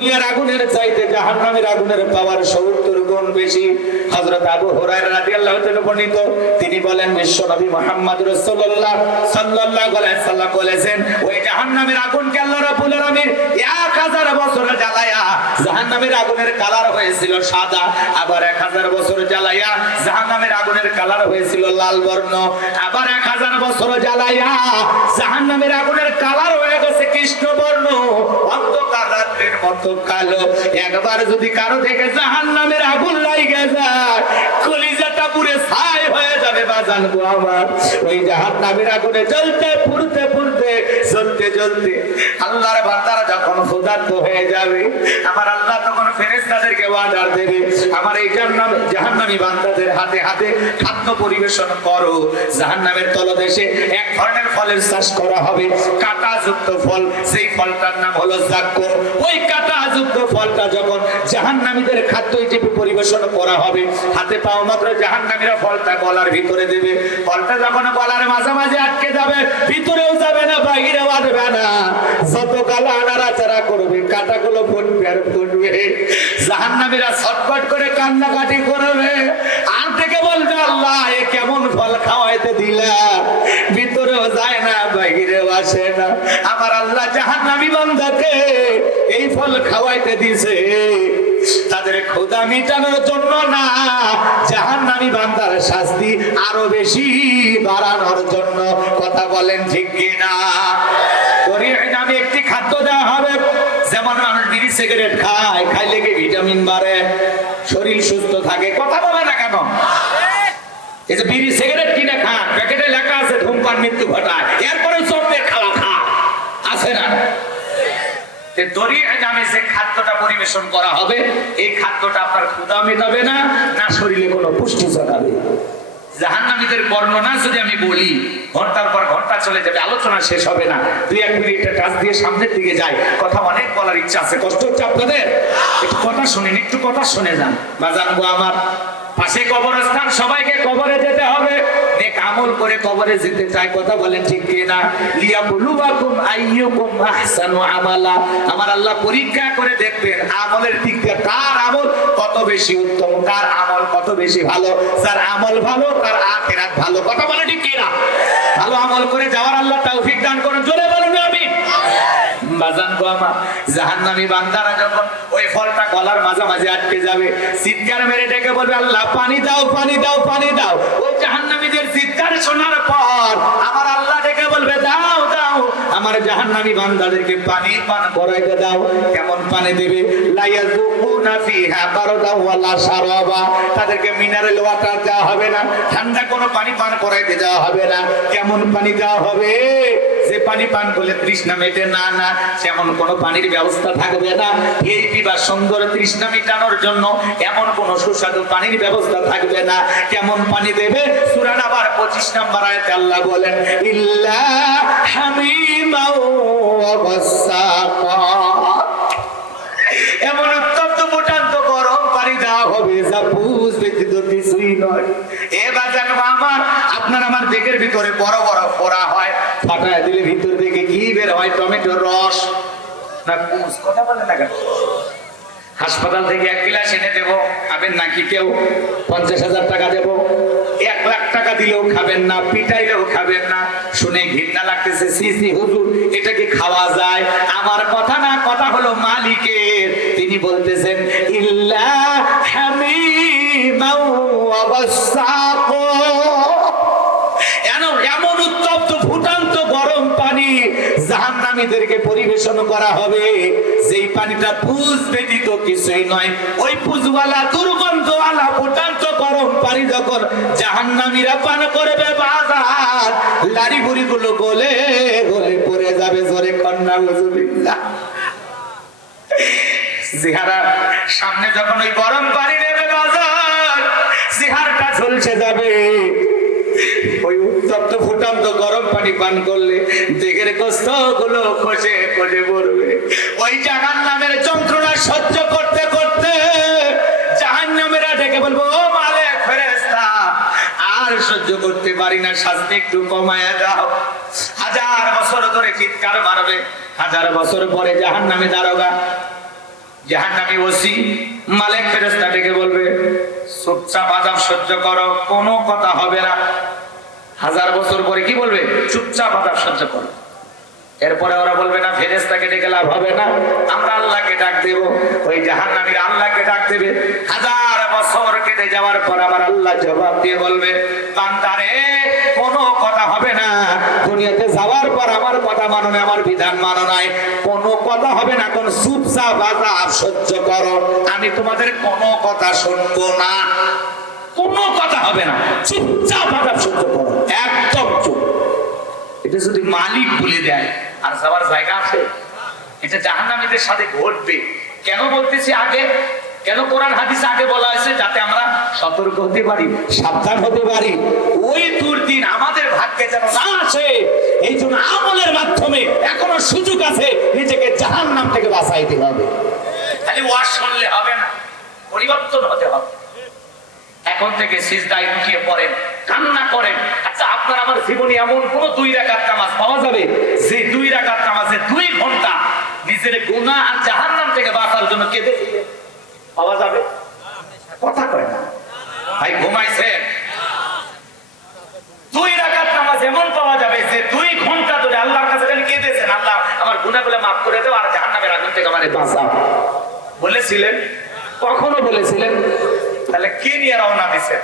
দুনিয়ার আগুনের চাইতে জাহান্নামের আগুনের পাওয়ার 70 গুণ বেশি। হযরত আবু হুরায়রা রাদিয়াল্লাহু তাআলা বর্ণিত, তিনি বলেন বিশ্বনবী মুহাম্মদ রাসূলুল্লাহ সাল্লাল্লাহু আলাইহি ওয়াসাল্লাম বলেছেন, ওই জাহান্নামের আগুনকে আল্লাহ রাব্বুল আলামিন 1000 বছর জ্বালায়া জাহান্নামের আগুনের কালার হয়েছিল সাদা, আবার 1000 বছর জ্বালায়া জাহান্নামের আগুনের কালার হয়েছিল লাল বর্ণ, আবার 1000 বছর জ্বালায়া জাহান্নামের আগুনের কালার হয়ে গেছে কৃষ্ণ বর্ণ, অন্ধকার রাত্রির মতো কালো। একবার যদি কারো থেকে জাহান্নামের আগুন লাগে যায়, কলিজাটা পুরো ছাই হয়ে যাবে বাজান গো আমার। ওই জাহান্নামের আগুনে জ্বলতে পুড়তে পুড়তে জ্বলতে জ্বলতে আল্লাহর বান্দারা যখন ক্ষুধার্ত হয়ে যাবে, আমার আল্লাহ তখন ফেরেশতাদেরকে অর্ডার দেবে, আমার এই জাহান্নামী বান্দাদের হাতে হাতে খাদ্য পরিবেশন করো। জাহান্নামের তলদেশে এক ধরনের ফলের চাষ করা হবে, কাঁটাযুক্ত ফল, সেই ফলটার নাম হলো যাক্কুম। ওই কাঁটাযুক্ত ফলটা যখন জাহান্নামীদের খাদ্য হিসেবে পরিবেশন করা হবে, হাতে পাওয়া মাত্র জাহান্নামীরা ফলটা গলার ভিতরে দেবে। ফলটা যখন গলার মাঝামাঝি আটকে যাবে, ভিতরেও যাবে না বাইরেও আসবে না, যত কালা নাড়াচাড়া করবে কাঁটাগুলো ফুটবে আর ফুটবে। জাহান্নামীরা ছটফট করে কান্নাকাটি করবে, আর থেকে বলবে আল্লাহ এ কেমন ফল খাওয়াইতে দিলা, ভিতরেও যায় না বাইরেও আসে না। আমার আল্লাহ জাহান্নামী বান্দাকে এই ফল খাওয়াইতে দিছে তাদের ক্ষুধা মিটানোর জন্য না, জাহান্নামী বান্দার শাস্তি আরো বেশি বাড়ানোর জন্য। কথা বলেন ঠিক কিনা? আমি একটি খাদ্য দেওয়া হবে, যেমন মানুষ বিড়ি সিগারেট খায়, খাইলে কি ভিটামিন বাড়ে, শরীর সুস্থ থাকে। কথা বলে না কেন? এই যে বিড়ি সিগারেট কিনে খান, প্যাকেটে লেখা আছে ধূমপান মৃত্যু ঘটায়, এরপরে চোখের খাওয়া খা আছে না? নামে যে খাদ্যটা পরিবেশন করা হবে, এই খাদ্যটা আপনার ক্ষুধা মেটাবে না, না শরীরে কোনো পুষ্টি যোগাবে। জাহান্নামীদের বর্ণনা যদি আমি বলি, ঘন্টার পর ঘন্টা চলে যাবে, আলোচনা শেষ হবে না। 2-1 মিনিটের কাজ দিয়ে সামনের দিকে যাই, কথা অনেক বলার ইচ্ছা আছে। কষ্ট হচ্ছে আপনাদের? একটু কথা শুনেন, একটু কথা শুনে যান বাজান গো আমার। পাশে কবরস্থান, সবাইকে কবরে যেতে হবে, নেক আমল করে কবরে যেতে চাই। কথা বলেন ঠিক কিনা? লিয়াবলুয়াকুম আইয়ুকুম আহসানু আমালা। আমার আল্লাহ পরীক্ষা করে দেখবেন আমলের দিক থেকে কার আমল কত বেশি উত্তম, কার আমল কত বেশি ভালো। যার আমল ভালো তার আখিরাত ভালো। কথা বলেন ঠিক কিনা? ভালো আমল করে যাওয়ার আল্লাহ তৌফিক দান করুন। জোরে বলুন আমিন। বাজান গো আমার, জাহান্নামী বান্দারা যখন ওই ফলটা গলার মাঝামাঝি আটকে যাবে, চিৎকার মেরে ডেকে বলবে আল্লাহ পানি দাও, পানি দাও, পানি দাও। ওই জাহান্নামীদের চিৎকার শোনার পর আমার আল্লাহ ডেকে বলবে দাও দাও, আমার জাহান্নামী বান্দাদেরকে পানি পান করাইতে দাও। কেমন পানি দেবে? লা ইয়াযুকুনা ফিহা বারদা ওয়ালা শারাবা। তাদেরকে মিনারেল ওয়াটার দেওয়া হবে না, ঠান্ডা কোনো পানি পান করাইতে দেওয়া হবে না। কেমন পানি দেওয়া হবে? যে পানি পান করলে তৃষ্ণা মেটে না, না সেমন কোনো পানির ব্যবস্থা থাকবে না। এই পিবা সুন্দর তৃষ্ণা মিটানোর জন্য এমন কোনো সুস্বাদু পানির ব্যবস্থা থাকবে না। কেমন পানি দেবে? সূরা নাবার 25 নম্বর আয়াতে আল্লাহ বলেন ইল্লা হামিমা ওয়া গাসসাকা। এমন উত্তপ্ত ফুটান্ত গরম পানি দেওয়া হবে যা বুঝ ব্যতীত কিছুই নয়। এ বাজান আমার, আপনার আমার দেহের ভিতরে বড় বড় ফোড়া হয়, ফাটায় দিলে ভিতর থেকে কি বের হয়? টমেটোর রস না পুষ? কথা বলে না কেন? হাসপাতাল থেকে 1 গ্লাস এনে দেবো, খাবেন নাকি কেউ? 50,000 টাকা দেবো, 1 লাখ টাকা দিলেও খাবেন না, পিটাইলেও খাবেন না। শুনে ঘৃণা লাগতেছে, সি সি হুজুর এটা কি খাওয়া যায়? আমার কথা না, কথা হলো মালিকের। তিনি বলতেছেন ইল্লা হামিমা ওয়া গাসসাকা। এমন উত্তপ্ত ফুটান্ত গরম পানি জাহান্নামীদেরকে পরিবেশন করা হবে, যেই পানিটা পুষ ব্যতীত কিছুই নয়। ওই পুষওয়ালা দুর্গন্ধওয়ালা ফুটান্ত গরম পানি যখন জাহান্নামীরা পান করবে, বাজার লাড়ি বুড়ি গুলো গলে গলে পড়ে যাবে। জোরে কন্যা নাউজুবিল্লাহ। জিহারা সামনে যখন ওই গরম পানি নেবে, বাজার জিহারটা ঝলসে যাবে। ওই উত্তপ্ত ফুটান্ত গরম পানি পান করলে দেহের কষ্ট গুলো খসে খসে পড়বে। ওই জাহান্নামের যন্ত্রণা সহ্য করতে করতে জাহান্নামীরা ডেকে বলবো ও মালিক ফেরেশতা, আর সহ্য করতে পারি না, শাস্তি একটু কমায়া দাও। 1000 বছর ধরে চিৎকার মারবে। 1000 বছর পরে জাহান্নামী দারোগা জাহান্নামী ওসি মালিক ফেরেশতা ডেকে বলবে, চুপচাপ আযাব সহ্য করো, কোনো কথা হবে না। 1000 বছর পরে কি বলবে? চুপচাপ আযাব সহ্য করো। এরপরে ওরা বলবে না, ফেরেশতাকে ডেকে লাভ হবে না, আমরা আল্লাহকে ডাক দেব। ওই জাহান্নামীরা আল্লাহকে ডাক দেবে। 1000 বছর কেটে যাওয়ার পর আমার আল্লাহ জবাব দিয়ে বলবে, বান্দারে কোনো কথা হবে না, দুনিয়াতে যাওয়ার পর আমার কথা মানো না, আমার বিধান মানো নাই, কোনো কথা হবে না, কোন চুপচাপ আযাব সহ্য করো, আমি তোমাদের কোনো কথা শুনবো না, কোনো কথা হবে না, চুপচাপ আযাব সহ্য করো, একদম চুপ। এটা যদি মালিক বলে দেয় আর যাওয়ার জায়গা আছে, এটা জাহান্নামীদের সাথে ঘটবে। কেন বলতেছি আগে, কেন কোরআন হাদিস আগে বলা হয়েছে? যাতে আমরা সতর্ক হতে পারি, সাবধান হতে পারি, ওই দুর্দিন আমাদের ভাগ্যে যেন না আসে। এই জন্য আমলের মাধ্যমে এখনো সুযোগ আছে, নিজেকে জাহান্নাম থেকে বাঁচাইতে হবে। খালি ওয়াজ শুনলে হবে না, পরিবর্তন হতে হবে। এখন থেকে সিজদায় লুটিয়ে পড়েন, কান্না করেন। আচ্ছা, আপনার আমার জীবনে এমন কোন 2 রাকাত নামাজ পাওয়া যাবে যে 2 রাকাত নামাজে 2 ঘন্টা নিজের গুনাহ আর জাহান্নাম থেকে বাঁচার জন্য কেঁদে দিলেন? পাওয়া যাবে? কথা কয় না ভাই, ঘুমাইছেন? 2 রাকাত নামাজ এমন পাওয়া যাবে যে 2 ঘন্টা ধরে আল্লাহর কাছে খালি কেঁদেছেন, আল্লাহ আমার গুনাহগুলো মাফ করে দাও আর জাহান্নামের আগুন থেকে আমারে বাঁচাও। বলেছিলেন? কখনো বলেছিলেন? তাহলে কি নিয়ে রওনা দিছেন?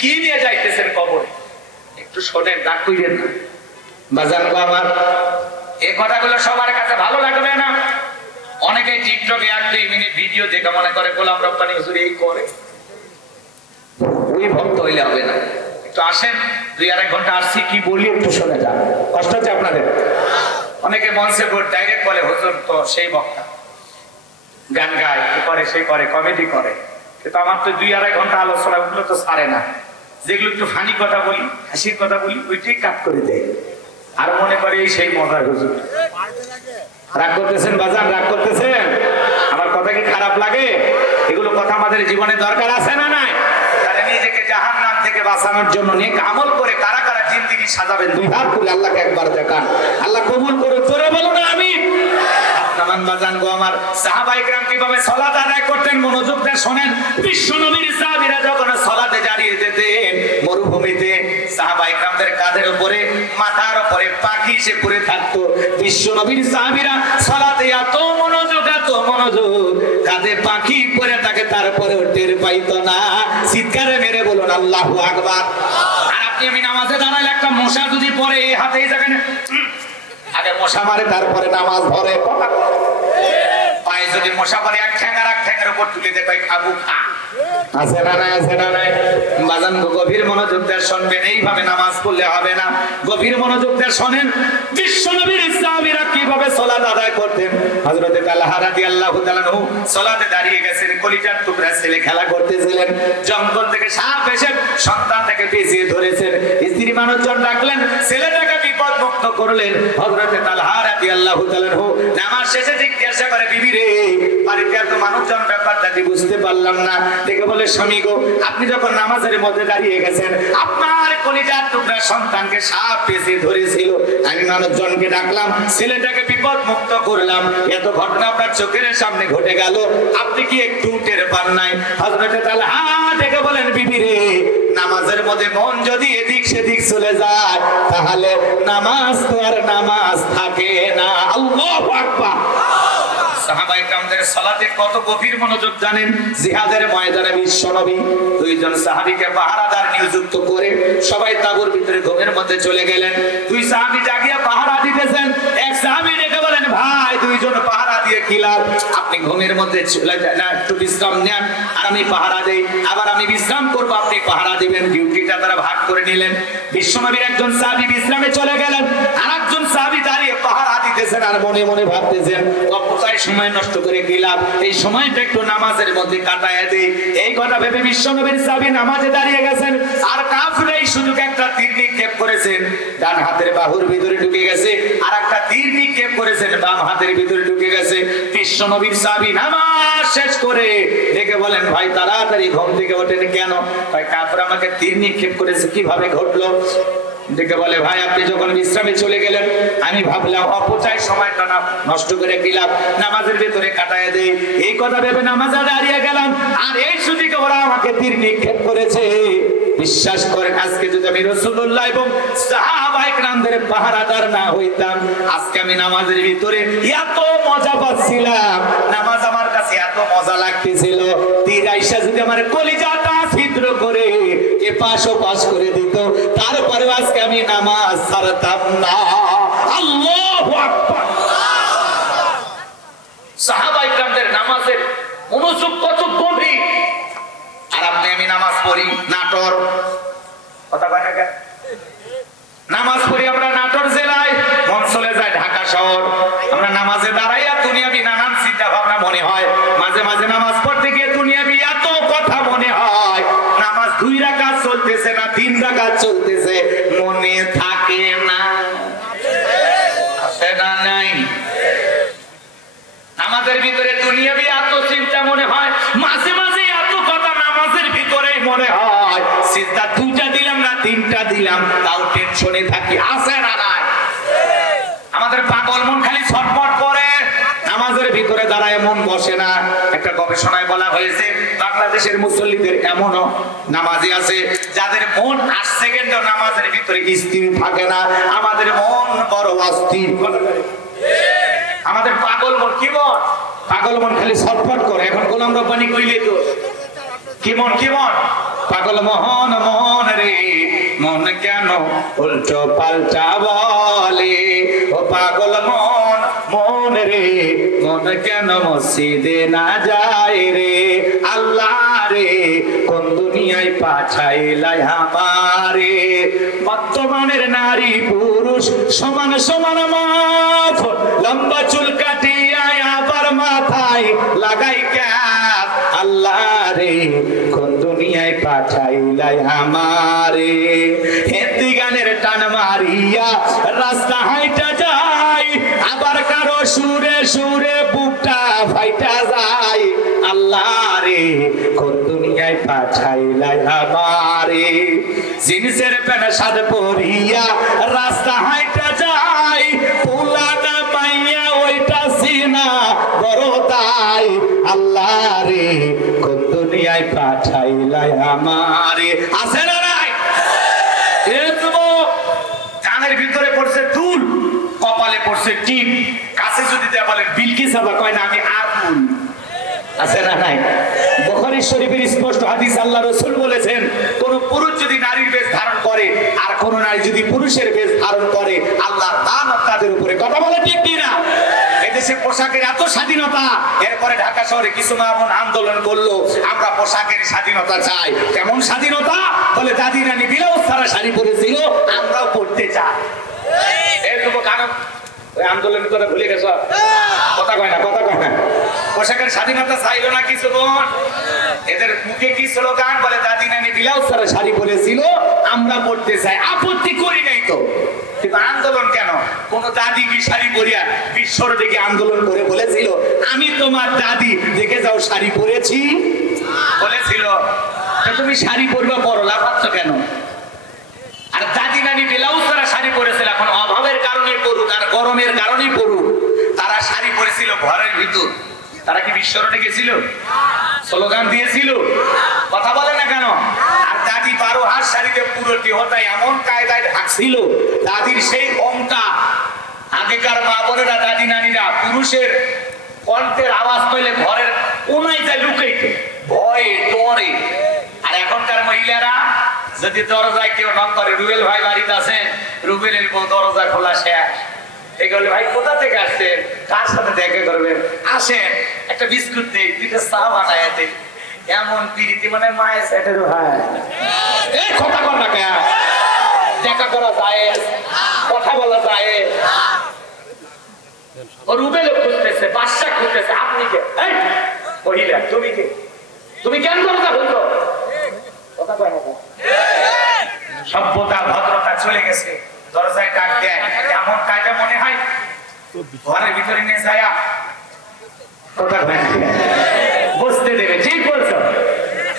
কি নিয়ে যাইতেছেন কবরে? একটু শোনেন, ডাক কইরেন না বাজান গো আমার। এই কথাগুলো সবার কাছে ভালো লাগবে না। অনেকে টিকটকে 1-2 মিনিট ভিডিও দেখে মনে করে গোলাম রব্বানী হুজুর এই করে, ওই ভক্ত হইলে হবে না। একটু আসেন, 2-1 ঘন্টা আসছি, কি বলি একটু শুনে যান। কষ্ট হচ্ছে আপনাদের? অনেকে মঞ্চে ডাইরেক্ট বলে হুজুর তো সেই বক্তা, গান গায়, কি করে, সে করে, কমেডি করে। কিন্তু আমার তো 2-2.5 ঘন্টা আলোচনা, ওগুলো তো ছাড়ে না। যেগুলো একটু ফানি কথা বলি, হাসির কথা বলি, ওইটাই কাট করে দেয়। আর মনে করে এই সেই মজার হুজুর। রাগ করতেছেন বাজান? রাগ করতেছেন? আমার কথা কি খারাপ লাগে? এগুলো কথা আমাদের জীবনে দরকার আছে না নাই? তাহলে নিজেকে জাহান্নাম থেকে বাঁচানোর জন্য নেক আমল করে কারা কারা জিন্দেগি সাজাবেন, 2 হাত তুলে আল্লাহকে একবার দেখান। আল্লাহ কবুল করুন, জোরে বলুন আমিন। নামান বাজান গো আমার, সাহাবায়ে কেরাম কিভাবে সালাত আদায় করতেন মনোযোগ দিয়ে শুনেন। বিশ্ব নবীর সাহাবীরা যখন সালাতে দাঁড়িয়ে যেতেন মরুভূমিতে, সাহাবায়ে কেরামদের কাঁধের উপরে, মাথার উপরে পাখি এসে পড়ে থাকতো। বিশ্ব নবীর সাহাবীরা সালাতে এত মনোযোগ, কাঁধে পাখি পড়ে থাকে, তারপরেও টের পাইতো না। চিৎকারে মেরে বলুন আল্লাহু আকবার। আর আপনি আমি নামাজে দাঁড়ালে একটা মশা যদি পড়ে এই হাতে, এই জায়গায় আগে মশা মারে, তারপরে নামাজ ধরে। পায়ে যদি মশা পড়ে, এক ঠ্যাঙের উপর তুলে দেয়, খাবু খা। আছে না নাই? আছে না নাই? বাজান গভীর মনোযোগ দিয়ে শুনবেন, এইভাবে নামাজ পড়লে হবে না। গভীর মনোযোগ দিয়ে শুনেন বিশ্ব নবীর সাহাবীরা কিভাবে সালাত আদায় করতেন। হযরত তালহা রাদিয়াল্লাহু তাআলা আনহু সালাতে দাঁড়িয়ে গেছেন, কলিজার টুকরা ছেলে খেলা করতেছিলেন। জঙ্গল থেকে সাপ এসে সন্তানটাকে পেঁচিয়ে ধরেছেন। স্ত্রী মানুষজন ডাকলেন, ছেলেটাকে বিপদ মুক্ত করলেন। হযরত তালহা রাদিয়াল্লাহু তাআলা আনহু নামাজ শেষে জিজ্ঞাসা করে, বিবি রে, বাড়িতে এত মানুষজন, ব্যাপারটা কি বুঝতে পারলাম না। দেখে বলে, স্বামী গো, আপনি যখন নামাজের মধ্যে দাঁড়িয়ে গেছেন, আপনার কলিজার টুকরা সন্তানকে সাপ পেঁচিয়ে ধরেছিল, আমি মানুষজনকে ডাকলাম, ছেলেটাকে বিপদ মুক্ত করলাম। এত ঘটনা আপনার চোখের সামনে ঘটে গেল, আপনি কি একটু টের পান নাই? হযরত তালহা দেখে বলেন, বিবি রে, নামাজের মধ্যে মন যদি এদিক সেদিক চলে যায়, তাহলে নামাজ তো আর নামাজ থাকে না। আল্লাহু আকবার। সাহাবায়ে কেরামদের সালাতে কত গভীর মনোযোগ জানেন? জিহাদের ময়দানে বিশ্ব নবী 2 জন সাহাবীকে পাহারাদার নিযুক্ত করে সবাই তাঁবুর ভিতরে ঘুমের মধ্যে চলে গেলেন। 2 সাহাবী জাগিয়ে পাহারা দিতেছেন। এক সাহাবী ডেকে বলেন, ভাই, 2 জন পাহারা দিয়ে কি লাভ? আপনি ঘুমের মধ্যে চলে যান, একটু বিশ্রাম নেন, আর আমি পাহারা দেই। আবার আমি বিশ্রাম করব, আপনি পাহারা দিবেন। ডিউটিটা তারা ভাগ করে নিলেন। বিশ্ব নবীর একজন সাহাবী বিশ্রামে চলে গেলেন, আরেকজন সাহাবী দাঁড়িয়ে পাহারা দিতেছেন আর মনে মনে ভাবতেছেন, অপচয় সময় নষ্ট করে গেলাম, এই সময়টা একটু নামাজের মধ্যে কাটায় দেই। এই কথা ভেবে বিশ্ব নবীর সাহাবী নামাজে দাঁড়িয়ে গেছেন, আর কাফির এই সুযোগে একটা তীর নিক্ষেপ করেছেন, ডান হাতের বাহুর ভিতরে ঢুকে গেছে। আর একটা তীর নিক্ষেপ করেছেন, বাম হাতের ভিতরে ঢুকে গেছে। বিশ্ব নবীর সাহাবী নামাজ শেষ করে ডেকে বলেন, ভাই, তাড়াতাড়ি ঘুম থেকে ওঠেন কেন? ভাই, কাফির আমাকে তীর নিক্ষেপ করেছে, কিভাবে ঘটলো? দেখে বলে, ভাই আপনি যখন বিশ্রামে চলে গেলেন আমি ভাবলাম অপচয় সময়টা না নষ্ট করে দিলাম, নামাজের ভেতরে কাটায় দেই। এই কথা ভেবে নামাজে দাঁড়িয়ে গেলাম, আর এই সুযোগে ওরা আমাকে তীর নিক্ষেপ করেছে। বিশ্বাস করেন, আজকে যদি আমি রাসূলুল্লাহ এবং সাহাবায়ে কেরামদের পাহারাদার না হইতাম, আজকে আমি নামাজের ভিতরে এত মজা পাচ্ছিলাম, নামাজ আমার কাছে এত মজা লাগতেছিল, তীর আইসা যদি আমার কলিজাটা ছিদ্র করে এপাশ ওপাশ করে দিত, তারপরে আজকে আমি নামাজ ছাড়তাম না। আল্লাহু আকবার। সাহাবায়ে কেরামদের নামাজের মনোযোগ কত গভীর, আর আপনি আমি নামাজ পড়ি নাটোর, কথা কয় না কেন? নামাজ পড়ি আমরা নাটোর জেলায়, মন চলে যায় ঢাকা শহর। আমরা নামাজে দাঁড়াইয়া দুনিয়াবি নানান চিন্তা ভাবনা মনে হয়, মাঝে মাঝে নামাজ পড়তে গিয়ে দুনিয়াবি এত কথা মনে হয়, নামাজ 2 রাকাত চলতেছে না 3 রাকাত চলতেছে, মনে থাকে না, আছে না নাই? নামাজের ভিতরে দুনিয়াবি এত চিন্তা মনে হয়, মাঝে মাঝে এত কথা নামাজের ভিতরে মনে হয়, সিজদা 2টা দিলাম না 3টা দিলাম তাও টেনশনে থাকি, আছে না নাই? আমাদের পাগল মন খালি ছটফট করে, নামাজের ভিতরে দাঁড়ায় মন বসে না। একটা গবেষণায় বলা হয়েছে বাংলাদেশের মুসল্লিদের এমনও নামাজি আছে যাদের মন 8 সেকেন্ডও নামাজের ভিতরে স্থির থাকে না। আমাদের মন বড় অস্থির, আমাদের পাগল মন। কি মন? পাগল মন খালি ছটফট করে। এখন গোলাম রব্বানি কইলে তো কি মন, কি মন? পাগল মোহন মোহন রে মন কেন উল্টো পাল্টা বলে, ও পাগল মন মন রে মন কেন মসজিদে না যায় রে, আল্লাহ রে কোন দুনিয়ায় পাঠাইলাই আমারে। বর্তমানের নারী পুরুষ সমান সমান মাপ, লম্বা চুল কাটিয়া আবার মাথায় লাগাই ক্যাপ, আল্লাহ রে কোন দুনিয়ায় পাঠাইলাই আমারে। হিন্দি গানের টান মারিয়া রাস্তা হাইটা যায়, আবার কারো সুরে সুরে বুকটা ফাইটা যায়, আল্লাহ রে কোন দুনিয়ায় পাঠাইলাই আমারে। জিন্সের প্যান্ট শার্ট পরিয়া রাস্তা হাইটা যায়, পুলানা পাইয়া ওইটা সিনা বড় তাই, আল্লাহ রে কোন দুনিয়ায় পাঠাইলাই আমারে। আছে না নাই? কানের ভিতরে পড়ছে দুল, কপালে পড়ছে টিপ, কাছে যদি দেয়া বলেন বিলকিস আবার কয় না আমি আগুন, আছে না নাই? বুখারী শরীফের স্পষ্ট হাদিস, আল্লাহ রাসূল বলেছেন কোন পুরুষ যদি নারীর বেশ ধারণ করে আর কোন নারী যদি পুরুষের বেশ ধারণ করে, আল্লাহর লানত তাদের উপরে। কথা বলে ঠিক কি না? এদেশে পোশাকের এত স্বাধীনতা, এরপরে ঢাকা শহরে কিছু মামুন আন্দোলন করলো, আমরা পোশাকের স্বাধীনতা চাই। কেমন স্বাধীনতা? বলে দাদি নানি ব্লাউজ ছাড়া শাড়ি পরেছিল, আমরাও পড়তে চাই। এরকম কারণ ওই আন্দোলনের কথা ভুলে গেছো, কথা কয় না, কথা কয় না। পোশাকের স্বাধীনতা চাইলো না কিছু বোন, এদের মুখে কি স্লোগান? বলে দাদি নানি ব্লাউজ ছাড়া শাড়ি পরেছিল, আমরা পড়তে চাই। আপত্তি করি নাই তো, কিন্তু আন্দোলন কেন? কোন দাদি কি শাড়ি পরিয়া বিশ্বর দিকে আন্দোলন করে বলেছিল আমি তোমার দাদি, দেখে যাও শাড়ি পরেছি? বলেছিল? তুমি শাড়ি পরবা, পরো, লাফাচ্ছ কেন? আর দাদি নানি ব্লাউজ ছাড়া শাড়ি পরেছিল, এখন অভাবের কারণে পড়ুক আর গরমের কারণে পড়ুক, তারা শাড়ি পরেছিল ঘরের ভিতর। তারা কি বিশ্বরটে গেছিল? স্লোগান দিয়েছিল? কথা বলে না কেন? আর দাদি 12 হাত শাড়িতে পুরো দেহটা এমন কায়দায় ঢাকছিল, দাদির সেই ঘোমটা। আগেকার মা বোনেরা দাদি নানিরা পুরুষের কণ্ঠের আওয়াজ পেলে ঘরের কোনায় যায় লুকাইত, ভয়ে ডরে। আর এখনকার মহিলারা যদি দরজায় কেউ নক করে, রুবেল ভাই বাড়িতে আছেন, রুবেলের বউ দরজা খোলা শেষ। এগুলো ভাই কোথা থেকে আসছেন, কার সাথে দেখা করবেন, আসেন একটা বিস্কুট দেই, 2টা চা বানায় দেই। এমন পিরিতি মানে মায়ের সেটের ভাই। এই কথা কর না কেন? দেখা করা যায়, কথা বলা যায়। ও রুবেল খুঁজতেছে, বাদশা খুঁজতেছে, আপনি কে? এই মহিলা তুমি কে? তুমি কেন দরজা খুলছো? কথা কয় না? সভ্যতা ভদ্রতা চলে গেছে, দরজায় ডাক দেয় এমন কায়দা মনে হয় ঘরের ভিতরে নিয়ে যায়। কথা কয় না? বুঝতে দেবে, ঠিক বলছো।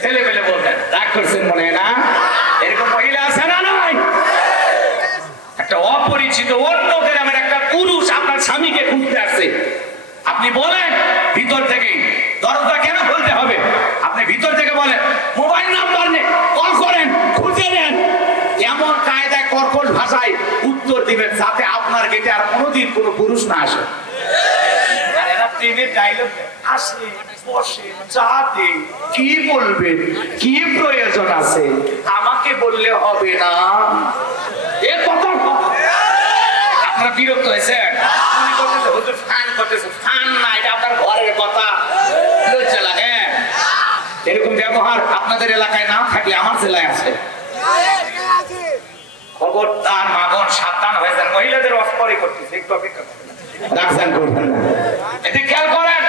ছেলে পেলে বলতেন রাগ করছেন মনে হয় না? এরকম মহিলা আছে না নাই? একটা অপরিচিত অন্য গ্রামের একটা পুরুষ আপনার স্বামীকে খুঁজতে আসছে, আপনি বলেন ভিতর থেকে, দরজা কেন খুলতে হবে? আপনি ভিতর থেকে বলেন মোবাইল নাম্বার নেই, কল করেন, খুঁজে নেন, এমন কায়দায় কর্কশ ভাষায় উত্তর দিবেন যাতে আপনার গেটে আর কোনোদিন কোনো পুরুষ না আসে। আর এরা প্রেমের ডায়লগ আসে, বসে, যাতে কি বলবেন, কি প্রয়োজন আছে, আমাকে বললে হবে না। এ কত আপনারা বিরক্ত হয়েছেন, মনে করতেছে হুজুর ফান করতেছে, ফান না, এটা আপনার ঘরের কথা, লজ্জা লাগে। এরকম ব্যবহার আপনাদের এলাকায় না থাকলে আমার জেলায় আছে। খবরদার মা বোন সাবধান হয়ে যান, মহিলাদের অস্পরে করতেছে, একটু অপেক্ষা রাখছেন করবেন না। এতে খেয়াল করেন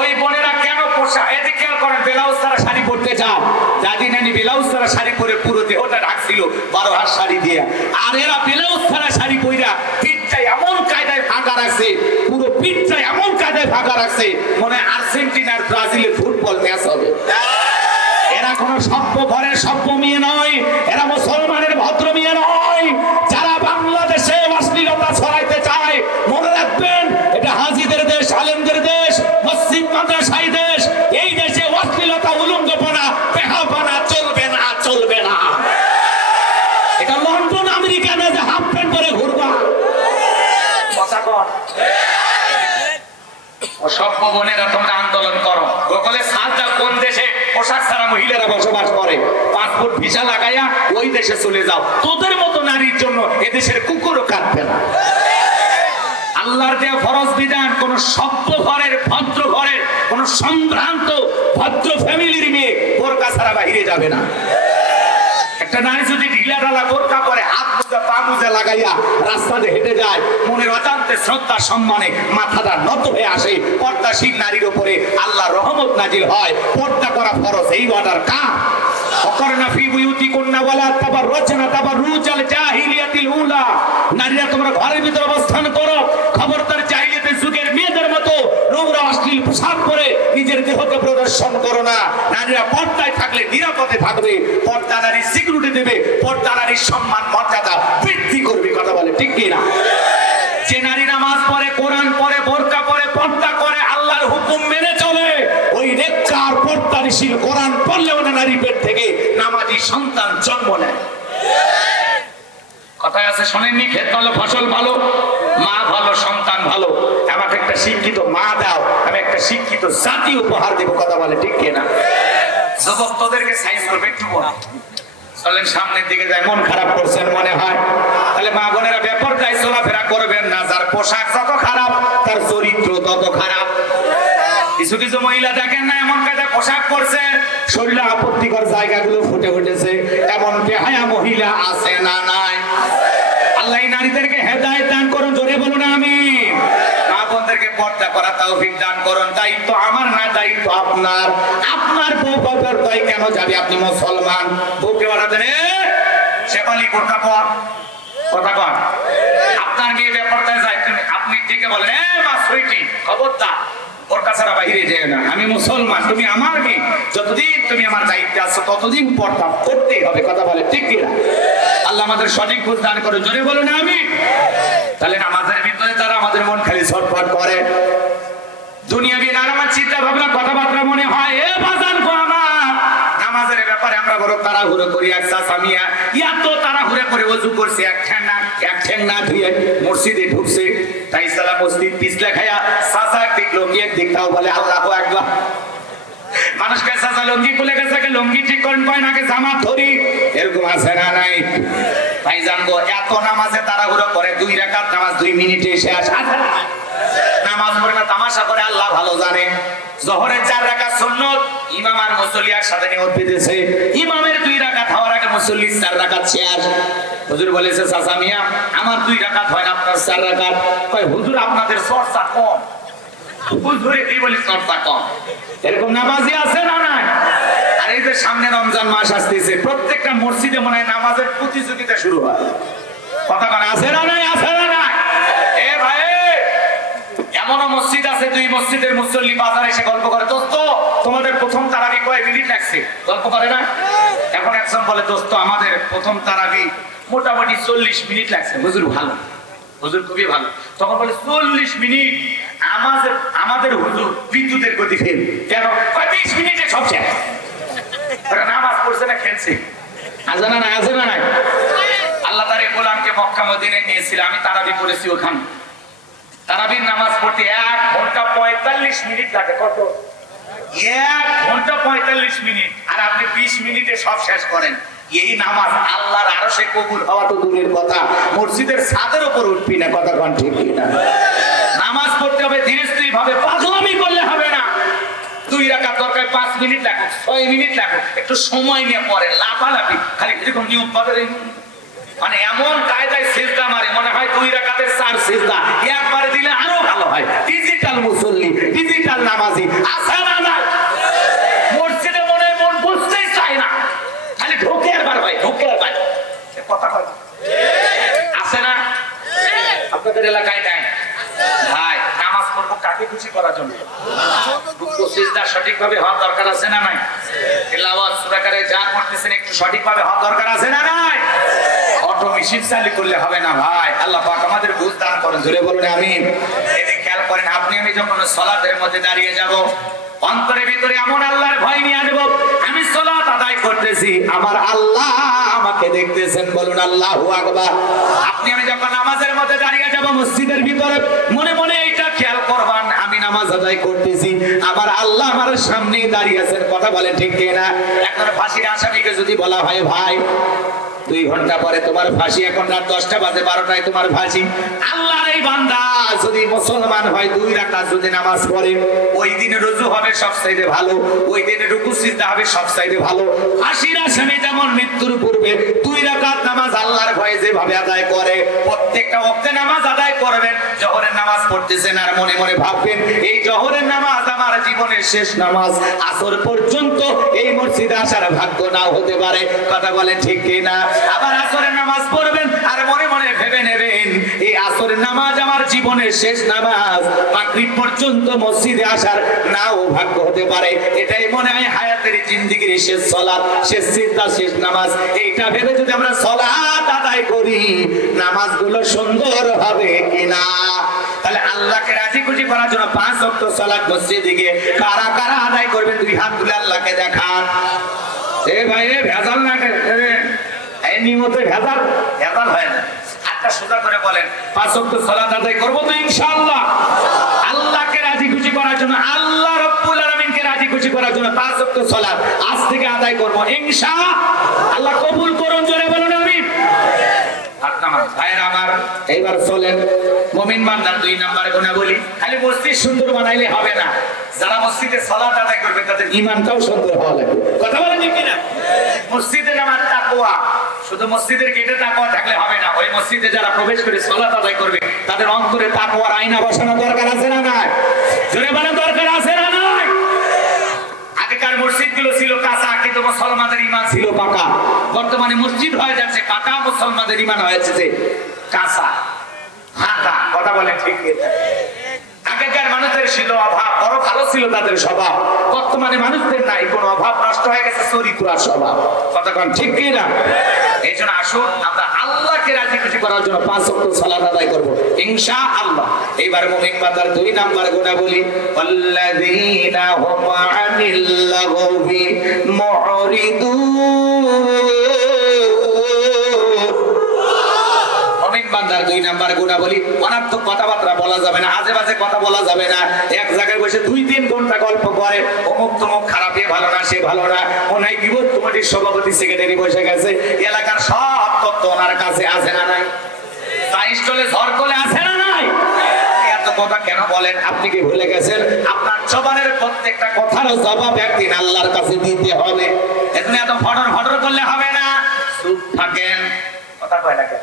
ওই বোনেরা কেন পোষা, এতে খেয়াল করেন ব্লাউজ ছাড়া শাড়ি পরতে যান, যাদিন আমি ব্লাউজ ছাড়া শাড়ি পরে পুরো দেহটা ঢাকছিল 12 হাত শাড়ি দিয়ে, আর এরা ব্লাউজ ছাড়া শাড়ি পইরা পিঠটাই এমন কায়দায় ফাঁকা রাখছে, পুরো পিঠটাই এমন কায়দায় ফাঁকা রাখছে মনে আর্জেন্টিনার ব্রাজিলের ফুটবল ম্যাচ হবে। এরা কোন সভ্য ঘরের সভ্য মেয়ে নয়, এরা মুসলমানের ভদ্র মেয়ে নয়। যারা বাংলাদেশে অশ্লীলতা ছড়াইতে চায় মনে রাখবেন এটা হাজীদের দেশ, আলেমদের দেশ, মসজিদ মাদ্রাসার দেশ। এই দেশে অশ্লীলতা, উলঙ্গপনা, বেহাপনা চলবে না, চলবে না। এটা লন্ডন আমেরিকা না যে হাফ প্যান্ট পরে ঘুরবা। কথা কর অসভ্য বোনেরা, তোমরা আন্দোলন করো। গোকলে সাজদা কোন দেশে পোশাক ছাড়া মহিলারা বসবাস করে, পাসপোর্ট ভিসা লাগাইয়া ওই দেশে চলে যাও। তোদের মতো নারীর জন্য এদেশের কুকুরও কাঁদবে না। আল্লাহর দেওয়া ফরজ বিধান কোন সভ্য ঘরের, ভদ্র ঘরের, কোন সম্ভ্রান্ত ভদ্র ফ্যামিলির মেয়ে বোরকা ছাড়া বাইরে যাবে না। একটা নারী যদি ঢিলা ঢালা বোরকা পরে, হাত মোজা পা মোজা লাগাইয়া রাস্তাতে হেঁটে যায়, মনের অজান্তে শ্রদ্ধা সম্মানে মাথাটা নত হয়ে আসে, পর্দাশীল নারীর উপরে আল্লাহর রহমত নাজিল হয়। পর্দা করা ফরজ, এই অর্ডার কার? অকরনা ফি বুয়ুতিকুন্না ওয়ালা তাবাররুজনা তাবাররুজাল জাহিলিয়াতিল উলা। নারীরা তোমরা ঘরের ভিতর অবস্থান করো, খবরদার জাহিলিয়াতের যুগের মেয়েদের মতো নোংরা অশ্লীল পোশাক পরে নিজের দেহকে প্রদর্শন করো না। নারীরা পর্দায় থাকলে নিরাপদে থাকবে, পর্দা নারী সিকিউরিটি দেবে, পর্দা নারীর সম্মান মর্যাদা বৃদ্ধি করবে। কথা বলে ঠিক কি না? যে নারী নামাজ পড়ে, কোরআন পড়ে, বোরকা পড়ে, পর্দা করে, আল্লাহর হুকুম মেনে চলে, ওই নেককার পর্দাশীল কোরআন পড়লেও না নারী পেট থেকে নামাজি সন্তান জন্ম নেয়। কথায় আছে শোনেননি, ক্ষেত ভালো ফসল ভালো, মা ভালো সন্তান ভালো। আমাকে একটা শিক্ষিত মা দাও, আমি একটা শিক্ষিত জাতি উপহার দেবো। কথা বলে ঠিক কিনা? যুবক তোদেরকে সাইজ করবে একটু বল, চলেন সামনের দিকে যায়। মন খারাপ করছেন মনে হয়, তাহলে মা বোনেরা বেপরদায় চলাফেরা করবেন না। যার পোশাক যত খারাপ তার চরিত্র তত খারাপ। কিছু কিছু মহিলা দেখেন না এমন কায়দা পোশাক পরছে, শরীরে আপত্তিকর জায়গাগুলো ফুটে উঠেছে, এমন বেহায়া মহিলা আছে না নাই? আল্লাহ নারীদেরকে হেদায়েত দান করুন, জোরে বলুন আমিন। মা বোনদেরকে পর্দা করা তৌফিক দান করুন। দায়িত্ব আমার না, দায়িত্ব আপনার। আপনার বউ পর্দায় কেন যাবে? আপনি মুসলমান, বউকে বাড়াতেন শেফালি বোরকা পর, কথা কর। আপনার মেয়ে বেপরদায় যায়, আপনি দিকে বলেন এ মা সুইটি খবরদার বোরকা ছাড়া বাইরে যেও না, আমি মুসলমান, তুমি আমার মেয়ে, যতদিন তুমি আমার দায়িত্বে আছো ততদিন পর্দা করতেই হবে। কথা বলে ঠিক কিনা? আল্লাহ আমাদের সঠিক বুঝ দান করে, জোরে বলুন আমিন। তাহলে নামাজের ভিতরে তারা আমাদের মন খালি ছটফট করে, দুনিয়াবি নানান চিন্তা ভাবনা কথাবার্তা মনে হয়। এ বাজান গো আমার, নামাজের ব্যাপারে আমরা বড় তাড়াহুড়ো করি। এক চাচামিয়া এত তাড়াহুড়ো করে ওযু করছে, এক ঠ্যাং না ধুয়ে মসজিদে ঢুকছে, তাই সালা মসজিদ পিছলা খায়া চাচা একদিক লঙ্গি একদিক তাও বলে আল্লাহু আকবার। মানুষকে চাচা লঙ্গি খুলে গেছে, লঙ্গি ঠিক করেন পায় নাকি জামা ধরি, এরকম আছে না নাই? তাই জানবো এত নামাজে তাড়াহুড়ো করে, 2 রাকাত নামাজ 2 মিনিটে শেষ। নামাজ পড়ে না তামাশা করে, আল্লাহ ভালো জানে। জোহরের 4 রাকাত সুন্নত, ইমাম আর মুসল্লি একসাথে নিয়ত বিধেছে, ইমামের 2 রাকাত হওয়ার আগে মুসল্লির 4 রাকাত শেষ। হুজুর বলেছে চাচা মিয়া আমার 2 রাকাত হয় না, আপনার 4 রাকাত। কয় হুজুর আপনাদের চর্চা কম। হুজুরে কি বলি চর্চা কম? এরকম নামাজি আছে না নাই? আর এই যে সামনে রমজান মাস আসতেছে, প্রত্যেকটা মসজিদে মনে হয় নামাজের প্রতিযোগিতা শুরু হয়। কথা কানে আছে না নাই? আছে না নাই? এ ভাই, এমনও মসজিদ আছে 2 মসজিদের মুসল্লি বাজারে এসে গল্প করে, দোস্ত তোমাদের প্রথম তারাবি কয় কয় মিনিট লাগছে, গল্প করে না? এখন একজন বলে দোস্ত আমাদের প্রথম তারাবি মোটামুটি 40 মিনিট লাগছে। হুজুর ভালো, হুজুর খুবই ভালো। তখন বলে 40 মিনিট? আমাদের হুজুর বিদ্যুতের গতি ফেল কেন? 20 মিনিটে সব শেষ। নামাজ পড়ছে না খেলছে? আজানা না, আজানা নাই। আল্লাহ তার গোলামকে মক্কা মদিনায় নিয়েছিল, আমি তারাবি পড়েছি ওখানে। তারাবির নামাজ পড়তে 1 ঘন্টা 45 মিনিট লাগে। কত? 1 ঘন্টা 45 মিনিট। আর আপনি 20 মিনিটে সব শেষ করেন। এই নামাজ আল্লাহর আরশে কবুল হওয়া তো দূরের কথা, মসজিদের ছাদের উপর উঠবি না। কথা কোন ঠিক কিনা? নামাজ পড়তে হবে ধীরে স্থির ভাবে, পাগলামি করলে হবে না। 2 রাকাত দরকার 5 মিনিট লাগবে, 6 মিনিট লাগবে, একটু সময় নিয়ে পড়ে। লাফালাফি খালি এরকম নিয়ম পাবে, মানে এমন কায়দায় সিজদা মারে মনে হয় 2 রাকাতের 4 সিজদা একবারে দিলে আরো ভালো হয়। ডিজিটাল মুসল্লি, ডিজিটাল নামাজি আছে না? না, মসজিদে মনে মন বুঝতেই চায় না, খালি ঢোকে আর বার হয়, ঢোকে আর বার। কথা কয় আছে না আপনাদের এলাকায়? নাই ভাই, নামাজ পড়বো কাকে খুশি করার জন্য? রুকু সিজদা সঠিকভাবে হওয়ার দরকার আছে না নাই? তেলাওয়াত সূরা করে যা করতেছেন একটু সঠিকভাবে হওয়ার দরকার আছে না নাই? অটো মেশিন চালু করলে হবে না ভাই। আল্লাহ পাক আমাদের বুঝ দান করেন, জোরে বলুন আমিন। এতে খেয়াল করেন, আপনি আমি যখন সালাতের মধ্যে দাঁড়িয়ে যাব, অন্তরের ভিতরে এমন আল্লাহর ভয় নিয়ে আসবো, আমি সালাত আদায় করতেছি, আমার আল্লাহ আমাকে দেখতেছেন। বলুন আল্লাহু আকবার। আপনি আমি যখন নামাজের মধ্যে দাঁড়িয়ে যাব মসজিদের ভিতরে, মনে মনে এটা খেয়াল করবেন, আমি নামাজ আদায় করতেছি, আমার আল্লাহ আমার সামনে দাঁড়িয়ে আছেন। কথা বলে ঠিক কিনা? এখন ফাঁসির আসামিকে যদি বলা হয় ভাই 2 ঘন্টা পরে তোমার ফাঁসি, এখন রাত 10টা বাজে, 12টায় তোমার ফাঁসি, আল্লাহর এই বান্দা যদি মুসলমান হয় 2 রাকাত যদি নামাজ পড়ে, ওই দিনে রুজু হবে সবচাইতে ভালো, ওই দিনে রুকু সিজদা হবে সবচাইতে ভালো। ফাঁসির আসামি যেমন মৃত্যুর পূর্বে 2 রাকাত নামাজ আল্লাহর ভয়ে যেভাবে আদায় করে, প্রত্যেকটা ওয়াক্তে নামাজ আদায় করবেন। জোহরের নামাজ পড়তেছেন আর মনে মনে ভাববেন এই জোহরের নামাজ আমার জীবনের শেষ নামাজ, আসর পর্যন্ত এই মসজিদে আসার ভাগ্য নাও হতে পারে। কথা বলেন ঠিক কিনা? আবার আসরের নামাজ পড়বেন আর মনে মনে ভেবে নেবেন এই আসরের নামাজ আমার জীবনের শেষ নামাজ, মাগরিব পর্যন্ত মসজিদে আসার নাও ভাগ্য হতে পারে। এটাই মনে হয় হায়াতের জিন্দেগির শেষ সালাত, শেষ সিজদা, শেষ নামাজ। এইটা ভেবে যদি আমরা সালাত আদায় করি, নামাজগুলো সুন্দর হবে কিনা? তাহলে আল্লাহকে রাজি খুশি করার জন্য 5 ওয়াক্ত সালাত মসজিদে গিয়ে কারা কারা আদায় করবেন 2 হাত তুলে আল্লাহকে দেখান। এ ভাই রে, ভেজাল না, এই নিয়মতে ভেজাল হয় না। হাতটা সোজা করে বলেন 5 ওয়াক্ত সালাত আদায় করব তো ইনশাআল্লাহ। আল্লাহকে রাজি খুশি করার জন্য, আল্লাহ রাব্বুল আলামিনকে রাজি খুশি করার জন্য 5 ওয়াক্ত সালাত আজ থেকে আদায় করব ইনশাআল্লাহ। কবুল করুন, জোরে বলুন আমিন। এইবার চলেন মুমিন বান্দার 2 নাম্বার গুণাবলী। খালি মসজিদ সুন্দর বানাইলে হবে না, যারা মসজিদে সালাত আদায় করবে তাদের ঈমানটাও সুন্দর হওয়া লাগবে। কথা বলেন ঠিক কিনা? মসজিদে নামাজ তাকওয়া, শুধু মসজিদের গেটে তাকওয়া থাকলে হবে না, ওই মসজিদে যারা প্রবেশ করে সালাত আদায় করবে তাদের অন্তরে তাকওয়ার আয়না বসানো দরকার আছে না নাই? জোরে বলেন দরকার আছে না নাই? আগেকার মসজিদগুলো ছিল কাঁচা, কিন্তু মুসলমানদের ঈমান ছিল পাকা। বর্তমানে মসজিদ হয়ে যাচ্ছে পাকা, মুসলমানদের ঈমান হয়েছে যে কাঁচা, হাঁকা। কথা বলেন ঠিক কিনা? আগেকার মানুষদের ছিল অভাব, বড় ভালো ছিল তাদের স্বভাব। বর্তমানে মানুষদের নাই কোনো অভাব, নষ্ট হয়ে গেছে চরিত্র আর স্বভাব। কথা কোন ঠিক কিনা? এই জন্য আসুন আমরা আল্লাহকে রাজি খুশি করার জন্য 5 ওয়াক্ত সালাত আদায় করব ইনশাআল্লাহ। এইবার মুমিন বান্দার 2 নাম্বার গুণাবলী, আল্লাযীনা হুম আনিল লাগবি মুরিদুন। বান্দার 2 নাম্বার গুণাবলী, অনার্থক কথাবার্তা বলা যাবে না, আজে বাজে কথা বলা যাবে না। এক জায়গায় বসে 2-3 ঘন্টা গল্প করে, অমুক তমুক খারাপ, এ ভালো না, সে ভালো না, মনে হয় বিপদ কমিটির সভাপতি সেক্রেটারি বসে গেছে, এলাকার সব তথ্য ওনার কাছে আছে না নাই? স্টলে ঝড় করে আছে না নাই? এত কথা কেন বলেন? আপনি কি ভুলে গেছেন আপনার জবানের প্রত্যেকটা কথার জবাব একদিন আল্লাহর কাছে দিতে হবে। এজন্য এত ফটর ফটর করলে হবে না, চুপ থাকেন। কথা কয় না কেন?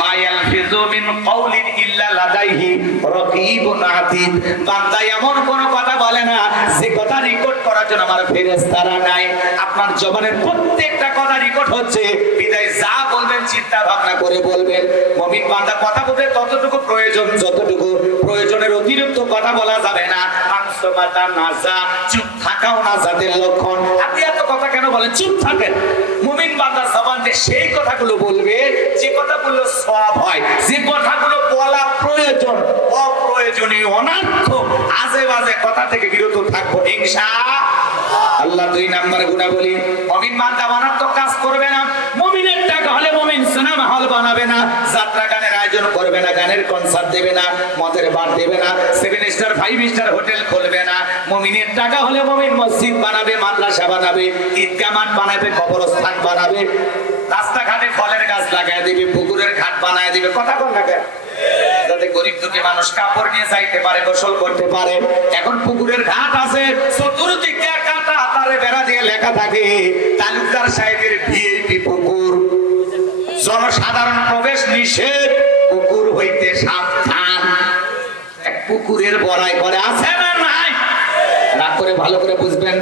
মা ইয়ালফিযু মিন কাউলিন ইল্লা লাদাইহি রাকীবুন আতীদ। বান্দা এমন কোন কথা বলে না যে কথা রেকর্ড করার জন্য আমার ফেরেশতারা নাই। আপনার জবানের প্রত্যেকটা কথা রেকর্ড হচ্ছে, বিদায় যা বলবেন চিন্তা ভাবনা করে বলবেন। মুমিন বান্দা কথা বলতে ততটুকু প্রয়োজন যতটুকু, প্রয়োজনের অতিরিক্ত কথা বলা যাবে না। মানসমাতা নাজা, চুপ থাকাও নাজাতের লক্ষণ। আপনি এত কথা কেন বলেন? চুপ থাকেন। মুমিন বান্দা জবান দিয়ে সেই কথাগুলো বলবে যে কথাগুলো সওয়াব হয়, যে কথাগুলো বলা প্রয়োজন। অপ্রয়োজনীয় অনর্থক আজে বাজে কথা থেকে বিরত থাকবো ইনশাআল্লাহ। 2 নাম্বার গুণাবলী, মুমিন বান্দা অনর্থক কাজ করবে না। মুমিনের টাকা হলে মুমিন সিনেমা হল বানাবে না, যাত্রা গানের আয়োজন করবে না, গানের কনসার্ট দেবে না, মদের বার দেবে না, 7 স্টার 5 স্টার হোটেল খুলবে না। মুমিনের টাকা হলে মুমিন মসজিদ বানাবে, মাদ্রাসা বানাবে, ঈদগাহ মাঠ বানাবে, কবরস্থান বানাবে, রাস্তাঘাটে ফলের গাছ লাগায় দিবে, পুকুরের ঘাট বানায় দিবে। কথা বল না কেন? যাতে গরিব দুঃখী মানুষ কাপড় নিয়ে যাইতে পারে, গোসল করতে পারে। এখন পুকুরের ঘাট আছে, চতুর্দিকে কাটা তারে বেড়া দিয়ে লেখা থাকে তালুকদার সাহেবের ভিআইপি পুকুর, জনসাধারণ প্রবেশ নিষেধ, পুকুর হইতে সাবধান। এক পুকুরের বড়াই করে আছে না নাই? রাগ করে ভালো করে বুঝবেন।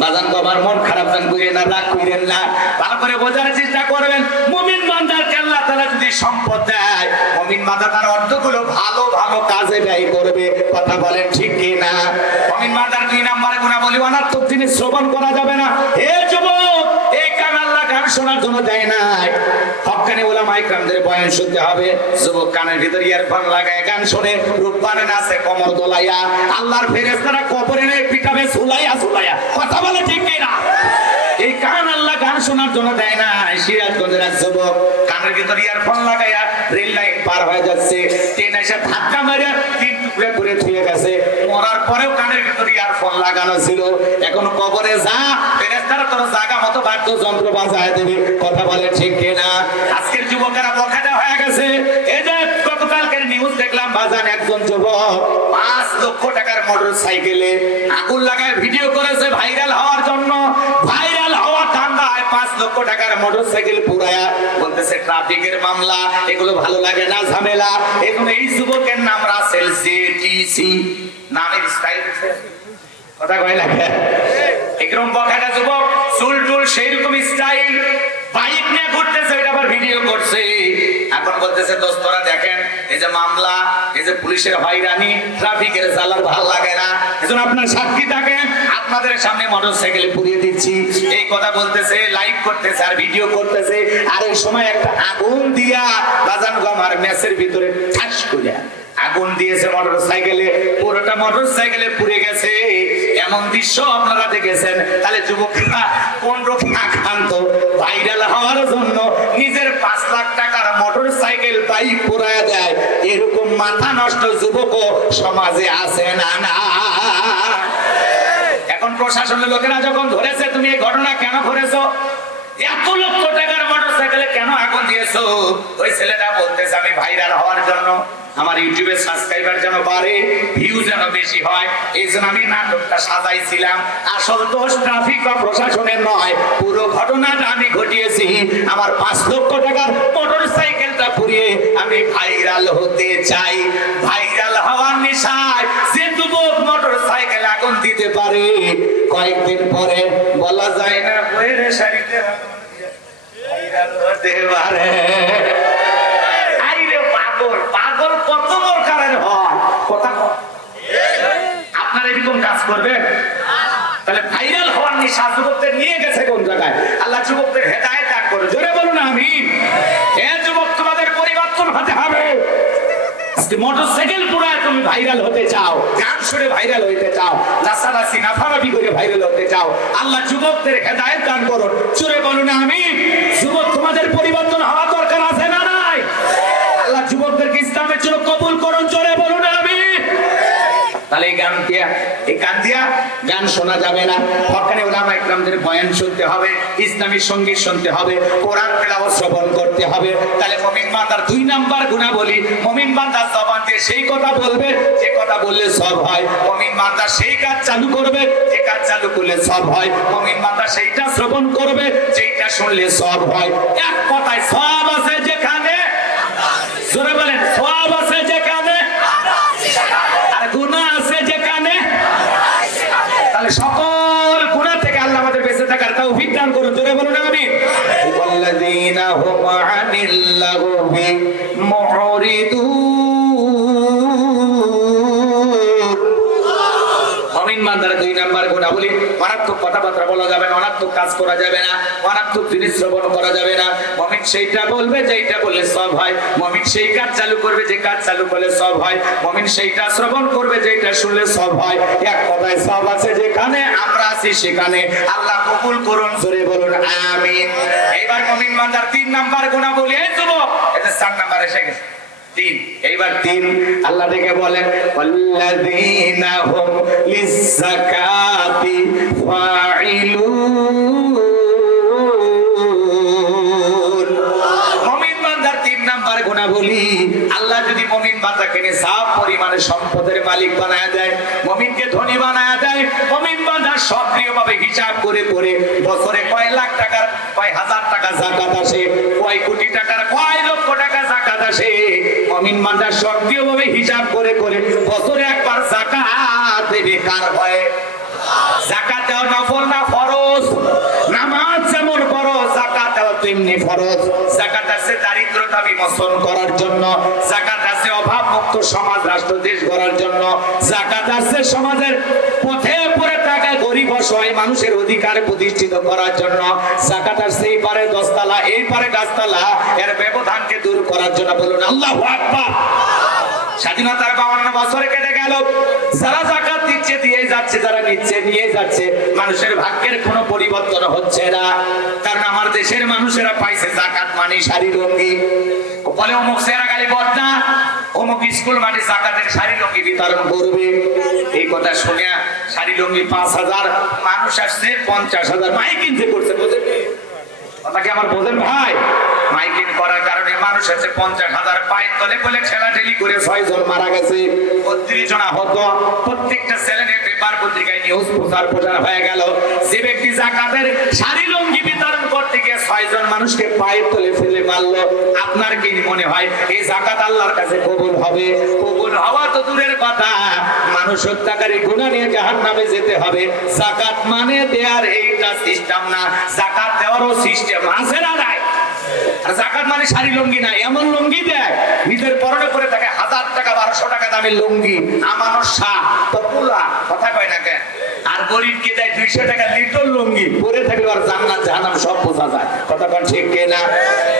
বাজান আমার মন খারাপ জান বুঝে না, রাগ করেন না, ভালো করে বোঝার চেষ্টা করবেন। মুমিন বান্দাকে আল্লাহ তাআলা যদি সম্পদ দেয়, মুমিন বান্দা তার অর্থগুলো ভালো ভালো কাজে ব্যয় করবে। কথা বলেন ঠিক কি না? মুমিন বান্দার 2 নম্বরে গুণাবলী, অনর্থক জিনিস শ্রবণ করা যাবে না। হে যুবক, এই কান আল্লাহ গান শোনার জন্য দেয় নাই। হক্কানি উলামায়ে কেরামদের বয়ান শুনতে হবে। যুবক কানের ভিতর ইয়ারফোন লাগায় গান শুনে, রূপবানে নাচে কমর দোলাইয়া, আল্লাহর ফেরেশতারা কবরে নিয়ে পিটাবে ঝুলাইয়া ঝুলাইয়া। কথা বলে ঠিক কি না? এই কান আল্লাহ গান শোনার জন্য দেয় না। সিরাজগঞ্জের এক যুবক কানের ভিতর ইয়ারফোন লাগাইয়া রেল লাইন পার হয়ে যাচ্ছে, ট্রেন এসে ধাক্কা মারিয়া 3 টুকরা করে ছুঁয়ে গেছে। মরার পরেও কানের ভিতর ইয়ারফোন লাগানো ছিল। এখন কবরে যা, ফেরেশতারা তোর জায়গা মতো বাদ্যযন্ত্র বাজায় দেবে। কথা বলে ঠিক কি না? আজকের যুবকেরা বখাটে হয়ে গেছে। এই যে গতকালকের নিউজ দেখলাম, বাজান একজন যুবক 5 লক্ষ টাকার মোটরসাইকেলে আগুন লাগায় ভিডিও করেছে ভাইরাল হওয়ার জন্য। ভাইরাল হওয়া ধান্দায় 5 লক্ষ টাকার মোটরসাইকেল পুরায়া বলতেছে ট্রাফিকের মামলা, এগুলো ভালো লাগে না, ঝামেলা। এখন এই যুবকের নাম রাসেল জেটিসি, নামের স্টাইল কথা কয় লাগে। একরকম বখাটা যুবক, চুল টুল সেই রকম স্টাইল, বাইক নিয়ে ঘুরতেছে, এটা আবার ভিডিও করছে। এখন বলতেছে দোস্তরা দেখেন, এই যে মামলা, এই যে পুলিশের হয়রানি, ট্রাফিকের জ্বালার ভাল লাগে না, এজন্য আপনার সাক্ষী থাকেন, আপনাদের সামনে মোটরসাইকেলে পুড়িয়ে দিচ্ছি। এই কথা বলতেছে, লাইভ করতেছে আর ভিডিও করতেছে। আর এই সময় একটা আগুন দিয়া বাজান আমার ম্যাচের ভিতরে ঠাস করে আগুন দিয়েছে মোটরসাইকেলে, পুরোটা মোটরসাইকেলে পুড়ে গেছে। এমন দৃশ্য আপনারা দেখেছেন? তাহলে যুবকরা কোন রকম আক্রান্ত, ভাইরাল হওয়ার জন্য নিজের 5 লাখ টাকার মোটরসাইকেল বাইক পুড়ায় দেয়। এরকম মাথা নষ্ট যুবকও সমাজে আছে না? না। এখন প্রশাসনের লোকেরা যখন ধরেছে, তুমি এই ঘটনা কেন করেছো, 1 লক্ষ টাকার মোটরসাইকেলে কেন আগুন দিয়েছো, ওই ছেলেটা বলতেছে আমি ভাইরাল হওয়ার জন্য, আমার ইউটিউবে সাবস্ক্রাইবার যেন বাড়ে, ভিউ যেন বেশি হয়, এই জন্য আমি নাটকটা সাজাইছিলাম। আসল দোষ ট্রাফিক বা প্রশাসনের নয়, পুরো ঘটনাটা আমি ঘটিয়েছি। আমার 5 লক্ষ টাকার মোটরসাইকেলটা পুড়িয়ে আমি ভাইরাল হতে চাই। ভাইরাল হওয়ার নেশায় যে যুবক মোটরসাইকেল আগুন দিতে পারে, কয়েকদিন পরে বলা যায় না বইয়ের শাড়িতে ভাইরাল হতে পারে। পাগল কত প্রকারের হয়, কথা আপনারা এরকম কাজ করবেন? তাহলে ভাইরাল হওয়ার নেশা যুবকদের নিয়ে গেছে কোন জায়গায়? আল্লাহ যুবকদের হেদায়েত দান করে। জোরে বলুন আমিন। এ যুবক, তোমাদের পরিবর্তন হতে হবে। মোটরসাইকেল পুরায় তুমি ভাইরাল হতে চাও, গান শুনে ভাইরাল হইতে চাও, নাচানাচি নাফারাফি করে ভাইরাল হতে চাও, আল্লাহ যুবকদের হেদায়েত দান করুন। জোরে বলুন আমিন। যুবক, তোমাদের পরিবর্তন হওয়া দরকার আছে না নাই? আল্লাহ যুবকদেরকে ইসলামের জন্য কবুল করুন। জোরে বলুন আমিন। তাহলে এই গান দিয়া গান শোনা যাবে না। হকানে উলামা ইকরামদের বয়ান শুনতে হবে, ইসলামী সঙ্গীত শুনতে হবে, কোরআন তেলাওয়াত শ্রবণ করতে হবে। তাহলে মুমিন বান্দার 2 নাম্বার গুণাবলী, মুমিন বান্দা জবান দিয়ে সেই কথা বলবে যে কথা বললে সওয়াব হয়। মুমিন বান্দা সেই কাজ চালু করবে যে কাজ চালু করলে সওয়াব হয়। মুমিন বান্দা সেইটা শ্রবণ করবে যেটা শুনলে সওয়াব হয়। এক কথায় সওয়াব আছে যেখানে, জোরে বলেন, সওয়াব আছে যেখানে আর গুনাহ আছে যেখানে। তাহলে সকল গুনাহ থেকে আল্লাহ আমাদের বেঁচে থাকার তৌফিক দান করুন। জোরে বলুন আমিন। ওয়াল্লাযীনা হুম আনিল লাগবি মুরিদুন। মুমিন বান্দার 2 নাম্বার গুণাবলী, মারাত্মক কথাবার্তা বলা যাবে না, মারাত্মক কাজ করা যাবে না, মারাত্মক জিনিস শ্রবণ করা যাবে না। মুমিন সেইটা বলবে যেটা বললে সওয়াব হয়। মুমিন সেই কাজ চালু করবে যে কাজ চালু করলে সওয়াব হয়। মুমিন সেইটা শ্রবণ করবে যেটা শুনলে সওয়াব হয়। এক কথায় সওয়াব আছে যেখানে, আমরা আছি সেখানে। আল্লাহ কবুল করুন। জোরে বলুন আমিন। এইবার মুমিন বান্দার 3 নাম্বার গুণাবলী, এই যুবক, এটা 4 নাম্বার এসে গেছে। 3, এইবার 3 আল্লাহ দেখে বলেন ওয়াল্লাযীনা হুম লিয-যাকাতি ফাইলুন। মুমিন বান্দার 3 নাম্বার গুণাবলী, আল্লাহ যদি মুমিন বান্দাকে নিসাব পরিমাণে সম্পদের মালিক বানায় দেয়, মুমিনকে ধনী বানায় দেয়, মুমিন বান্দা সক্রিয়ভাবে হিসাব করে করে বছরে কয় লাখ টাকার, কয় হাজার টাকা যাকাত আসে, কয় কোটি টাকার, কয় লক্ষ টাকা যাকাত আসে, মুমিন বান্দা সক্রিয়ভাবে হিসাব করে করে বছরে একবার যাকাত দেবে কার হয়? যাকাত দেওয়া নফল না ফরজ? নামাজ যেমন ফরজ, যাকাত দেওয়া তেমনি ফরজ। যাকাত আছে দারিদ্রতা বিমোচন করার জন্য, যাকাত আছে অভাব মুক্ত সমাজ রাষ্ট্র দেশ গড়ার জন্য, যাকাত আছে সমাজের পথে পড়ে থাকা গরিব অসহায় মানুষের অধিকার প্রতিষ্ঠিত করার জন্য, যাকাত আছে এই পারে 10 তলা এই পারে 10 তলা এর ব্যবধানকে দূর করার জন্য। বলুন আল্লাহু আকবার। স্বাধীনতার 52 বছরে কেটে গেল, যারা যাকাত দিচ্ছে দিয়ে যাচ্ছে, যারা নিচ্ছে নিয়ে যাচ্ছে, মানুষের ভাগ্যের কোনো পরিবর্তন হচ্ছে না। কারণ আমার দেশের মানুষেরা পাইছে যাকাত মানে শাড়ি লুঙ্গি। বলে অমুক সেরাগালি বদনা, অমুক স্কুল মানে যাকাতের শাড়ি লুঙ্গি বিতরণ করবে। এই কথা শুনে শাড়ি লুঙ্গি 5000, মানুষ আসছে 50,000, মাইকিং যে করছে, বুঝেন কথা কি আমার বোঝেন ভাই? মাইকিং করার কারণে মানুষ আছে 50,000 পায়ের তলে বলে ঠেলাঠেলি করে 6 জন মারা গেছে, 32 জন আহত। প্রত্যেকটা চ্যানেলে পেপার পত্রিকায় নিউজ প্রচার হয়ে গেল। যে ব্যক্তি যাকাতের শাড়ি লুঙ্গি বিতরণ করতে গিয়ে 6 জন মানুষকে পায়ের তলে ফেলে মারলো, আপনার কি মনে হয় এই যাকাত আল্লাহর কাছে কবুল হবে? কবুল হওয়া তো দূরের কথা, মানুষ হত্যাকারী গুনাহ নিয়ে জাহান্নামে যেতে হবে। যাকাত মানে দেয়ার এইটা সিস্টেম না, যাকাত দেওয়ারও সিস্টেম আছে না নাই? আর যাকাত মানে শাড়ি লুঙ্গি না, এমন লুঙ্গি দেয় নিজের পরনে পরে থাকে 1000 টাকা 1200 টাকা দামের লুঙ্গি, আমানো শাহ তো পুলা, কথা কয় না কেন? আর গরিবকে দেয় 200 টাকা লিটল লুঙ্গি, পরে থাকলে আর জান্নাত জাহান্নাম সব বোঝা যায়। কথা কন ঠিক কিনা?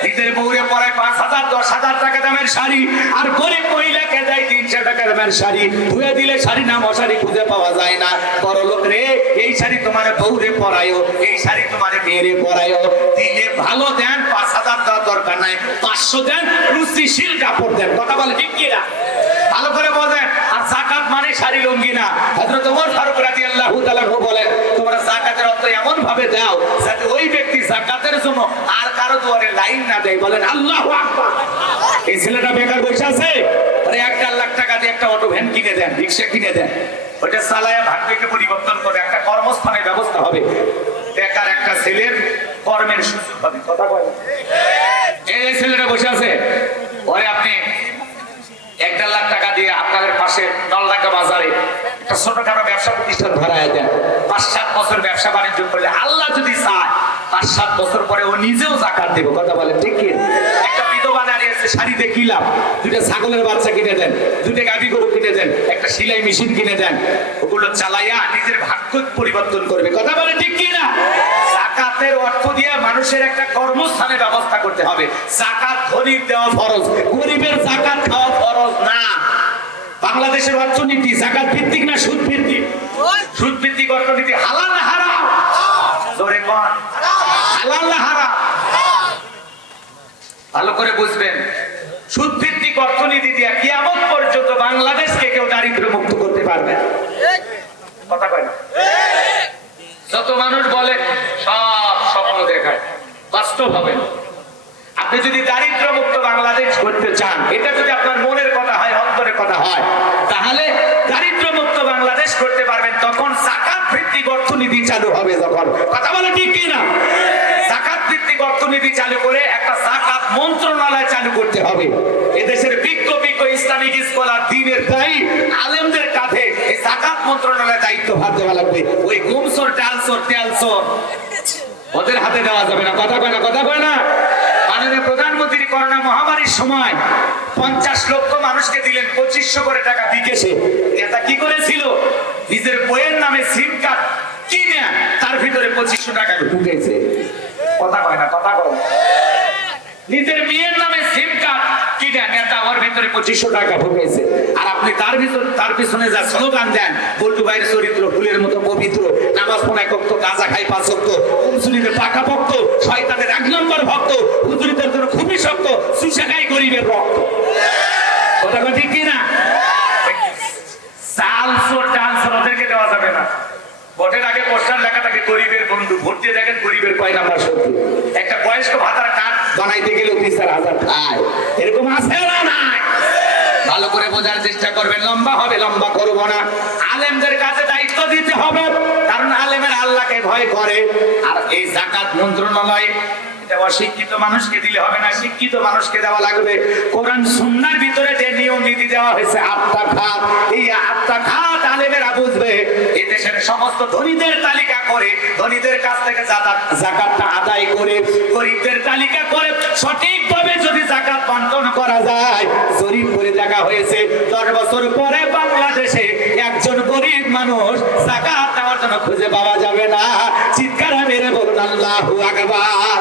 নিজের বউরে পরায় 5000 10,000 টাকা দামের শাড়ি, আর গরিব মহিলাকে দেয় 300 টাকা দামের শাড়ি। ধুয়ে দিলে শাড়ি না মশারি খুঁজে পাওয়া যায় না। বড় লোক রে, এই শাড়ি তোমার বউরে পরায়ও, এই শাড়ি তোমার মেয়েরে পরায়ও। দিলে ভালো দেন, 5000 দেওয়ার দরকার নাই, 500 দেন, রুচিশীল কাপড় দেন। কথা বলে ঠিক কিনা? ভালো করে বোঝেন। আর যাকাত মানে শাড়ি লুঙ্গি না। হযরত ওমর ফারুক রাদিয়াল্লাহু তাআলা বলেন, তোমরা যাকাতের অর্থ এমন ভাবে দাও যাতে ওই ব্যক্তি যাকাতের জন্য আর কারো দুয়ারে লাইন না দেয়। বলেন আল্লাহু আকবার। এই ছেলেটা বেকার বসে আছে, আরে 1.5 লাখ টাকা দিয়ে একটা অটো ভ্যান কিনে দেন, রিকশা কিনে দেন, ওটা চালায়া ভাগ্যকে পরিবর্তন করে একটা কর্মস্থানের ব্যবস্থা হবে। বেকার একটা ছেলের কর্মের সুযোগ হবে। কথা বলেন। এই ছেলেটা বসে আছে, ওই আপনি 1.5 লাখ টাকা দিয়ে আপনাদের পাশে নলডাঙ্গা বাজারে একটা ছোটখাটো ব্যবসা প্রতিষ্ঠান ধরায় দেন। 5-7 বছর ব্যবসা বাণিজ্য করলে আল্লাহ যদি চায় 5-7 বছর পরে ও নিজেও যাকাত দেবে। কথা বলেন ঠিক কি? একটা বিধবা নারী আছে, শাড়িতে কি লাভ? 2টা ছাগলের বাচ্চা কিনে দেন, 2টা গাভী গরু কিনে দেন, একটা সেলাই মেশিন কিনে দেন, ওগুলো চালাইয়া নিজের ভাগ্য পরিবর্তন করবে। কথা বলেন ঠিক কি না? যাকাতের অর্থ দিয়ে মানুষের একটা কর্মস্থানের ব্যবস্থা করতে হবে। যাকাত ধনীর দেওয়া ফরজ, গরিবের যাকাত খাওয়া ফরজ না। বাংলাদেশের অর্থনীতি যাকাত ভিত্তিক না সুদ ভিত্তিক? সুদ ভিত্তিক অর্থনীতি। হালাল না হারাম? জোরে কোন হালাল না হারাম? ভালো করে বুঝবেন। সুদ ভিত্তিক ভিত্তিক অর্থনীতি দিয়ে কিয়ামত পর্যন্ত বাংলাদেশকে কেউ দারিদ্র মুক্ত করতে পারবে না। কথা কয় না? যত মানুষ বলে সব স্বপ্ন দেখায়, বাস্তব হবে না। আপনি যদি দারিদ্র মুক্ত বাংলাদেশ করতে চান, এটা যদি আপনার মনের কথা হয়, অন্তরের কথা হয়, তাহলে দারিদ্র মুক্ত বাংলাদেশ করতে পারবেন। তখন যাকাত ভিত্তিক অর্থনীতি চালু হবে। যখন কথা বলে ঠিক কি না? যাকাত ভিত্তিক অর্থনীতি চালু করে একটা যাকাত মন্ত্রণালয় চালু করতে হবে। এদেশের বিজ্ঞ ইসলামিক স্কলার দ্বীনের দায়ী আলেমদের কাঁধে এই যাকাত মন্ত্রণালয়ের দায়িত্ব ভার দেওয়া লাগবে। ওই গুমসর টালসর তেলসর ওদের হাতে দেওয়া যাবে না। কথা কয় না? কথা কয় না? মাননীয় প্রধানমন্ত্রী করোনা মহামারীর সময় 50 লক্ষ মানুষকে দিলেন 2500 করে টাকা বিকেশে। এটা কি করেছিল? নিজের বইয়ের নামে সিম কার্ড কিনে তার ভিতরে 2500 টাকা ঢুকেছে। কথা কয় না? কথা কয়। নিজের মেয়ের নামে সিম কার্ড কিনে নেতা ওর ভিতরে 2500 টাকা ঢুকেছে। আর আপনি তার পিছনে যা স্লোগান দেন, বল্টু ভাইয়ের চরিত্র ফুলের মতো পবিত্র, নামাজ পড়ায় ভক্ত, গাঁজা খাই 5 ওয়াক্ত, মুসলিমের পাকা ভক্ত, শয়তানের 1 নম্বর ভক্ত, হুজুরিদের জন্য খুবই শক্ত, সুশা খাই গরিবের রক্ত। কথা কথা ঠিক কি না? চাল ওদেরকে দেওয়া যাবে না। ভোটের আগে পোস্টার লেখা থাকে গরিবের বন্ধু, ভোট দিয়ে দেখেন গরিবের কয় নাম্বার শত্রু। একটা বয়স্ক ভাতার কার্ড বানাইতে গেলে 30,000 খায়। এরকম আছে না? নাই? ভালো করে বোঝার চেষ্টা করবেন। লম্বা হবে, লম্বা করবো না। আলেমদের কাছে দায়িত্ব দিতে হবে, কারণ আলেমের আল্লাহকে ভয় করে। আর এই যাকাত মন্ত্রণালয় এটা অশিক্ষিত মানুষকে দিলে হবে না, শিক্ষিত মানুষকে দেওয়া লাগবে। কোরআন সুন্নাহর ভিতরে যে নিয়ম নীতি দেওয়া হয়েছে 8টা খাত, এই 8টা খাত আলেমেরা বুঝবে। এই দেশের সমস্ত ধনীদের তালিকা করে, ধনীদের কাছ থেকে যাকাতটা আদায় করে, গরিবদের তালিকা করে সঠিকভাবে যদি যাকাত বন্টন করা যায়। জরিপ করে দেখা হয়েছে 10 বছর পরে বাংলাদেশে একজন গরিব মানুষ যাকাত দেওয়ার জন্য খুঁজে পাওয়া যাবে না। চিৎকার মেরে বলুন আল্লাহু আকবার।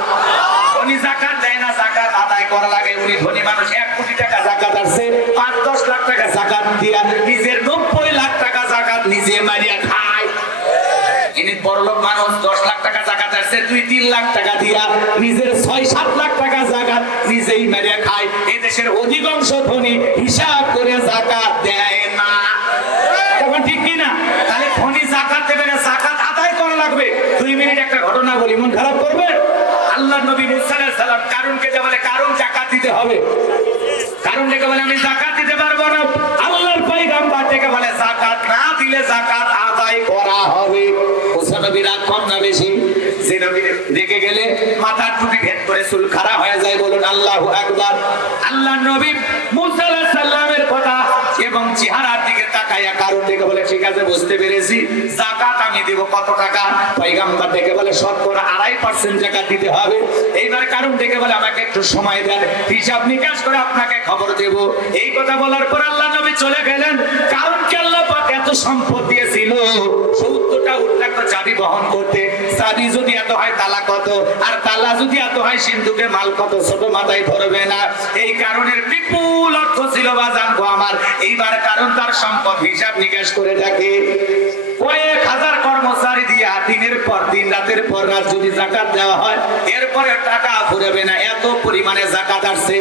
উনি যাকাত দেয় না, যাকাত আদায় করা লাগে। উনি ধনী মানুষ, 1 কোটি টাকা যাকাত আসছে, 5-10 লাখ টাকা যাকাত দিয়া নিজের 90 লাখ টাকা যাকাত নিজে মারিয়া খায়। ইনি বড়লোক মানুষ, 10 লাখ টাকা যাকাত আসছে, 2-3 লাখ টাকা দিয়া নিজের 6-7 লাখ টাকা যাকাত নিজেই মারিয়া খায়। এই দেশের অধিকাংশ ধনী হিসাব করে যাকাত দেয় না। তখন ঠিক কি না? তাহলে ধনী যাকাত দেবে না, যাকাত আদায় করা লাগবে। 2 মিনিট একটা ঘটনা বলি, মন খারাপ করবে? আল্লাহর নবী মুসা আলাইহিস সালাম কারুনকে যে বলে কারুন যাকাত দিতে হবে, কারুন ডেকে বলে আমি যাকাত দিতে পারবো না। আল্লাহর পয়গম্বর ডেকে বলে যাকাত না দিলে যাকাত আদায় করা হবে। মুসা নবী রাগ কম না বেশি? যে নবী রেগে গেলে মাথার টুপি ভেদ করে চুল খাড়া হয়ে যায়। বলুন আল্লাহু আকবার। আল্লাহর নবী মুসা আলাইহিস সালামের কথা এবং চেহারার দিকে তাকায়া কারুন ডেকে বলে ঠিক আছে বুঝতে পেরেছি, যাকাত আমি দেব। কত টাকা? পয়গম্বর ডেকে বলে শতকরা 2.5% যাকাত দিতে হবে। এইবার কারুন ডেকে বলে আমাকে একটু সময় দেন, হিসাব নিকাশ করে আপনাকে খবর দেব। এই কথা বলার পর আল্লাহ নবী চলে গেলেন। কারুনকে আল্লাহ পাক এত সম্পদ দিয়েছিল, 70টা উট লাগতো চাবি বহন করতে। চাবি যদি এত হয় তালা কত, আর তালা যদি এত হয় সিন্ধুকে মাল কত, ছোট মাথায় ধরবে না। এই কারণের বিপুল অর্থ ছিল বাজান গো আমার। এইবার কারণ তার সম্পদ হিসাব নিকাশ করে থাকে, কয়েক হাজার কর্মচারী দিয়া দিনের পর দিন, রাতের পর রাত যদি যাকাত দেওয়া হয়, এরপরে টাকা ফুরাবে না, এত পরিমাণে যাকাত আসছে।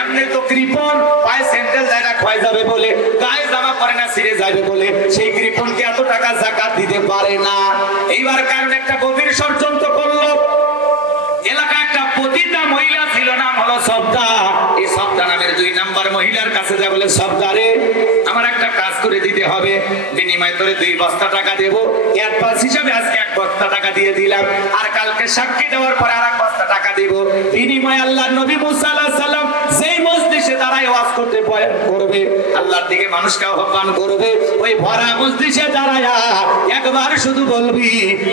এমনি তো কৃপণ, পায়ে স্যান্ডেল জায়গা ক্ষয় যাবে বলে, গায়ে জামা পরে না ছিঁড়ে যাবে বলে, সেই কৃপণকে এত টাকা যাকাত দিতে পারে না। এইবার কারণ একটা গভীর ষড়যন্ত্র করলো। এলাকায় একটা পতিতা মহিলা ছিল, নাম হলো সবদা। এই সবদা নামের 2 নাম্বার মহিলার কাছে যা বলে, সবদারে আমার একটা কাজ করে দিতে হবে, বিনিময় করে 2 বস্তা টাকা দেব। অ্যাডভান্স হিসাবে আজকে 1 বস্তা টাকা দিয়ে দিলাম, আর কালকে সাক্ষী দেওয়ার পরে আর 1 বস্তা টাকা দেব। বিনিময় আল্লাহর নবী মুসা আলাইহিস সালাম সেই মজলিসে দাঁড়ায় ওয়াজ করতে বয়ান করবে, আল্লাহর দিকে মানুষকে আহ্বান করবে। ওই ভরা মজলিসে দাঁড়ায় একবার শুধু বলবি,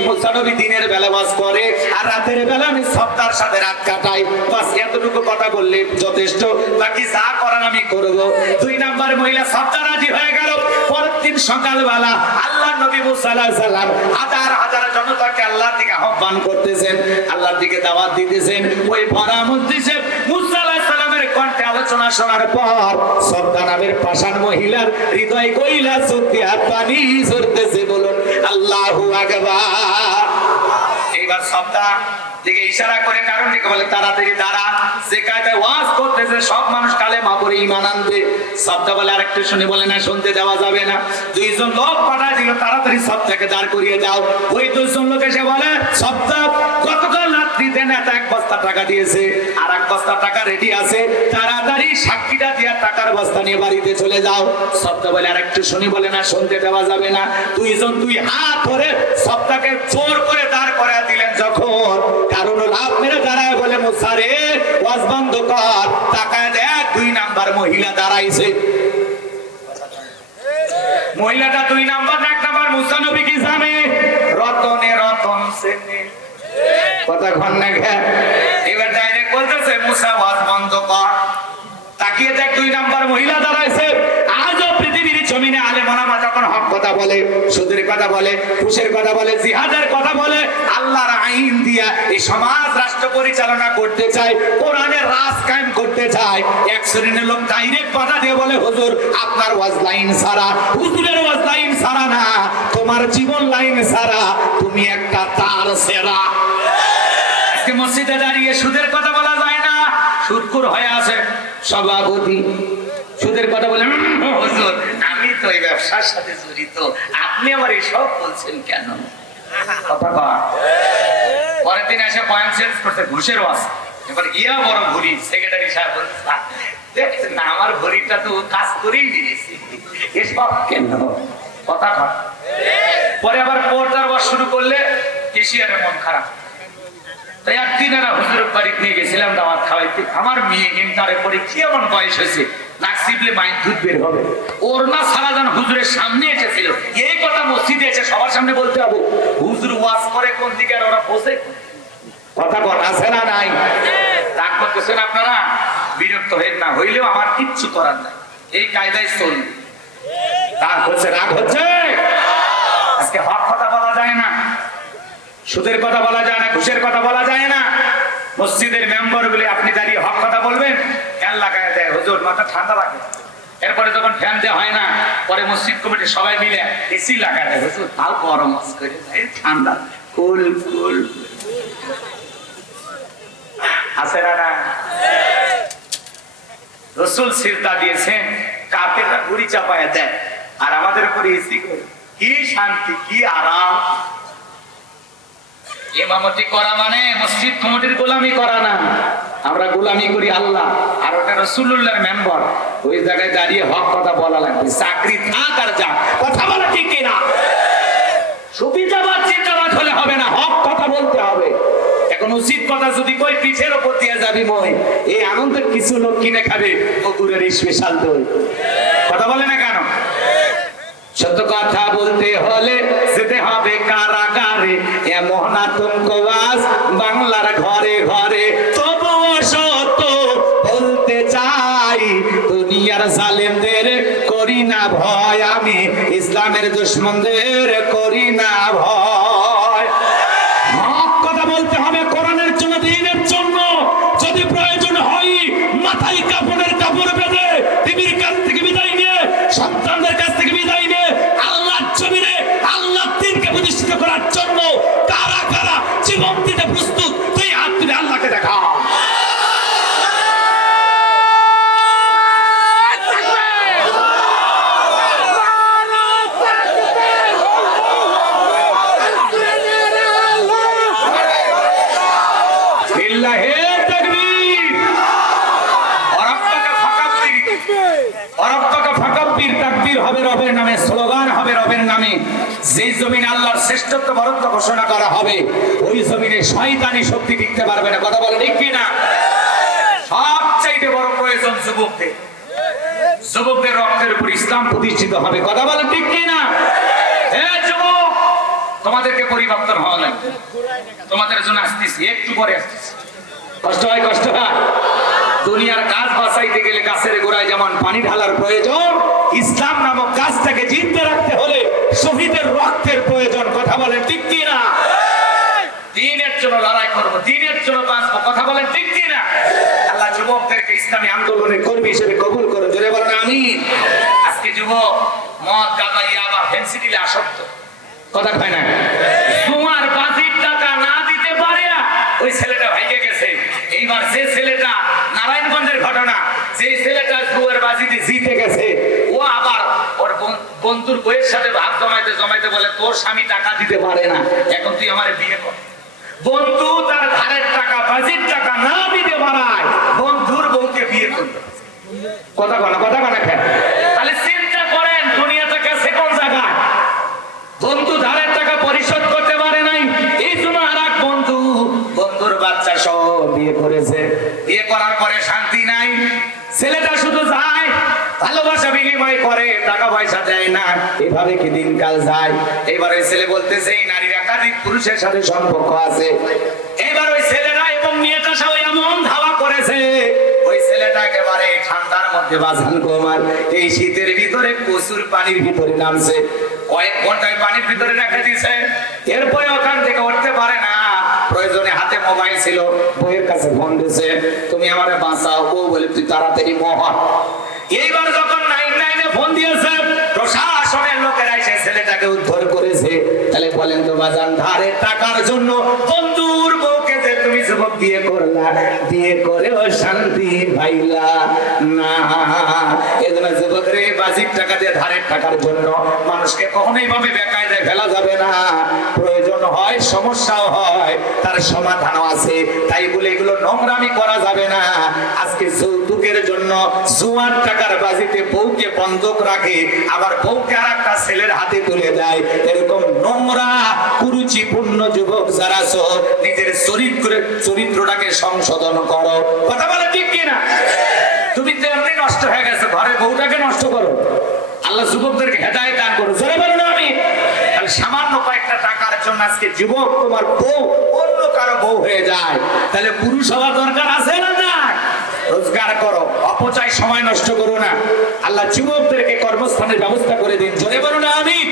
মুসা নবী দিনের বেলা ওয়াজ করে আর রাতের বেলা আমি সবদার সাথে রাত কাটাই। বাস এতটুকু কথা বললে যথেষ্ট, বাকি যা করার আমি করব। 2 নাম্বার মহিলা সবদা রাজি হয়ে গেল। পরের দিন সকালবেলা আল্লাহর নবী মুসা আলাইহিস সালাম হাজার হাজার জনতাকে আল্লাহর দিকে আহ্বান করতেছেন, আল্লাহর দিকে দাওয়াত দিতেছেন। ওই ভরা মজলিসে মুসা আলাইহিস সালামের কণ্ঠে আলোচনা শোনার পর সবদা নামের পাষাণ মহিলার হৃদয় কইলা চোখে পানি ঝরতেছে। বলুন আল্লাহু আকবার। এবার সপ্তাহ দিকে ইশারা করে কারণ দিকে বলে তাড়াতাড়ি দাঁড়া, যে কায়দায় ওয়াজ করতেছে সব মানুষ কালেমা পড়ে ঈমান আনবে। সপ্তাহ বলে আরেকটু শুনে বলে না, শুনতে দেওয়া যাবে না। দুইজন লোক পাঠায় দিল, তাড়াতাড়ি সপ্তাহকে দাঁড় করিয়ে দাও। ওই দুইজন লোক এসে বলে, সপ্তাহ গতকাল রাত্রিতে নেতা 1 বস্তা টাকা দিয়েছে, আর 1 বস্তা টাকা রেডি আছে, তাড়াতাড়ি সাক্ষীটা দিয়ে টাকার বস্তা নিয়ে বাড়িতে চলে যাও। সপ্তাহ বলে আরেকটু শুনি বলে না, শুনতে দেওয়া যাবে না। দুইজন 2 হাত ধরে সপ্তাহকে জোর করে দাঁড় করায় দিলেন। যখন কারণ লাভ মেরে দাঁড়ায় বলে, মুসা রে ওয়াজ বন্ধ কর, টাকায় দেখ 2 নাম্বার মহিলা দাঁড়াইছে। মহিলাটা 2 নাম্বার না 1 নাম্বার? মুসা নবী কি জানে? রতনে রতন সেনে কথা ঘন না গে। এবার ডাইরেক্ট বলতেছে মুসা ওয়াজ বন্ধ কর। তাকিয়ে দেখ 2 নাম্বার মহিলা দাঁড়াইছে। আজও পৃথিবীর জমিনে আলেম ওলামা যখন হক কথা বলে, সুদের কথা বলে, ঘুষের কথা বলে, জিহাদের কথা বলে, আল্লাহর আইন দিয়া এই সমাজ রাষ্ট্র পরিচালনা করতে চায়, কোরআনের রাজ কায়েম করতে চায়, এক শ্রেণীর লোক ডাইরেক্ট কথা দিয়ে বলে, হুজুর আপনার ওয়াজ লাইন ছাড়া, হুজুরের ওয়াজ লাইন ছাড়া না, তোমার জীবন লাইন ছাড়া, তুমি একটা তার সেরা। আজকে মসজিদে দাঁড়িয়ে সুদের কথা বলা যায় না, সুদখোর হয়ে আছে সভাপতি, সুদের কথা বলে, হুজুর আমি তো এই ব্যবসার সাথে জড়িত, আপনি আবার এসব বলছেন কেন? কথা কয়। পরের দিন এসে পয়েন্ট চেঞ্জ করতে ঘুষের ওয়াজ। এবার ইয়া বড় ঘুরি, সেক্রেটারি সাহেব বলছে, দেখছেন না আমার ঘড়িটা তো কাজ করেই দিয়েছি, এসব কেন? কথা কয়। পরে আবার পর্দার ওয়াজ শুরু করলে কেশিয়ারের মন খারাপ। তাই একদিন এরা হুজুরের বাড়িতে নিয়ে গেছিলাম দাওয়াত খাওয়াইতে। আমার মেয়ে ইন্টারে পড়ে কি এমন বয়স হয়েছে, নাক চিপলে মায়ের দুধ বের হবে, ওর না সারা যেন হুজুরের সামনে এসেছিল। এই কথা মসজিদে এসে সবার সামনে বলতে হবে, হুজুর ওয়াজ করে কোন দিকে আর ওরা বসে। কথা বল আছে না নাই? রাগ করতেছেন আপনারা, বিরক্ত হয়ে না হইলেও আমার কিচ্ছু করার নাই, এই কায়দায় চলবে। রাগ হচ্ছে, রাগ হচ্ছে। আজকে হক কথা বলা যায় না, সুদের কথা বলা যায় না, ঘুষের কথা বলা যায় না। মসজিদের মেম্বার গুলি আপনি দাঁড়িয়ে হক কথা বলবেন, ফ্যান লাগায় দেয়, হুজুর মাথা ঠান্ডা রাখে। এরপরে যখন ফ্যান দেওয়া হয় না, পরে মসজিদ কমিটি সবাই মিলে এসি লাগায় দেয়, হুজুর তাও গরম করে ঠান্ডা কুল কুল। আছে না? রসুল সিজদা দিয়েছেন, কাফেররা ঘুড়ি চাপায় দেয়, আর আমাদের উপরে এসি করে। কি শান্তি, কি আরাম। ইমামতি করা মানে মসজিদ কমিটির গোলামি করা না, আমরা গোলামি করি আল্লাহ, আর ওটা রাসূলুল্লাহর মেম্বার। ওই জায়গায় দাঁড়িয়ে হক কথা বলা লাগবে, চাকরি থাক আর যাক, কথা বলা ঠিক কিনা? সুবিধাবাদ চিন্তাবাদ হলে হবে না, হক কথা বলতে হবে। এখন উচিত কথা যদি কই পিঠের ওপর দিয়ে যাবি মই, এই আনন্দের কিছু লোক কিনে খাবে পুকুরের স্পেশাল দই। কথা বলে না কেন? সত্য কথা বলতে হলে যেতে হবে কারাগারে, এমন আতঙ্কবাজ বাংলার ঘরে ঘরে। তবুও সত্য বলতে চাই, দুনিয়ার জালেমদের করি না ভয়, আমি ইসলামের দুশমনদের করি না ভয়। হক কথা বলতে হবে, কোরআনের জন্য, দ্বীনের জন্য। যদি প্রয়োজন হয় মাথায় কাপড়ের কাপড় বেঁধে টিভির কাছ থেকে বিদায় নিয়ে, সন্তানদের কাছ থেকে বিদায় নিয়ে আল্লাহর জমিনে আল্লাহর দ্বীনকে প্রতিষ্ঠিত করার জন্য কারা কারা জীবন দিতে প্রস্তুত, তুই হাত তুলে আল্লাহকে দেখা। যে জমিনে আল্লাহর শ্রেষ্ঠত্ব বরত্ব ঘোষণা করা হবে, ওই জমিনে শয়তানি শক্তি টিকতে পারবে না। কথা বলে ঠিক কিনা? সবচাইতে বড় প্রয়োজন যুবকদের, যুবকদের রক্তের উপর ইসলাম প্রতিষ্ঠিত হবে। কথা বলে ঠিক কিনা? হ্যাঁ যুবক, তোমাদেরকে পরিবর্তন হওয়া লাগবে, তোমাদের জন্য আসতেছি, একটু পরে আসতেছি। কষ্ট হয়, কষ্ট হয়। দুনিয়ার গাছ বাঁচাইতে গেলে গাছের গোড়ায় যেমন পানি ঢালার প্রয়োজন, ইসলাম নামক গাছটাকে জিন্দা রাখতে হলে শহীদের রক্তের প্রয়োজন। কথা বলেন ঠিক কিনা? দ্বীনের জন্য লড়াই করবো, দ্বীনের জন্য বাঁচবো। কথা বলেন ঠিক কিনা? আল্লাহ যুবকদেরকে ইসলামী আন্দোলনের কর্মী হিসেবে কবুল করুন, জোরে বলেন আমিন। আজকে যুবক মদ, গাঁজা, ইয়াবা, ফেন্সিডিলে আসক্ত। কথা কয় না? তোমার বাজির টাকা না দিতে বাজিতে জিতে গেছে, ও আবার ওর বন্ধুর বইয়ের সাথে ভাব জমাইতে জমাইতে বলে তোর স্বামী টাকা দিতে পারে না, এখন তুই আমারে বিয়ে কর। বন্ধু তার ধারের টাকা বাজির টাকা না দিতে পারায় বন্ধুর বউকে বিয়ে করলো। কথা কনা খেয়ে তাহলে চিন্তা করেন দুনিয়াটা গেছে কোন জায়গায়। বন্ধু ধারের টাকা পরিশোধ করতে পারে নাই, এই জন্য আর এক বন্ধুর বাচ্চা সহ বিয়ে করেছে। বিয়ে করার পরে শান্তি নাই, ছেলেটা শুধু যায় ভালোবাসা বিনিময় করে, টাকা পয়সা দেয় না, এভাবে কি দিনকাল যায়। এবার ওই ছেলে বলতেছে এই নারীর একাধিক পুরুষের সাথে সম্পর্ক আছে। এবার ওই ছেলেরা এবং মেয়েটা সব এমন ধাওয়া করেছে, ওই ছেলেটা একেবারে ঠান্ডার মধ্যে বাজান কুমার এই শীতের ভিতরে প্রচুর পানির ভিতরে নামছে, কয়েক ঘন্টায় পানির ভিতরে রেখে দিছে। এরপরে ওখান থেকে উঠতে পারে না, প্রয়োজনে হাতে মোবাইল ছিল, বইয়ের কাছে ফোন দিছে, তুমি আমারে বাঁচাও। ও বলে তুই তাড়াতাড়ি মহা। এইবার যখন 999 ফোন দিয়েছে, প্রশাসনের লোকেরা এসে ছেলেটাকে উদ্ধার করেছে। তাহলে বলেন তো বাজান, ধারে টাকার জন্য বন্ধুর বউকে যে তুমি যুবক বিয়ে করলা, বিয়ে করেও শান্তি পাইলা না। এজন্য যুবক রে, বাজির টাকা দিয়ে ধারের টাকার জন্য মানুষকে কখনোই ভাবে বেকায়দায় ফেলা যাবে না। প্রয়োজন হয়, সমস্যাও হয়, তার সমাধানও আছে, তাই বলে এগুলো নোংরামি করা যাবে না। আজকে যৌতুকের জন্য জুয়ার টাকার বাজিতে বউকে বন্ধক রাখে, আবার বউকে আর একটা ছেলের হাতে তুলে দেয়। এরকম নোংরা কুরুচিপূর্ণ যুবক যারা আছো, নিজের চরিত্রটাকে সংশোধন করো। কথা বলে ঠিক কিনা? তুমি তো এমনি নষ্ট হয়ে গেছো, ঘরে বউটাকে নষ্ট করো। আল্লাহ যুবকদেরকে হেদায়েত দান করো। জোরে বলুন আমিন। তাহলে সামান্য কয়েকটা টাকার জন্য আজকে যুবক তোমার বউ অন্য কারো বউ হয়ে যায়, তাহলে পুরুষ হওয়ার দরকার আছে না? না, রোজগার করো, অপচয় সময় নষ্ট করো না। আল্লাহ যুবকদেরকে কর্মস্থানের ব্যবস্থা করে দিন। জোরে বলুন আমিন।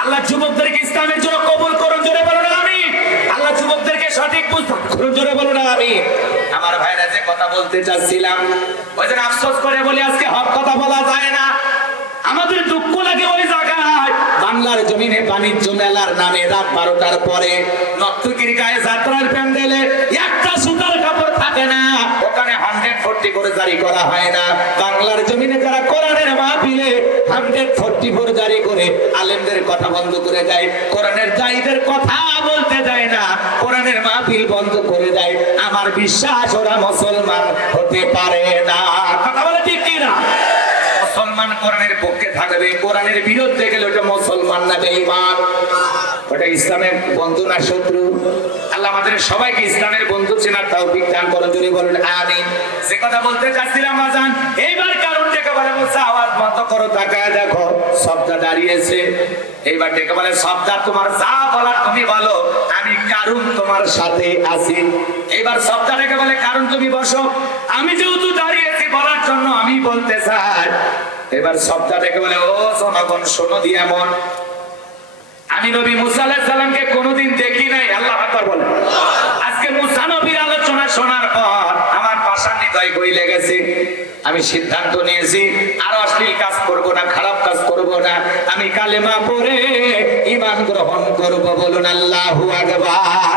আল্লাহ যুবকদেরকে ইসলামের জন্য কবুল করুন। জোরে বলুন আমিন। আল্লাহ যুবকদেরকে সঠিক বুঝতে করুন। জোরে বলুন আমিন। আমার ভাইরা যে কথা বলতে চাচ্ছিলাম, ওই জন্য আফসোস করে বলি আজকে হক কথা বলা যায় না। আমাদের দুঃখ লাগে ওই জায়গায় বাংলার জমিনে বাণিজ্য মেলার নামে রাত 12টার পরে নর্তকীর গায়ে যাত্রার প্যান্ডেলে একটা সুতার কাপড় থাকে না, ওখানে 140 করে জারি করা হয় না। বাংলার জমিনে যারা কোরআনের মাহফিলে 144 জারি করে আলেমদের কথা বন্ধ করে দেয়, কোরআনের দায়ীদের কথা বলতে দেয় না, কোরআনের মাহফিল বন্ধ করে দেয়, আমার বিশ্বাস ওরা মুসলমান হতে পারে না। কথা বলে ঠিক কিনা? মুসলমান কোরআনের পক্ষে থাকবে, কোরআনের বিরুদ্ধে গেলে ওটা মুসলমান না, বেঈমান। ওটা ইসলামের বন্ধু না শত্রু? আল্লাহ আমাদের সবাইকে ইসলামের বন্ধু চেনার তৌফিক দান করুন। জোরে বলুন আমিন। যে কথা বলতে চাচ্ছিলাম আজান, এইবার কারণ ডেকে বলে মুসা আওয়াজ বন্ধ করো, তাকায় দেখো সবদা দাঁড়িয়েছে। এইবার ডেকে বলে সবদা তোমার যা বলার তুমি বলো, আমি কারণ তোমার সাথে আছি। এইবার সবদা ডেকে বলে কারণ তুমি বসো, আমি যেহেতু দাঁড়িয়েছি বলার জন্য আমি বলতে চাই। এবার সবদা ডেকে বলে ও জনগণ শোনো দিয়ে এমন, আমি নবী মুসা আলাইহিস সালামকে কোনোদিন দেখি নাই। আল্লাহু আকবার বলেন। আজকে মুসা নবীর আলোচনা শোনার পর আমার পাষাণ হৃদয় গলে গেছে। আমি সিদ্ধান্ত নিয়েছি আর অশ্লীল কাজ করব না, খারাপ কাজ করব না। আমি কালেমা পড়ে ঈমান গ্রহণ করব। বলুন আল্লাহু আকবার।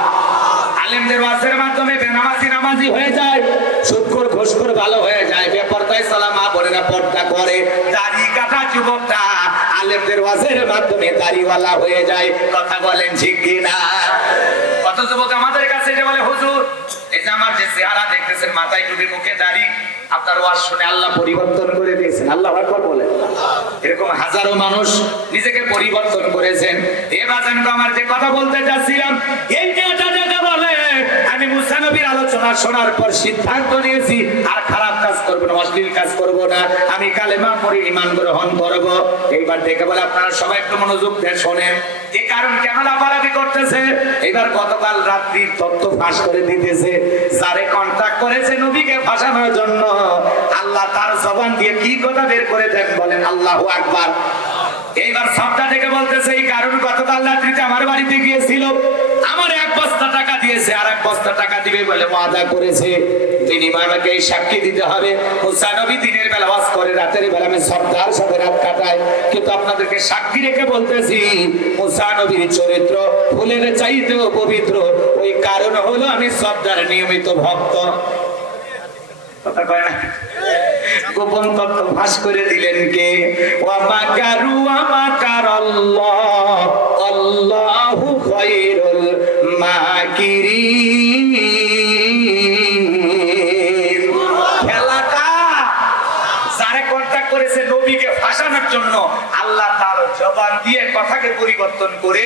আলেমদের ওয়াজের মাধ্যমে বেনামাজি নামাজি হয়ে যায়, সুদখোর ঘুষখোর ভালো হয়ে যায়, বেপরদায় সালাম মা বোনেরা পর্দা করে, দাড়ি কাটা যুবকটা আলেমদের ওয়াজের মাধ্যমে দাড়িওয়ালা হয়ে যায়। কথা বলেন ঠিক কিনা? কত যুবক আমাদের কাছে যে বলে হুজুর এই যে আমার যে চেহারা দেখতেছেন, মাথায় টুপি মুখে দাড়ি, আপনার ওয়াজ শুনে আল্লাহ পরিবর্তন করে দিয়েছেন। আল্লাহু আকবার বলে। এরকম হাজারো মানুষ নিজেকে পরিবর্তন করেছেন। এ বাজানগো আমার যে কথা বলতে যাচ্ছিলাম, এই মেয়েটা যেটা বলে আমি মুসা নবীর আলোচনা শোনার পর সিদ্ধান্ত নিয়েছি আর খারাপ কাজ করব না, অশ্লীল কাজ করব না, আমি কালেমা পড়ে ঈমান গ্রহণ করব। এইবার দেখে বলে আপনারা সবাই একটু মনোযোগ দিয়ে শোনেন, এই কারণ কেন লাফালাফি করতেছে। এবার গতকাল রাত্রি তথ্য ফাঁস করে দিতেছে, যারে কন্টাক্ট করেছে নবীকে ফাঁসানোর জন্য আল্লাহ তার জবান দিয়ে কি কথা বের করে দেন, বলেন আল্লাহু আকবার। এইবার সবটা থেকে বলতেছে এই কারণ গতকাল রাত্রিতে আমার বাড়িতে গিয়েছিল, আমার 1 বস্তা টাকা দিয়েছে আর 1 বস্তা টাকা দিবে বলে ওয়াদা করেছে। তিনি আমাকে সাক্ষী দিতে হবে। মুসা নবী দিনের বেলা ওয়াজ করে, রাতের বেলা আমি সবটার সাথে রাত কাটাই, কিন্তু আপনাদেরকে সাক্ষী রেখে বলতেছি মুসা নবীর চরিত্র ফুলের চাইতেও পবিত্র। ওই কারণ হলো আমি সবটার নিয়মিত ভক্ত। কথা কয় না? গোপন তত্ত্ব ফাঁস করে দিলেন কে? ওয়া মাকারু ওয়া মাকারাল্লাহ আল্লাহু খায়রুল মাকিরিন। খেলাটা যারা কন্টাক্ট করেছে নবীকে ফাঁসানোর জন্য, আল্লাহ তার জবান দিয়ে কথাকে পরিবর্তন করে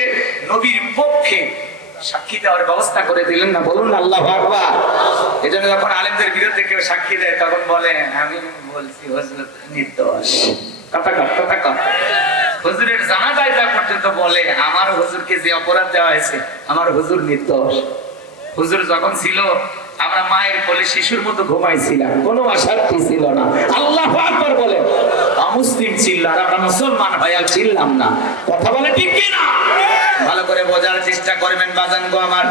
নবীর পক্ষে সাক্ষী দেওয়ার ব্যবস্থা করে দিলেন না? বলুন আল্লাহু আকবার। এজন্য যখন আলেমদের বিরুদ্ধে কেউ সাক্ষী দেয় তখন বলে আমি বলছি হুজুর নির্দোষ। কথা হুজুরের জানাজায় যা পর্যন্ত বলে আমার হুজুরকে যে অপরাধ দেওয়া হয়েছে আমার হুজুর নির্দোষ। হুজুর যখন ছিল আমরা মায়ের কোলে শিশুর মতো ঘুমাইছিলাম, কোনো অশান্তি ছিল না। আল্লাহু আকবার বলে। অমুসলিম ছিল আর আমরা মুসলমান হয়ে ছিলাম না। কথা বলে ঠিক কি না? ভালো করে বোঝার চেষ্টা করবেন বাজান গো আমার।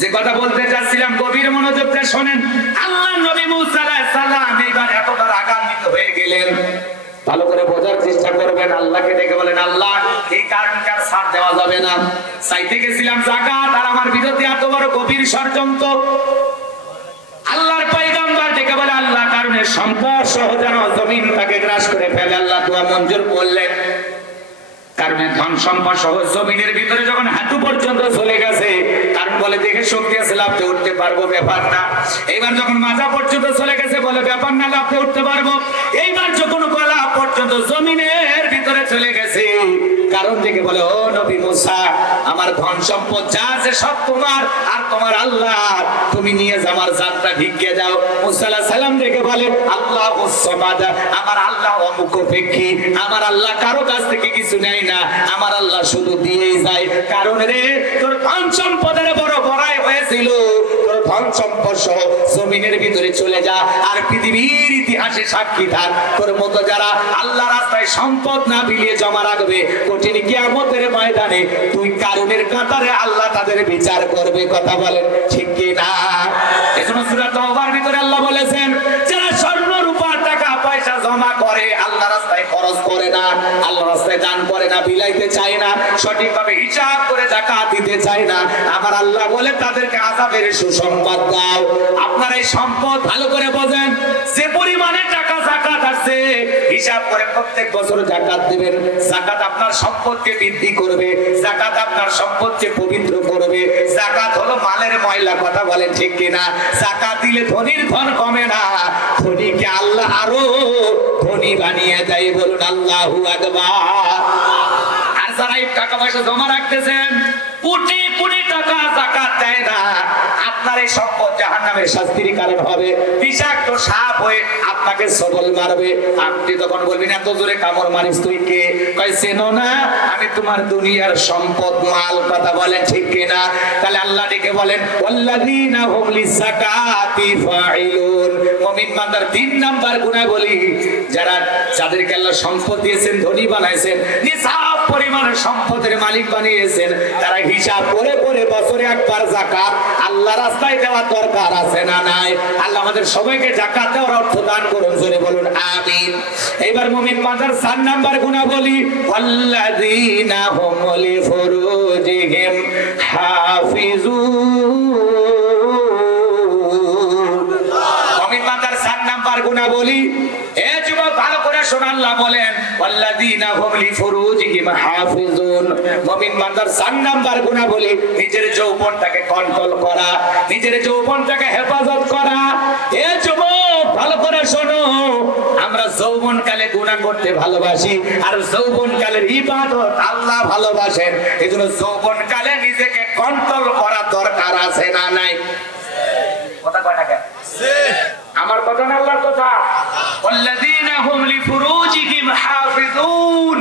যে কথা বলতে চাচ্ছিলাম গভীর মনোযোগ দিয়ে শোনেন। আল্লাহ নবী মুসা আলাইহিস সালাম এইবার এতটা রাগান্বিত হয়ে গেলেন, ভালো করে বোঝার চেষ্টা করবেন। আল্লাহকে ডেকে বলেন আল্লাহ এই কারণকে আর ছাড় দেওয়া যাবে না। চাইতে গেছিলাম যাকাত আর আমার বিরুদ্ধে এত বড় গভীর ষড়যন্ত্র। আল্লাহর পয়গম্বর ডেকে বলে আল্লাহ কারণে সম্পদ সহ যেন জমিন তাকে গ্রাস করে ফেলে। আল্লাহ দোয়া মঞ্জুর করলেন। কারণে ধন সম্পদ সহ জমিনের ভিতরে যখন হাঁটু পর্যন্ত চলে গেছে, কারণ বলে দেখে শক্তি আছে লাফতে উঠতে পারবো, ব্যাপার না। এইবার যখন মাজা পর্যন্ত চলে গেছে বলে ব্যাপার না, লাফতে উঠতে পারবো। এইবার যখন গলা পর্যন্ত জমিনের ভিতরে চলে গেছে, কারণ থেকে বলে ও নবী মুসা আমার ধন সম্পদ যা আছে সব তোমার আর তোমার আল্লাহ, তুমি নিয়ে আমার জাতটা ভিক্ষে দাও। মুসা আলাইহিস সালাম দেখে বলে আল্লাহুস সামাদ, আমার আল্লাহ অমুখাপেক্ষী, আমার আল্লাহ কারো কাছ থেকে কিছু নেয় না, আমার আল্লাহ শুধু দিয়েই যায়। কারণ রে তোর ধন সম্পদের বড় বড়াই হয়েছিল, তোর ধন সম্পদ সহ জমিনের ভিতরে চলে যা আর পৃথিবীর ইতিহাসে সাক্ষী থাক তোর মতো যারা আল্লাহ রাস্তায় সম্পদ না বিলিয়ে জমা রাখবে, কঠিন কিয়ামতের ময়দানে তুই কারণের কাতারে আল্লাহ তাদের বিচার করবে। কথা বলেন ঠিক কি না? এজন্য সূরা তাওবার ভিতরে আল্লাহ বলেছেন যারা স্বর্ণ রূপা টাকা পয়সা জমা করে আল্লাহ রাস্তায় খরচ করে না, আল্লাহ রাস্তায় দান করে না, বিলাইতে চায় না, সঠিকভাবে হিসাব করে যাকাত দিতে চায় না, আমার আল্লাহ বলে তাদেরকে আযাবের সুসংবাদ দাও। আপনারা এই সম্পদ ভালো করে বোঝেন, যে পরিমাণে টাকা যাকাত আছে হিসাব করে প্রত্যেক বছর যাকাত দিবেন। যাকাত আপনার সম্পদকে বৃদ্ধি করবে, যাকাত আপনার সম্পদকে পবিত্র করবে। যাকাত হলো মালের ময়লা। কথা বলেন ঠিক কিনা? যাকাত দিলে ধনীর ধন কমে না, ধনীকে আল্লাহ আরো ধনী বানিয়ে দেয়। বলুন আল্লাহু আকবার। আর যারা এই টাকা পয়সা জমা রাখতেছেন কোটি কোটি টাকা যাকাত দেয় না, আপনার এই সম্পদ জাহান্নামের শাস্তির কারণ হবে। বিষাক্ত সাপ হয়ে আপনাকে সবল মারবে। আপনি তখন বলবেন এত জোরে কামড় মারিস তুই কে? কই চেনো না আমি তোমার দুনিয়ার সম্পদ মাল। কথা বলেন ঠিক কিনা? তাহলে আল্লাহ ডেকে বলেন ওয়াল্লাযীনা হুম লিযাকাতি ফাইলুন। মুমিন বান্দার 3 নাম্বার গুণাবলী, যারা যাদেরকে আল্লাহ সম্পদ দিয়েছেন, ধনী বানাইছেন, নিসাব পরিমাণের সম্পদের মালিক বানিয়েছেন, তারা হিসাব করে করে বছরে একবার যাকাত আল্লাহ রাস্তায় দেওয়া দরকার আছে না নাই? আল্লাহ আমাদের সবাইকে যাকাত দেওয়ার অর্থ দান করুন, জোরে বলুন আমিন। এবার মুমিন বান্দার 4 নাম্বার গুণাবলী ওয়াল্লাযীনা হুম লিফুরুজিহিম হাফিজুন। মুমিন বান্দার 4 নাম্বার গুণাবলী, এ যুবক ভালো করে শোন, আল্লাহ বলেন ওয়াল্লাযীনা হুম লিফুরুজিহিম হাফিজুন। মুমিন বান্দার 4 নাম্বার গুণাবলী নিজের যৌবনটাকে কন্ট্রোল করা, নিজের যৌবনটাকে হেফাজত করা। এ যুবক ভালো করে শোনো, আমরা যৌবনকালে গুনাহ করতে ভালোবাসি আর যৌবনকালের ইবাদত আল্লাহ ভালোবাসেন। এজন্য যৌবনকালে নিজেকে কন্ট্রোল করা দরকার আছে না নাই? কথা কয় না কেন? আমার কথা না আল্লাহর কথা। ওয়াল্লাযীনা হুম লিফুরুজিহিম হাফিজুন।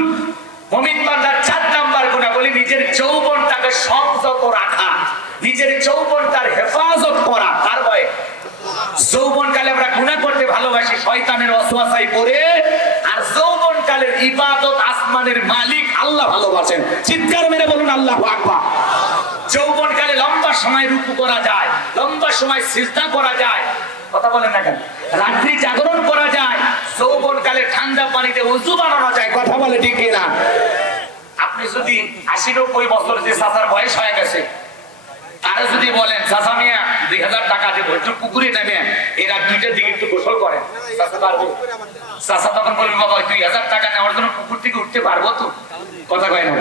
মুমিন বান্দার 4 নাম্বার গুণাবলী নিজের যৌবনটাকে সংযত রাখা, নিজের যৌবনটার হেফাজত করা। তার ভয়ে যৌবনকালে আমরা গুনাহ করতে ভালোবাসি শয়তানের ওয়াসওয়াসায় পড়ে, আর যৌবনকালের ইবাদত আসমানের মালিক আল্লাহ ভালোবাসেন। চিৎকার মেরে বলুন আল্লাহু আকবার। যৌবনকালে লম্বা সময় রুকু করা যায়, লম্বা সময় সিজদা করা যায়। কথা বলেন না কেন? রাত্রি জাগরণ করা যায়, যৌবনকালে ঠান্ডা পানিতে ওযু বানানো যায়। কথা বলে ঠিক কিনা? আপনি যদি 80-90 বছর যে চাচার বয়স হয়ে গেছে, তারা যদি বলেন চাচা মিয়া 2000 টাকা কাজে ভৈরব পুকুরে নেমে এরা 2টার দিকে একটু গোসল করে। চাচা তখন বলবে বাবা 2000 টাকা নেওয়ার জন্য পুকুর থেকে উঠতে পারবো তো? কথা কয় না।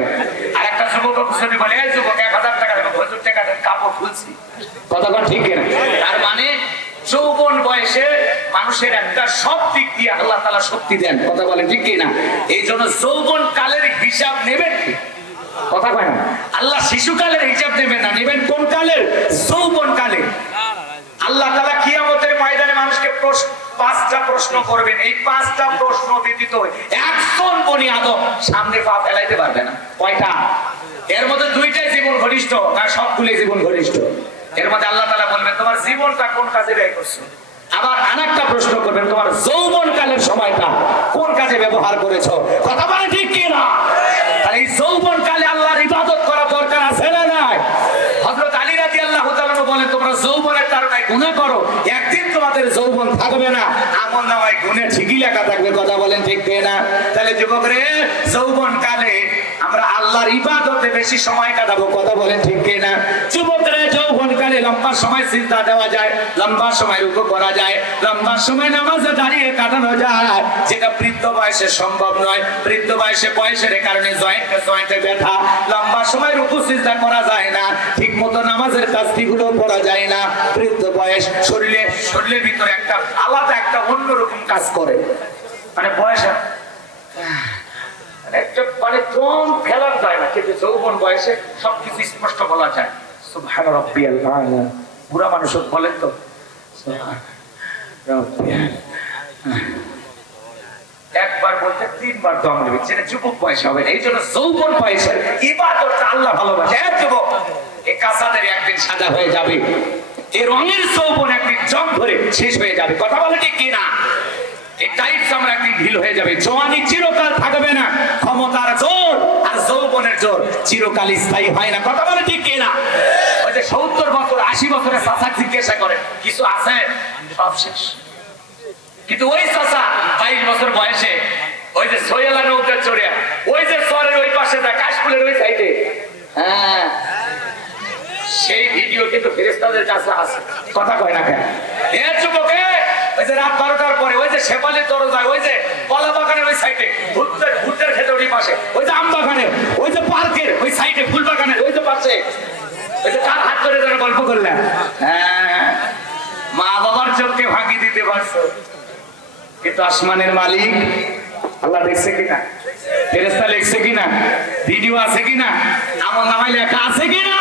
আর একটা যুবক কুশলী বলে এই যুবক 1000 টাকা দেবো, ভৈরব টাকা দেন, কাপড় খুলছি। কথা কয় ঠিক কিনা? তার মানে যৌবন বয়সে মানুষের একটা সব দিক দিয়ে আল্লাহ তাআলা শক্তি দেন। কথা বলেন ঠিক কিনা? এই জন্য যৌবন কালের হিসাব নেবেন। কথা কয় না? আল্লাহ শিশুকালের হিসাব নেবেন না, নেবেন কোন কালের? যৌবন কালে। আল্লাহ তাআলা কিয়ামতের ময়দানে মানুষকে 5টা প্রশ্ন করবেন। এই 5টা প্রশ্ন ব্যতীত একজন বনি আদম সামনে পা ফেলাইতে পারবে না। কয়টা? এর মধ্যে 2টাই জীবন ঘনিষ্ঠ, না সবগুলোই জীবন ঘনিষ্ঠ? এর মধ্যে আল্লাহ তাআলা বলবেন তোমার জীবনটা কোন কাজে ব্যয় করছো। আবার আরেকটা প্রশ্ন করবেন তোমার যৌবন কালের সময়টা কোন কাজে ব্যবহার করেছো। কথা বলে ঠিক কি না? তাহলে এই যৌবন কালে আল্লাহর ইবাদত করা দরকার আছে না নাই? হযরত আলী রাদিয়াল্লাহু তাআলা বলেন তোমরা যৌবনের তাড়নায় গুনাহ করো, একদিন তোমাদের যৌবন থাকবে না, আমলনামায় গুনাহ ঠিকই লেখা থাকবে। কথা বলেন ঠিক কি না? তাহলে যুবকরে যৌবন কালে আমরা আল্লাহর ইবাদতে বেশি সময় কাটাবো। কথা বলেন ঠিক কি না? যুবকরে যৌবন কালে লম্বা সময় সিজদা দেওয়া যায়, লম্বা সময় রুকু করা যায়, লম্বা সময় নামাজে দাঁড়িয়ে কাটানো যায়, যেটা বৃদ্ধ বয়সে সম্ভব নয়। বৃদ্ধ বয়সের কারণে জয়েন্টে ব্যথা, লম্বা সময় রুকু সিজদা করা যায় না, ঠিক মতো নামাজের কাজগুলো পড়া যায় না। বৃদ্ধ বয়স শরীরের ভিতরে একটা আলাদা একটা অন্যরকম কাজ করে। মানে বয়স একটা মানে কম ফেলার যায় না, কিন্তু যৌবন বয়সে সবকিছু স্পষ্ট বলা যায়। সুবহান রাব্বিয়াল আলা। বুড়া মানুষ বলেন তো একবার বলতে 3বার দম নেবে, সেটা যুবক বয়স হবে না। এই জন্য যৌবন বয়সের ইবাদতটা আল্লাহ ভালোবাসে। যুবক এই কাসাদের একদিন সাদা হয়ে যাবে, এই রঙের যৌবন একদিন জং ধরে শেষ হয়ে যাবে। কথা বলে ঠিক কিনা? এই টাইপস আমরা একদিন ঢিল হয়ে যাবে। জওয়ানি চিরকাল থাকবে না, ক্ষমতার জোর আর যৌবনের জোর চিরকাল স্থায়ী হয় না। কথা বলে ঠিক কিনা? ওই যে 70 বছর 80 বছরের চাচা জিজ্ঞাসা করে কিছু আছে, সব শেষ। কিন্তু ওই চাচা 22 বছর বয়সে ওই যে সৈয়লা নৌকা চড়ে ওই যে সরের ওই পাশে কাশফুলের ওই সাইডে, হ্যাঁ সেই ভিডিও কিন্তু ফেরেশতাদের কাছে আছে। কথা কয় না কেন? এ যুবকে ওই যে রাত 12টার পরে ওই যে শেফালির দরজায় ওই যে কলা বাগানের ওই সাইডে, ভুট্টার ক্ষেতের ওই পাশে, ওই যে আম বাগানের, ওই যে পার্কের ওই সাইডে, ফুল বাগানের ওই যে পাশে, ওই যে কার হাত ধরে ধরে গল্প করলেন। হ্যাঁ, মা বাবার চোখকে ফাঁকি দিতে পারছো, কিন্তু আসমানের মালিক আল্লাহ দেখছে কিনা, ফেরেশতা লিখছে কিনা, ভিডিও আছে কিনা, আমলনামায় লেখা আছে কিনা?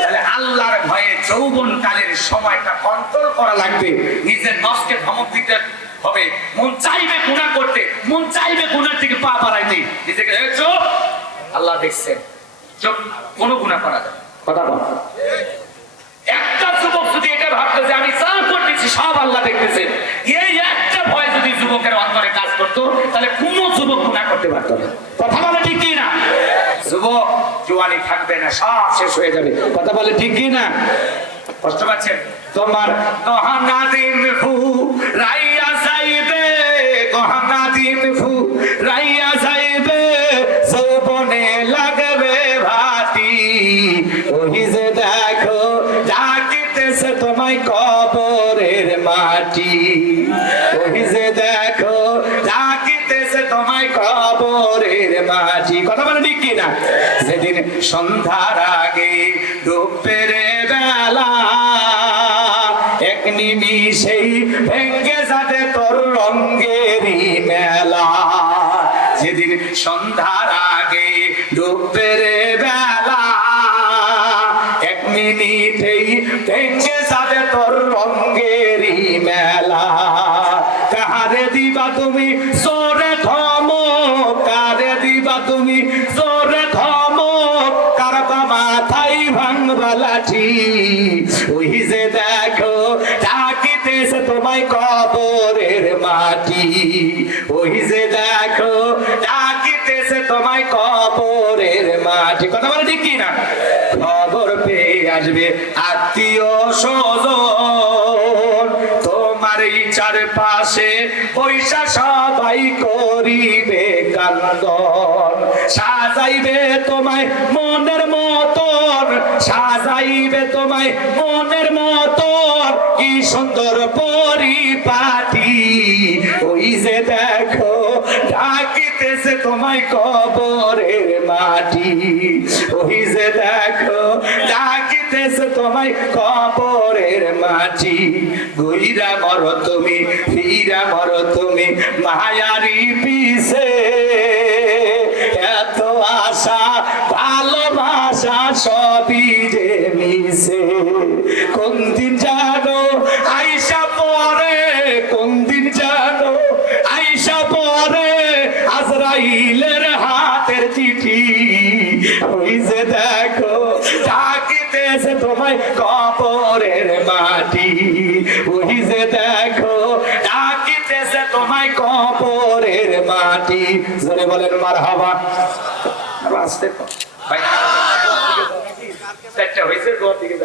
তাহলে আল্লাহর ভয়ে যৌবন কালের সময়টা কন্ট্রোল করা লাগবে। নিজের নফসকে ধমক দিতে হবে। মন চাইবে গুনাহ করতে, মন চাইবে গুনার থেকে পা বাড়াইতে, নিজেকে চুপ, আল্লাহ দেখছেন, চুপ, কোনো গুনাহ করা যাবে। কথা বল। একটা যুবক যদি এটা ভাবতো যে আমি যা করতেছি সব আল্লাহ দেখতেছে, এই একটা ভয় যদি যুবকের অন্তরে কাজ করতো, তাহলে কোনো যুবক গুনাহ করতে পারতো না। কথা বলে ঠিক কি না? যুবক জওয়ানি থাকবে না, সব শেষ হয়ে যাবে। কথা বলে ঠিক কি না? কষ্ট পাচ্ছেন? তোমার গহনা দিন ফু রাইয়া যাইবে, গহনা দিন ফু রাইয়া যাইবে, যৌবনে লাগবে ভাটি, ওই যে দেখো ডাকিতেছে তোমায় কবরের মাটি, ওই যে দেখো ডাকিতেছে তোমায় কবরের মাটি। কথা বলে ঠিক কিনা? যেদিন সন্ধ্যার আগে ডুবের বেলা, এক নিমিষেই ভেঙ্গে যাবে তোর রঙেরই মেলা, যেদিন সন্ধ্যার আগে ডুবের বেলা, এক মিনিটেই ভেঙ্গে যাবে তোর রঙেরই মেলা, কাহারে দিবা তুমি জোরে ধমক, কারে দিবা তুমি জোরে ধমক, কারবা মাথায় ভাঙবা লাঠি, ওই যে দেখো ডাকিতেছে তোমায় কবরের মাটি, ওই যে দেখো ডাকিতেছে তোমায় কবরের মাটি। কথা বলে ঠিক কি না? খবর পেয়ে আসবে আত্মীয় স্বজন, তোমার এই চারপাশে পয়সা সবাই করিবে কান্দন, সাজাইবে তোমায় মনের মতন, সাজাইবে তোমায় মনের মতো কি সুন্দর পরিপাটি ওই যে দেখো ডাকিতেছে তোমায় কবরের মাটি ওই যে দেখো ডাকিতেছে তোমায় কবরের মাটি গইরা মরো তুমি ফিরা মরো তুমি মায়ারি পিছে এত আশা ভালোবাসা সবই যে মিশে কোন দিন জানো আইসা পরে কোন দিন জানো আইসা পরে আজরাইলের হাতের চিঠি ওই যে দেখো ডাকিতেছে তোমায় কবরের মাটি ওই যে দেখো ডাকিতেছে তোমায় কবরের মাটি জোরে বলেন মারহাবা আসতে ভাই সেটা হইছে কোন দিকে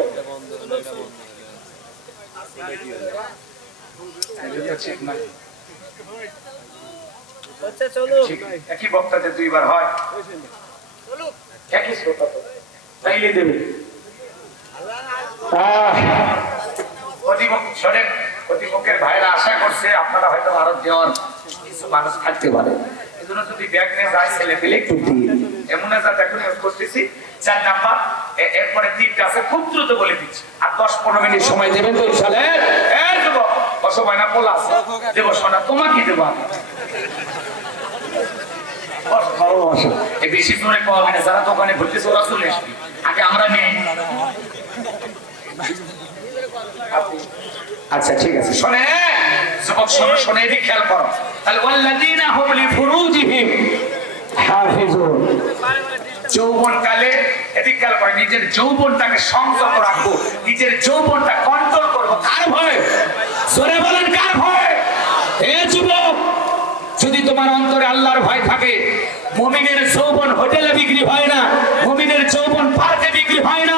যাচ্ছে আচ্ছা চলো একই বক্তাতে দুইবার হয় চলো একই শ্রোতা তো তাইলে দেবে প্রতিপক্ষের ভাইরা আশা করছে আপনারা হয়তো আরো দেওয়ার কিছু মানুষ থাকতে পারে এজন্য যদি ব্যাগ নিয়ে যায় ছেলে পেলে একটু দিয়ে এমন যা এখন করতেছি 4 নাম্বার এরপরে 3টা আছে খুব দ্রুত বলে দিচ্ছি আর 10-15 মিনিট সময় দেবেন তো ইনশাআল্লাহ এই দেব অসময় না পোলা আছে দেব সোনা তোমাকে দেব এই বেশি দূরে পাওয়া না যারা দোকানে ঘুরতেছে ওরা চলে আসবে আগে আমরা নেই আচ্ছা ঠিক আছে শুনে যুবক শুনে এদিকে খেয়াল করো তাহলে ওয়াল্লাযীনা হুম লিফুরুজিহিম হাফিজুন যৌবনকালে এদিকে খেয়াল করে নিজের যৌবনটাকে সংযত রাখবো নিজের যৌবনটা কন্ট্রোল করবো কার ভয়ে জোরে বলেন কার ভয়ে হে যুবক যদি তোমার অন্তরে আল্লাহর ভয় থাকে মুমিনের যৌবন হোটেলে বিক্রি হয় না মুমিনের যৌবন পার্কে বিক্রি হয় না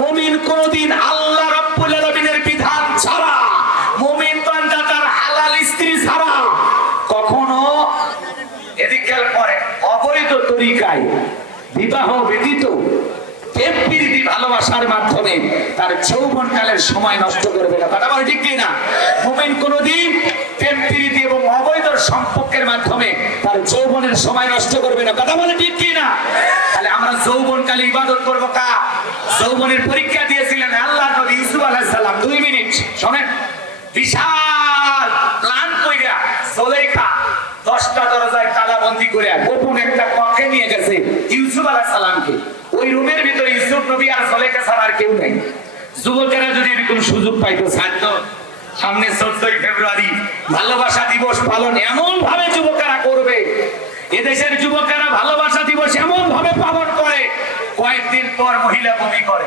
মুমিন কোনদিন আল্লাহ রাব্বুল আলামিনের বিধান ছাড়া মুমিন বান্দা তার হালাল স্ত্রী ছাড়া কখনো এদিকে পরে অবৈধ তরিকায় বিবাহ ব্যতীত প্রেম প্রীতি ভালোবাসার মাধ্যমে তার যৌবনকালের সময় নষ্ট করবে না কথা বলে ঠিক না মুমিন কোনদিন প্রেম প্রীতি এবং অবৈধ সম্পর্কের মাধ্যমে তার যৌবনের সময় নষ্ট করবে না কথা বলে ঠিক না তাহলে আমরা যৌবনকালে ইবাদত করব কা যৌবনের পরীক্ষা দিয়েছিলেন আল্লাহর নবী ইউসুফ আলাইহিস সালাম 2 মিনিট শুনেন বিশাল প্ল্যান কইরা জুলাইখা 10টা দরজায় তালাবন্দি করে গোপন একটা কক্ষে নিয়ে গেছে ইউসুফ আলাইহিস সালামকে ওই রুমের ভিতরে ইউসুফ নবী আর জুলাইখা ছাড়া আর কেউ নাই যুবকেরা যদি এরকম সুযোগ পাইতো ছাড়তো সামনে 14ই ফেব্রুয়ারি ভালোবাসা দিবস পালন এমন ভাবে যুবকেরা করবে এদেশের যুবকেরা ভালোবাসা দিবস এমন ভাবে পালন করে কয়েকদিন পর মহিলা বমি করে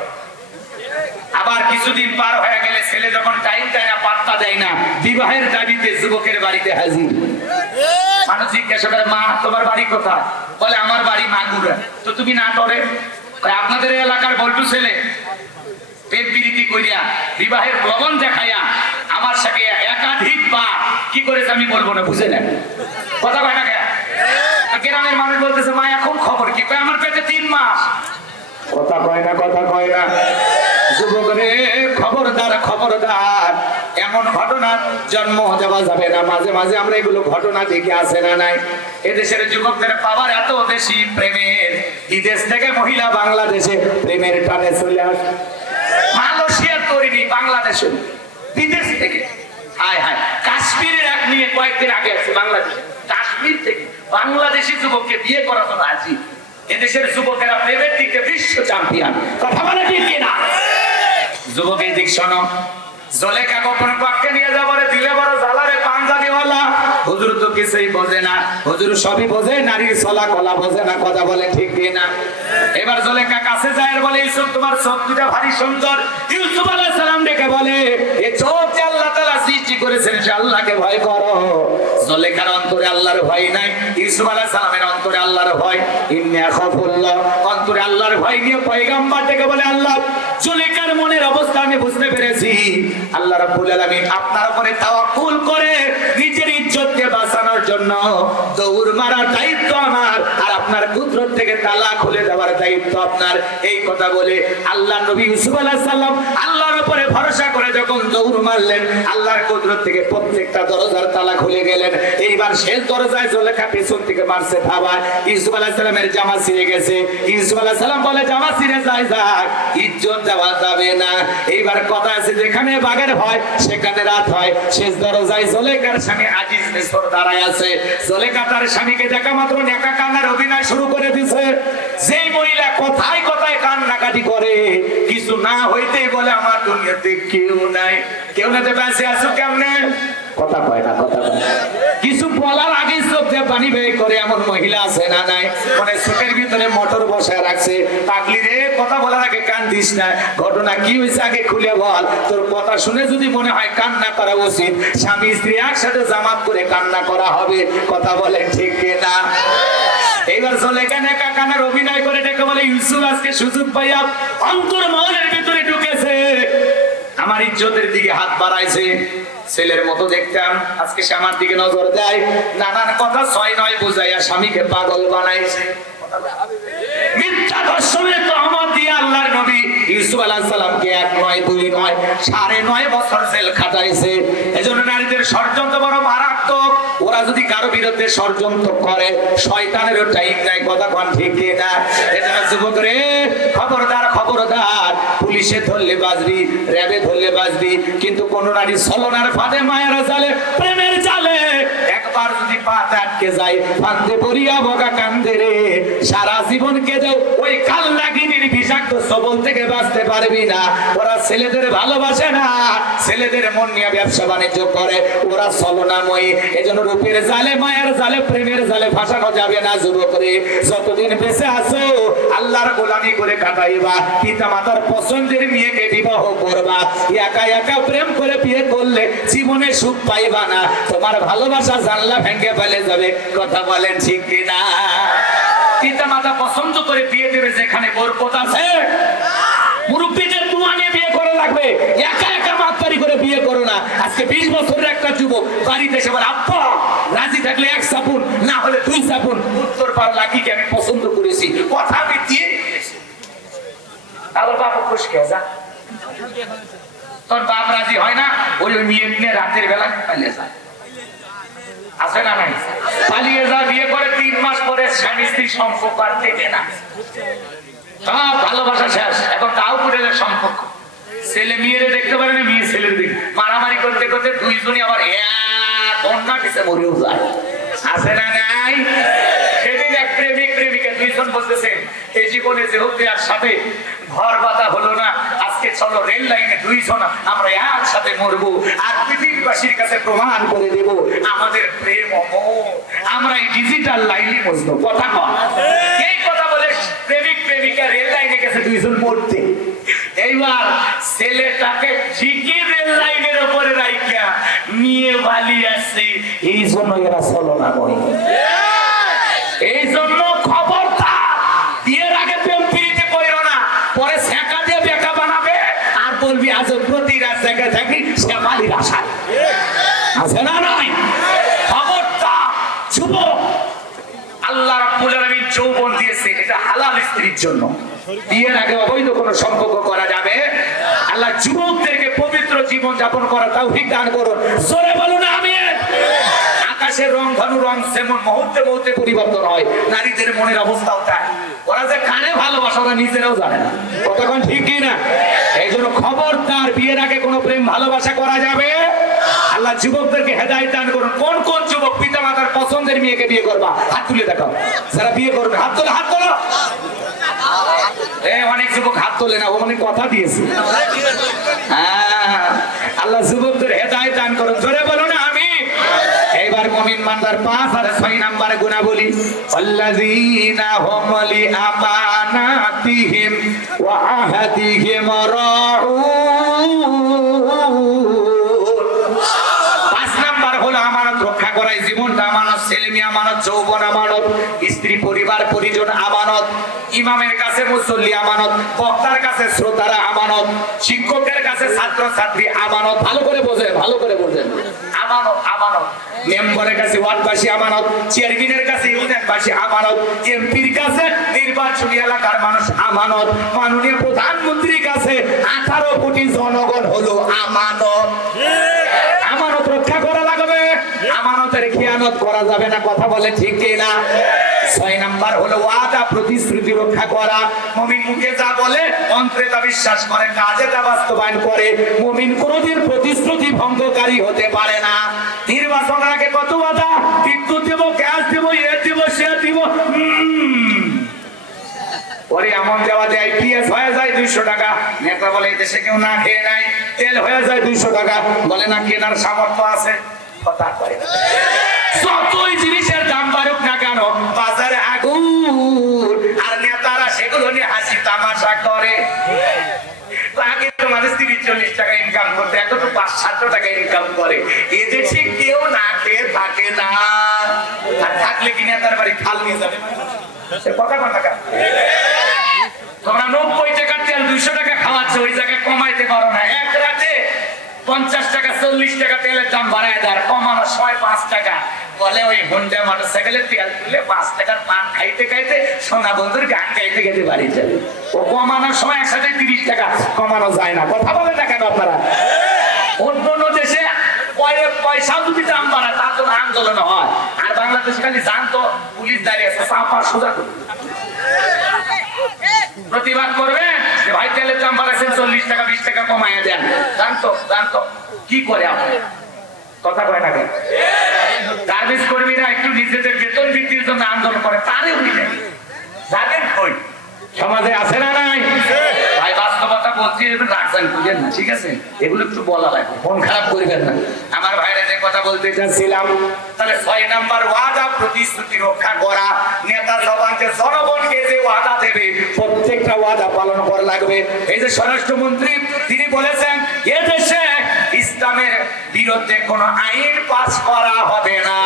আবার কিছুদিন পার হয়ে গেলে ছেলে যখন টাইম দেয় না পাত্তা দেয় না বিবাহের দাবিতে যুবকের বাড়িতে হাজির মানুষ জিজ্ঞাসা করে মা তোমার বাড়ি কোথায় বলে আমার বাড়ি মাগুরা তো তুমি না করে আপনাদের এলাকার বল্টু ছেলে প্রেম প্রীতি কইরা বিবাহের প্রবণ দেখাইয়া আমার সাথে একাধিকবার কি করেছে আমি বলবো না বুঝে নেন কথা কয় না গ্রামের মানুষ বলতেছে মা এখন খবর কি কয় আমার পেটে 3 মাস কথা কয় না যুবক রে খবরদার খবরদার এমন ঘটনার জন্ম দেওয়া যাবে না মাঝে মাঝে আমরা এগুলো ঘটনা দেখে আসে না নাই এদেশের যুবকদের পাওয়ার এত বেশি প্রেমের বিদেশ থেকে মহিলা বাংলাদেশে প্রেমের টানে চলে আসে মালয়েশিয়া তৈরি বাংলাদেশে বিদেশ থেকে হায় হায় কাশ্মীরের এক নিয়ে কয়েকদিন আগে আছে বাংলাদেশে কাশ্মীর থেকে বাংলাদেশি যুবককে বিয়ে করার জন্য আজি এদেশের যুবকেরা প্রেমের দিকে বিশ্ব চ্যাম্পিয়ন কথা বলে ঠিক কিনা যুবকের দিক শোনো জলেখা গোপন কক্ষে নিয়ে যাবারে দিলে বড় জ্বালারে পাঞ্জাবিওয়ালা হুজুর তো কিছুই বোঝে না হুজুর সবই বোঝে নারীর ছলা কলা বোঝে না কথা বলে ঠিক কিনা এবার জলেখা কাছে যায় আর বলে ইউসুফ তোমার চোখ দুটো ভারী সুন্দর ইউসুফ আলাইহিস সালাম ডেকে বলে এই চোখ যে আল্লাহ তাআলা সৃষ্টি করেছেন সে আল্লাহকে ভয় করো জলেখার অন্তরে আল্লাহর ভয় নাই ইউসুফ আলাইহিস সালামের অন্তরে আল্লাহর ভয় ইন্না খাফুল্লাহ অন্তরে আল্লাহর ভয় নিয়ে পয়গম্বর ডেকে বলে আল্লাহ জলেখার মনের অবস্থা আমি বুঝতে পেরেছি আল্লাহ রাব্বুল আলামিন আপনার উপরে তাওয়াক্কুল করে নিজের ইজ্জতকে বাঁচানোর জন্য দৌড় মারার দায়িত্ব আমার, আর আপনার কুদরত থেকে তালা খুলে দেওয়ার দায়িত্ব আপনার। এই কথা বলে আল্লাহ নবী ইউসুফ আলাইহিস সালাম আল্লাহর উপরে ভরসা করে যখন দৌড় মারলেন, আল্লাহর কুদরত থেকে প্রত্যেকটা দরজার তালা খুলে গেলেন। এইবার শেষ দরজায় জুলেখা পেছন থেকে মারছে ধাবা। ইউসুফ আলাইহিস সালামের জামা ছিঁড়ে গেছে। ইউসুফ আলাইহিস সালাম বলে, জামা ছিঁড়ে যায় যাক, ইজ্জত দেওয়া যাবে না। এইবার কথা আছে, যেখানে বাঘের হয় সেখানে রাত হয়। শেষ দরজায় জুলেখার স্বামী আজিজ মিসর দাঁড়ায় আছে। জুলেখা তার স্বামীকে দেখা মাত্র নেকা কান্নার অভিনয় শুরু করে দিছে। যেই মহিলা কথায় কথায় কান্নাকাটি করে, কিছু না হইতেই বলে আমার দুনিয়াতে কেউ নাই, কেউ না বেঁচে আছো কেমনে, কথা কয় না, কথা কয় কিছু বলার আগে চোখ দিয়ে পানি বের করে এমন মহিলা আছে না নাই? মানে চোখের ভিতরে মোটর বসায় রাখছে, পাগলি রে কথা বলার আগে কান দিস না, ঘটনা কি হয়েছে আগে খুলে বল। তোর কথা শুনে যদি মনে হয় কান্না করা উচিত, স্বামী স্ত্রী একসাথে জামাত করে কান্না করা হবে। কথা বলেন ঠিক না? এইবার জুলেখা নেকা কান্নার অভিনয় করে ডেকে বলে, ইউসুফ আজকে সুযোগ পাইয়া অন্তর মহলের ভিতরে ঢুকেছে, আমার ইজ্জতের দিকে হাত বাড়াইছে। ছেলের মতো দেখতাম, আজকে সে আমার দিকে নজর দেয়, নানান কথা ছয় নয় বুঝাইয়া স্বামীকে পাগল বানাইছে। মিথ্যা দর্শনের তহমত দিয়ে আল্লাহর নবী ইউসুফ আলাইহিস সালামকে 1 নয় 2 নয় 9.5 বছর জেল খাটাইছে। এজন্য নারীদের ষড়যন্ত্র বড় মারাত্মক। ওরা যদি কারো বিরুদ্ধে ষড়যন্ত্র করে, শয়তানেরও টাইম নাই, কথা কোন ঠিক না? এজন্য যুবক রে, খবরদার খবরদার, পুলিশে ধরলে বাজবি, র্যাবে ধরলে বাজবি, কিন্তু কোন নারী ছলনার ফাঁদে, মায়ের জালে, প্রেমের জালে একবার যদি পা আটকে যায়, ফাঁদে পড়িয়া বগা কান্দে রে, সারা জীবন কেঁদেও ওই কাল নাগিনীর বিষাক্ত সবল থেকে বাঁচতে পারবি না। ওরা ছেলেদের ভালোবাসে না, ছেলেদের মন নিয়ে ব্যবসা বাণিজ্য করে, ওরা ছলনাময়ী। এজন্য রূপের জালে, মায়ের জালে, প্রেমের জালে ফাঁসানো যাবে না। যুবক রে, যতদিন বেঁচে আছো আল্লাহর গোলামি করে কাটাইবা, পিতা মাতার পছন্দের মেয়েকে বিবাহ করবা। একা একা প্রেম করে বিয়ে করলে জীবনে সুখ পাইবা না, তোমার ভালোবাসা জানলা ভেঙে ফেলে যাবে। কথা বলেন ঠিক কিনা? পিতা মাতা পছন্দ করে বিয়ে দেবে, যেখানে বরকত আছে, মুরব্বীদের দোয়া নিয়ে বিয়ে করা লাগবে। একা একা মাতবাড়ি করে বিয়ে করো না। আজকে 20 বছরের একটা যুবক বাড়িতে এসে বলে, আব্বা রাজি থাকলে 1 সাপুন, না হলে 2 সাপুন উত্তর পাড়া লাকিকে আমি পছন্দ করেছি, কথা আমি দিয়ে দিয়েছি। আবার বাবা খুশ খেয়ে যা, তোর বাপ রাজি হয় না, ওই মেয়ে নিয়ে রাতের বেলা পালিয়ে যায়, আছে না নাই? পালিয়ে যা, বিয়ে করে 3 মাস পরে স্বামী স্ত্রী সম্পর্ক আর থেকে না, সব ভালোবাসা শেষ। এখন তাও করে সম্পর্ক, ছেলে মেয়েরে দেখতে পারে না, মেয়ে ছেলের দিকে মারামারি করতে করতে দুইজনই আবার অন্যা পিছে মরেও যায়, আছে না নাই? সেদিন এক প্রেমিক প্রেমিকা দুইজন বলতেছেন, এই জীবনে যেহেতু আর সাথে ঘর বাঁধা হলো না, আজকে চলো রেল লাইনে দুইজন আমরা একসাথে মরবো, আর পৃথিবীবাসীর কাছে প্রমাণ করে দেব আমাদের প্রেম অমর, আমরা এই ডিজিটাল লাইনে বসবো। কথা কয়, এই কথা বলে প্রেমিক প্রেমিকা রেল লাইনে গেছে দুইজন মরতে। এইবার ছেলেটাকে ঠিকই রেল লাইনের উপরে রাইখা নিয়ে বালি আসছে। এই জন্য এরা ছলনাময়ী। এই জন্য খবরদার, বিয়ের আগে প্রেম প্রীতি কইরো না, পরে ছেঁকা দিয়ে বেকা বানাবে আর বলবি আজ প্রতি রাত জায়গায় থাকি শ্যামালির আশায়, আছে না নাই? খবরদার যুবক, আল্লাহ রাব্বুল আলামিন যৌবন দিয়েছে, এটা হালাল স্ত্রীর জন্য। বিয়ের আগে অবৈধ কোনো সম্পর্ক করা যাবে। আল্লাহ যুবকদেরকে পবিত্র জীবন যাপন করা তৌফিক দান করুন। জোরে বলুন আমিন। আকাশের রং ধনু রং যেমন মুহূর্তে মুহূর্তে পরিবর্তন হয়, নারীদের মনের অবস্থাও তাই। ওরা যে কানে ভালোবাসা ওরা নিজেরাও জানে না, কতক্ষণ ঠিক কি না? এই জন্য খবরদার, বিয়ের আগে কোনো প্রেম ভালোবাসা করা যাবে। আল্লাহ যুবকদেরকে হেদায়েত দান করুন। কোন কোন যুবক পিতা মাতার পছন্দের মেয়েকে বিয়ে করবা, হাত তুলে দেখাও। যারা বিয়ে করবে হাত তোলো, হাত তোলো। অনেক যুবক হাত তোলে না, ও মানে কথা দিয়েছে। আল্লাহ যুবকদের হেদায়েত দান করুন। জোরে বলুন আমিন। এইবার মুমিন বান্দার 5 আর 6 নম্বরে গুণাবলী, আল্লাযীনা হুম লিআমানাতিহিম ওয়া আহাদিহিম রাউন। 5 নাম্বার হলো আমানত রক্ষা করা, জীবনটা আমানত, ছেলে মেয়ে আমানত, যৌবন আমানত, স্ত্রী পরিবার পরিজন আমানত, ইমামের কাছে মুসল্লি আমানত, বক্তার কাছে শ্রোতারা আমানত, শিক্ষকের কাছে ছাত্র ছাত্রী আমানত। ভালো করে বোঝেন, ভালো করে বোঝেন। আমানত, আমানত। মেম্বারের কাছে ওয়ার্ডবাসী আমানত, চেয়ারম্যানের কাছে ইউনিয়নবাসী আমানত, এমপির কাছে নির্বাচনী এলাকার মানুষ আমানত, মাননীয় প্রধানমন্ত্রীর কাছে 18 কোটি জনগণ হলো আমানত। আমানত রক্ষা করা লাগবে, আমানতের খেয়ানত করা যাবে না। কথা বলে ঠিক কিনা? 6 নাম্বার হলো ওয়াদা প্রতিশ্রুতি রক্ষা করা। মুমিন মুখে যা বলে অন্তরে তা বিশ্বাস করে, কাজে তা বাস্তবায়ন করে। মুমিন কোনোদিন প্রতিশ্রুতি ভঙ্গকারী হতে পারে না। নির্বাচনের আগে কত ওয়াদা, বিদ্যুৎ দেব, গ্যাস দেব, এ দেব, সে দেব, ওরে এমন দেওয়া যায় পিএস হয়ে যায় 200 টাকা, নেতা বলে দেশে কেউ না খেয়ে নাই। তেল হয়ে যায় 200 টাকা, বলে না কেনার সামর্থ্য আছে। কথা কয় না। যতই জিনিসের দাম বাড়ুক না কেন, বাজারে আগুন, আর নেতারা সেগুলো নিয়ে হাসি তামাশা করে। আগে তো মানুষ 30-40 টাকা ইনকাম করতে, এখন তো 500-700 টাকা ইনকাম করে। এ দেশে কেউ না খেয়ে থাকে না, আর থাকলে কি নেতার বাড়ি খাল নিয়ে যাবে? কথা কথা তোমরা 90 টাকার তেল 200 টাকা খাওয়াচ্ছ, ওই জায়গায় কমাইতে পারো না। এক রাতে 50 টাকা 40 টাকা তেলের দাম বাড়ায় দেয়, কমানোর সময় 5 টাকা। বলে ওই হোন্ডা মোটরসাইকেলের তেল তুলে 5 টাকার পান খাইতে খাইতে সোনা বন্ধুর গান গাইতে গাইতে বাড়ি যাবে। ও কমানোর সময় একসাথে 30 টাকা কমানো যায় না। কথা বলে না কেন আপনারা? অন্য দেশে পয়সা যদি দাম বাড়ায় তার জন্য আন্দোলন হয়, আর বাংলাদেশে খালি জানতো পুলিশ দাঁড়িয়ে আছে, চাপা সোজা করে প্রতিবাদ করবে যে ভাই তেলের দাম বাড়াচ্ছেন 40 টাকা 20 টাকা কমাইয়া দেন। জানতো জানতো কি করে আপনি? কথা কয় না কেন? সার্ভিস কর্মীরা একটু নিজেদের বেতন বৃদ্ধির জন্য আন্দোলন করে, তারে উঠে যাবেন কই? সমাজে আছে না নাই? ভাই বাস্তবতা বলছি, রাখবেন বুঝেন না, ঠিক আছে? এগুলো একটু বলা লাগবে, মন খারাপ করবেন না। আমার ভাইরা যে কথা বলতে চাচ্ছিলাম, তাহলে 6 নাম্বার ওয়াদা প্রতিশ্রুতি রক্ষা করা। নেতা জবানকে জনগণকে যে ওয়াদা দেবে, প্রত্যেকটা ওয়াদা পালন করা লাগবে। এই যে স্বরাষ্ট্রমন্ত্রী তিনি বলেছেন, এ দেশে ইসলামের বিরুদ্ধে কোনো আইন পাস করা হবে না।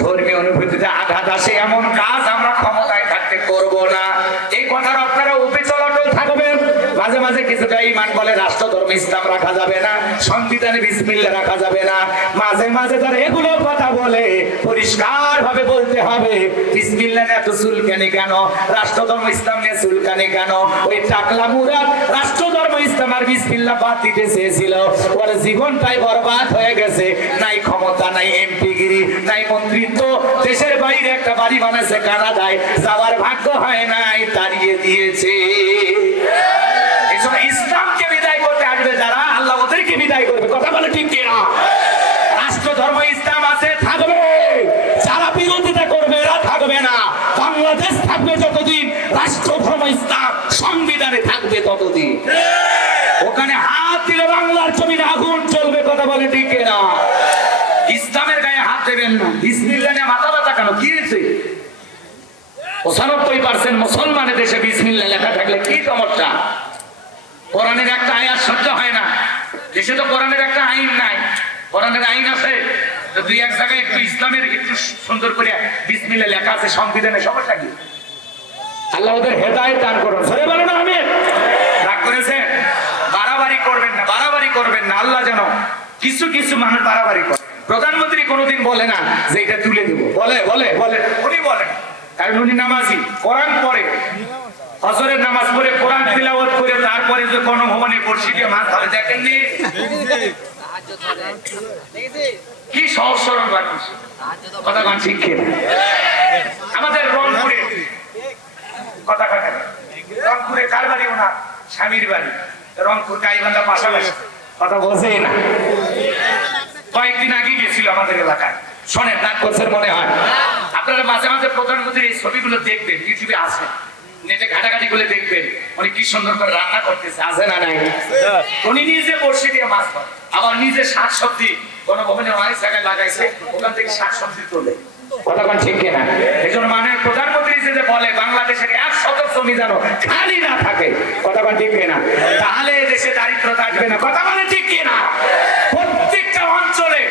ধর্মীয় অনুভূতিতে আঘাত আসে এমন কাজ আমরা ক্ষমতায় থাকতে করব না। এই কথার আপনারা অবিচল অটল থাকবেন। মাঝে মাঝে কিছুটা ইমান বলে রাষ্ট্র ধর্ম ইসলাম রাখা যাবে না, সংবিধানে বিসমিল্লাহ রাখা যাবে না। মাঝে মাঝে যারা এগুলো কথা বলে পরিষ্কার ভাবে বলতে হবে, বিসমিল্লাহ এত চুলকানি কেন, রাষ্ট্র ধর্ম ইসলাম নিয়ে চুলকানি কেন? ওই টাকলা মুরাদ রাষ্ট্র ধর্ম ইসলাম আর বিসমিল্লাহ বাদ দিতে চেয়েছিল, ওর জীবনটাই বরবাদ হয়ে গেছে। নাই ক্ষমতা, নাই এমপিগিরি, নাই মন্ত্রিত্ব, দেশের বাইরে একটা বাড়ি বানাইছে কানাডায়, যাওয়ার ভাগ্য হয় নাই, তাড়িয়ে দিয়েছে। ইসলামকে বিদায় করতে আসবে যারা, আল্লাহ ওদেরকে বিদায় করবে। কথা বলে ঠিক কিনা? রাষ্ট্র ধর্ম ইসলাম আছে, থাকবে। যারা বিরোধিতা করবে এরা থাকবে না। বাংলাদেশ থাকবে যতদিন, রাষ্ট্র ধর্ম ইসলাম সংবিধানে থাকবে ততদিন। ওখানে হাত দিলে বাংলার জমিনে আগুন চলবে। কথা বলে ঠিক কিনা? ইসলামের গায়ে হাত দেবেন না। বিসমিল্লাহ নিয়ে মাথা ব্যথা কেন? কি হয়েছে? 95% মুসলমানের দেশে বিসমিল্লাহ লেখা থাকলে কি সমস্যা? কোরআনের একটা আয়াত সহ্য হয় না। দেশে তো কোরআনের একটা আইন নাই। কোরআনের আইন আছে, তো 2-1 জায়গায় একটু ইসলামের একটু সুন্দর করে বিসমিল্লাহ লেখা আছে সংবিধানে, সমস্যা কি? আল্লাহ ওদের হেদায়েত দান করুন। সরে বলো না আমিন। রাগ করেছেন? বাড়াবাড়ি করবেন না, বাড়াবাড়ি করবেন না। আল্লাহ যেন কিছু কিছু মানুষ বাড়াবাড়ি করে। প্রধানমন্ত্রী কোনোদিন বলে না যে এটা তুলে দেব, বলে বলে বলে উনি বলেন, কারণ উনি নামাজি, কোরআন পড়ে, ফজরের নামাজ পড়ে কোরআন তিলাওয়াত করে তারপরে যে কোন ভবনে বর্ষি দিয়ে মাছ ধরে, দেখেননি? কি সহজ সরল মানুষ। কথা কোন ঠিক কিনা? আমাদের রংপুরে কথা কথা রংপুরে কার বাড়ি? ওনার স্বামীর বাড়ি রংপুর গাইবান্ধা পাশাপাশি। কথা বলছে না? কয়েকদিন আগে গেছিল আমাদের এলাকায়। শোনেন, নাক করছেন মনে হয়। আপনারা মাঝে মাঝে প্রধানমন্ত্রীর এই ছবিগুলো দেখবেন, ইউটিউবে আছে, নেটে ঘাটাঘাটি করে দেখবেন উনি কি সুন্দর করে রান্না করতেছে, আছে না নাই? উনি নিজে বর্ষি দিয়ে মাছ ধরে, আবার নিজে শাকসবজি গণভবনে অনেক জায়গায় লাগাইছে, ওখান থেকে শাকসবজি তোলে। কথা কোন ঠিক কিনা? এই জন্য মানে প্রধানমন্ত্রী যে বলে বাংলাদেশের 100 জমি যেন খালি না থাকে। কথা কোন ঠিক কিনা? তাহলে দেশে দারিদ্রতা আসবে না। কথা বলে ঠিক কিনা? প্রত্যেকটা অঞ্চলে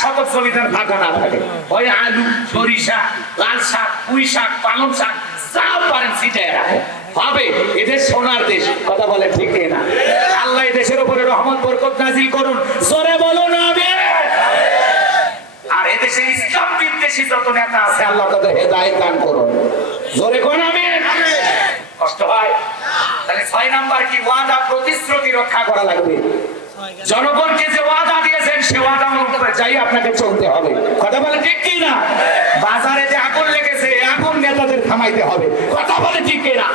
শতক জমিদার ফাঁকা না থাকে, ওই আলু, সরিষা, লাল শাক, পুঁই শাক, পালং শাক যা পারেন ছিটায় রাখে, হবে এদের সোনার দেশ। কথা বলে ঠিক না? আল্লাহ দেশের উপরে রহমত বরকত নাজিল করুন, জোরে বলুন আমিন। আর এদেশে ইসলাম বিদ্বেষী যত নেতা আছে আল্লাহ তাদের হেদায়েত দান করুন, জোরে কোন আমিন। কষ্ট হয়? তাহলে 6 নাম্বার কি? ওয়াদা প্রতিশ্রুতি রক্ষা করা লাগবে। জনগণকে যে ওয়াদা দিয়েছেন সে ওয়াদা অনুযায়ী যাই আপনাকে চলতে হবে। কথা বলে ঠিক কি না? বাজারে যে আগুন লেগেছে আগুন নেতাদের থামাইতে হবে। কথা বলে ঠিক কি না?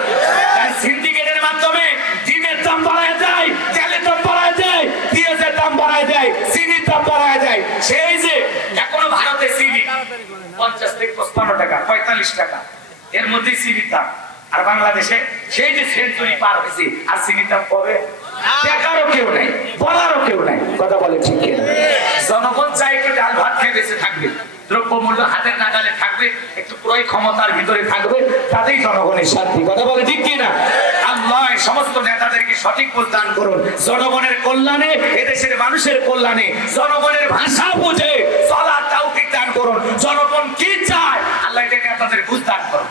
সিন্ডিকেটের মাধ্যমে ডিমের দাম বাড়ায় দেয়, তেলের দাম বাড়ায় দেয়, পেঁয়াজের দাম বাড়ায় দেয়, চিনির দাম বাড়ায় দেয়। সেই যে এখনো ভারতে চিনি 50 থেকে 55 টাকা, 45 টাকা এর মধ্যেই চিনির দাম। আর বাংলাদেশে সেই যে সেঞ্চুরি পার হয়েছে আর চিনির দাম কবে দেখারও কেউ নাই, বলারও কেউ নাই। কথা বলে ঠিক কিনা? জনগণ চাই একটু ডাল ভাত খেয়ে বেঁচে থাকবে, দ্রব্যমূল্য হাতের নাগালে থাকবে, একটু ক্রয় ক্ষমতার ভিতরে থাকবে, তাতেই জনগণের শান্তি। কথা বলে ঠিক কিনা? আল্লাহ সমস্ত নেতাদেরকে সঠিক পথ দান করুন, জনগণের কল্যাণে, এদেশের মানুষের কল্যাণে, জনগণের ভাষা বুঝে চলার তৌফিক দান করুন। জনগণ কি চায় আল্লাহ এটাকে নেতাদের বুঝ দান করুন।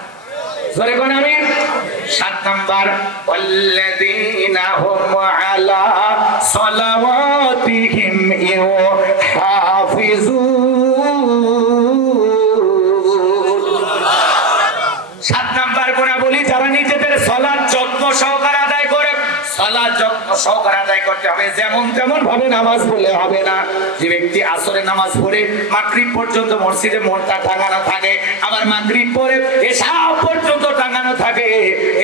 7 নাম্বার, ওয়াল্লাযীনা হুম আলা সালাওয়াতিহিম ইউহাফিজুন। 7 নাম্বার গুণাবলী, যারা নিজেদের সালাত যত্ন সহকারে আদায় করে। সালাত যত্ন সহকারে আদায় করতে হবে, যেমন তেমন ভাবে নামাজ পড়লে হবে না। যে ব্যক্তি আসরে নামাজ পড়ে মাগরিব পর্যন্ত মসজিদে মনটা টাঙানো থাকে, আবার মাগরিব পরে এশা পর্যন্ত টাঙানো থাকে,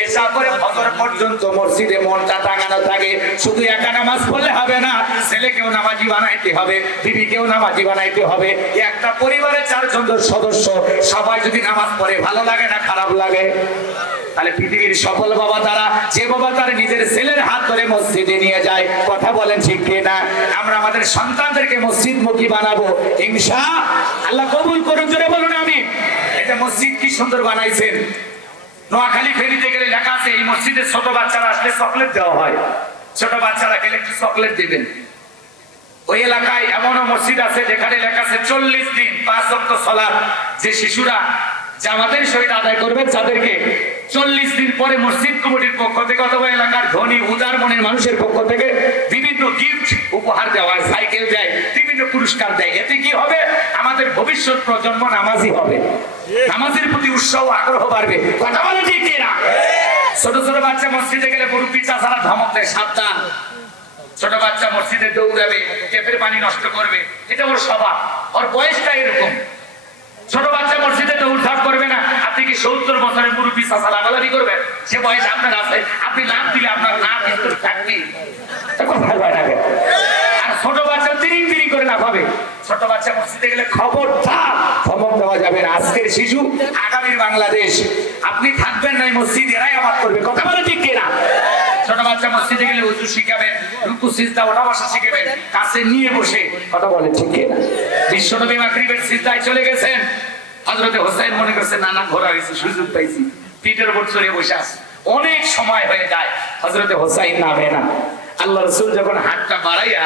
এশা পরে ফজর পর্যন্ত মসজিদে মনটা টাঙানো থাকে, শুধু একা নামাজ পড়লে হবে না, ছেলেকেও নামাজি বানাইতে হবে, বিবিকেও নামাজি বানাইতে হবে। একটা পরিবারের 4 জন সদস্য সবাই যদি নামাজ পড়ে ভালো লাগে না খারাপ লাগে? তাহলে পৃথিবীর সফল বাবা তারা, যে বাবা তার নিজের ছেলের হাত ধরে মসজিদে নিয়ে যায়। কথা বলেন ঠিক কিনা? আমরা আমাদের সন্তানদেরকে মসজিদমুখী বানাবো ইনশাআল্লাহ। কবুল করুন, জোরে বলুন আমিন। এটা মসজিদ কি সুন্দর বানাইছেন। নোয়াখালী ফেরিতে গেলে লেখা আছে এই মসজিদে ছোট বাচ্চারা আসলে চকলেট দেওয়া হয়, ছোট বাচ্চারা গেলে একটু চকলেট দিবেন। ওই এলাকায় এমনও মসজিদ আছে যেখানে লেখা আছে 40 দিন 5 ওয়াক্ত সালাত যে শিশুরা জামাতের সহিত আদায় করবেন তাদেরকে 40 দিন পরে মসজিদ কমিটির পক্ষ থেকে অথবা এলাকার ধনী উদার মনের মানুষের পক্ষ থেকে বিভিন্ন গিফট উপহার দেওয়া হয়, সাইকেল দেয়, বিভিন্ন পুরস্কার দেয়। এতে কি হবে? আমাদের ভবিষ্যৎ প্রজন্ম নামাজি হবে, নামাজের প্রতি উৎসাহ আগ্রহ বাড়বে। কথা বলে ঠিক কিনা? ছোট ছোট বাচ্চা মসজিদে গেলে মুরব্বি চাচারা ধমক দেয়, সাবধান। ছোট বাচ্চা মসজিদে দৌড়াবে, টেপের পানি নষ্ট করবে, এটা ওর স্বভাব, ওর বয়সটা এরকম। ছোট বাচ্চা মসজিদে দৌড়ঝাঁপ করবে না। আপনি কি 70 বছরের মুরব্বী চাচা লাগালাগি করবেন? সে বয়স আপনার আছে, আপনি লাভ দিলে আপনার লাভ কিন্তু থাকবে। আর ছোট বাচ্চা তিরিং তিরিং করে লাভ হবে। ছোট বাচ্চা মসজিদে গেলে খবরদার ধমক দেওয়া যাবে না। আজকের শিশু আগামীর বাংলাদেশ। আপনি থাকবেন না মসজিদ, এরাই আবাদ করবে। কথা বলে ঠিক কিনা? ছোট বাচ্চা মসজিদে গেলে ওযু শিখাবেন, রুকু সিজদা ওঠা বসা শিখাবেন, কাছে নিয়ে বসে। কথা বলে ঠিক কিনা? বিশ্বনবী মাগরিবের সিজদায় চলে গেছেন, হযরতে হোসেন মনে করছে নানা ঘোরা হয়েছে, সুযোগ পাইছি, পিঠের উপর চড়ে বসে আছে। অনেক সময় হয়ে যায়, হযরতে হোসেন নামে না। আল্লাহ রাসূল যখন হাতটা বাড়াইয়া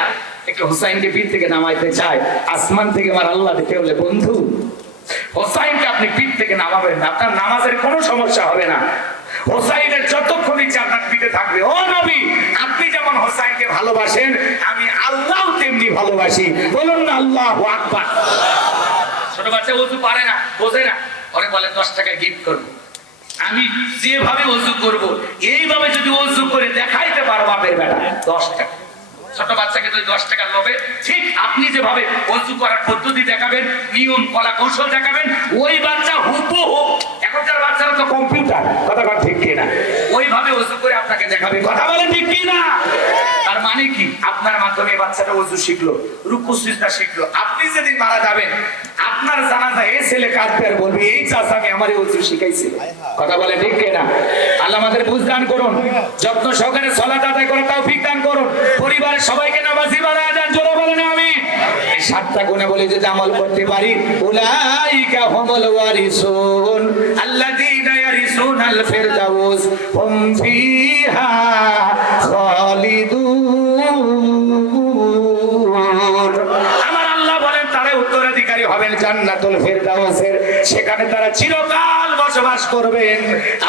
একটু হোসেনকে পিঠ থেকে নামাইতে চায়, আসমান থেকে আমার আল্লাহ দেখে বলে, বন্ধু হোসেনকে আপনি পিঠ থেকে নামাবেন না, আপনার নামাজের কোনো সমস্যা হবে না। হোসাইনের যতক্ষণ ইচ্ছে আপনার পিঠে থাকবে। ও নবী, আপনি যেমন হোসাইনকে ভালোবাসেন আমি আল্লাহ তেমনি ভালোবাসি। বলুন না আল্লাহু আকবার। ছোট বাচ্চা ওযু পারে না, বোঝে না, ওরে বলে 10 টাকা গিফট করব। আমি যেভাবে ওযু করব এইভাবে যদি ওযু করে দেখাইতে পারো বাপের বেটা 10 টাকা। ছোট বাচ্চাকে যদি 10 টাকা লোভে ঠিক আপনি যেভাবে ওযু করার পদ্ধতি দেখাবেন, নিয়ম কলা কৌশল দেখাবেন, ওই বাচ্চা হুবহু, এখনকার বাচ্চারা তো কম্পিউটার, কথা বল ঠিক কিনা, ওইভাবে ওযু করে আপনাকে দেখাবে। কথা বলেন ঠিক কিনা? তার মানে কি? আপনার মাধ্যমে বাচ্চাটা ওযু শিখলো, রুকু সিজদা শিখলো। আপনি যেদিন মারা যাবেন আপনার জানাজা এই ছেলে কাঁদবে আর বলবে, এই চাচা আমি আমারে ওযু শিখাইছিল। কথা বলে ঠিক কিনা? আল্লাহ আমাদের বুঝ দান করুন, যত্ন সহকারে সালাত আদায় করার তৌফিক দান করুন, পরিবারের সবাইকে নামাজি বানায় দেন। জোরে বলেন আমিন। এই 7টা গুণে বলে যদি আমল করতে পারি, উলাইকা হুমুল ওয়ারিসুন আল্লাযীনা ইয়ারিসুনাল ফিরদাউস হুম ফিহা খালিদুন। আমার আল্লাহ বলেন তারা উত্তর জান্নাতুল ফেরদাউসের, সেখানে তারা চিরকাল বসবাস করবেন।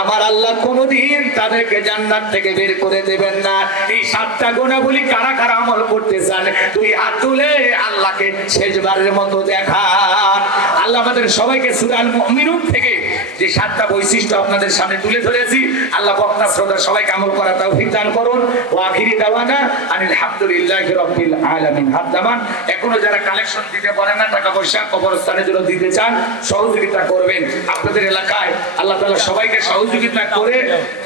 আমার আল্লাহ কোনোদিন তাদেরকে জান্নাত থেকে বের করে দেবেন না। এই 7টা গুণাবলী কারা কারা আমল করতে চান, তুই হাত তুলে আল্লাহকে শেষবারের মতো দেখান। আল্লাহ আমাদের সবাইকে সূরা আল মুমিনুন থেকে যে 7টা বৈশিষ্ট্য আপনাদের সামনে তুলে ধরেছি, আল্লাহ বক্তা শ্রোতা সবাইকে আমল করা তৌফিক দান করুন। ওয়া আখিরি দাওয়ানা আনিল হামদুলিল্লাহি রাব্বিল আলামিন। হাত নামান। এখনো যারা কালেকশন দিতে পারেন না, টাকা পয়সা কবরস্থানের জন্য দিতে চান, সহযোগিতা করবেন। আপনাদের এলাকায় আল্লাহ তাআলা সবাইকে সহযোগিতা করে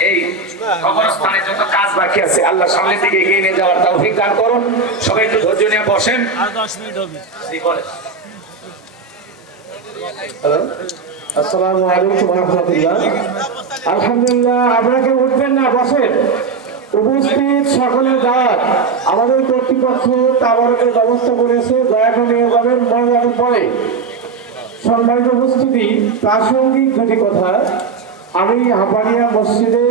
এই কবরস্থানে যত কাজ বাকি আছে আল্লাহ সামনের দিকে এগিয়ে নিয়ে যাওয়ার তৌফিক দান করুন। সবাই একটু ধৈর্য নিয়ে বসেন। আর 10 মিনিট হবে। জি বলেন। হ্যালো, আসসালামু আলাইকুম ওয়া রাহমাতুল্লাহ। আলহামদুলিল্লাহ, আপনাকে উঠবেন না, বসেন। উপস্থিত সকলের দাওয়াত আমাদের কর্তৃপক্ষ তাবারকের ব্যবস্থা করেছে, দয়া করে নিয়ে যাবেন মনোজাতের পরে। সম্মানিত উপস্থিতি, প্রাসঙ্গিক দুটি কথা। আমি হাপানিয়া মসজিদে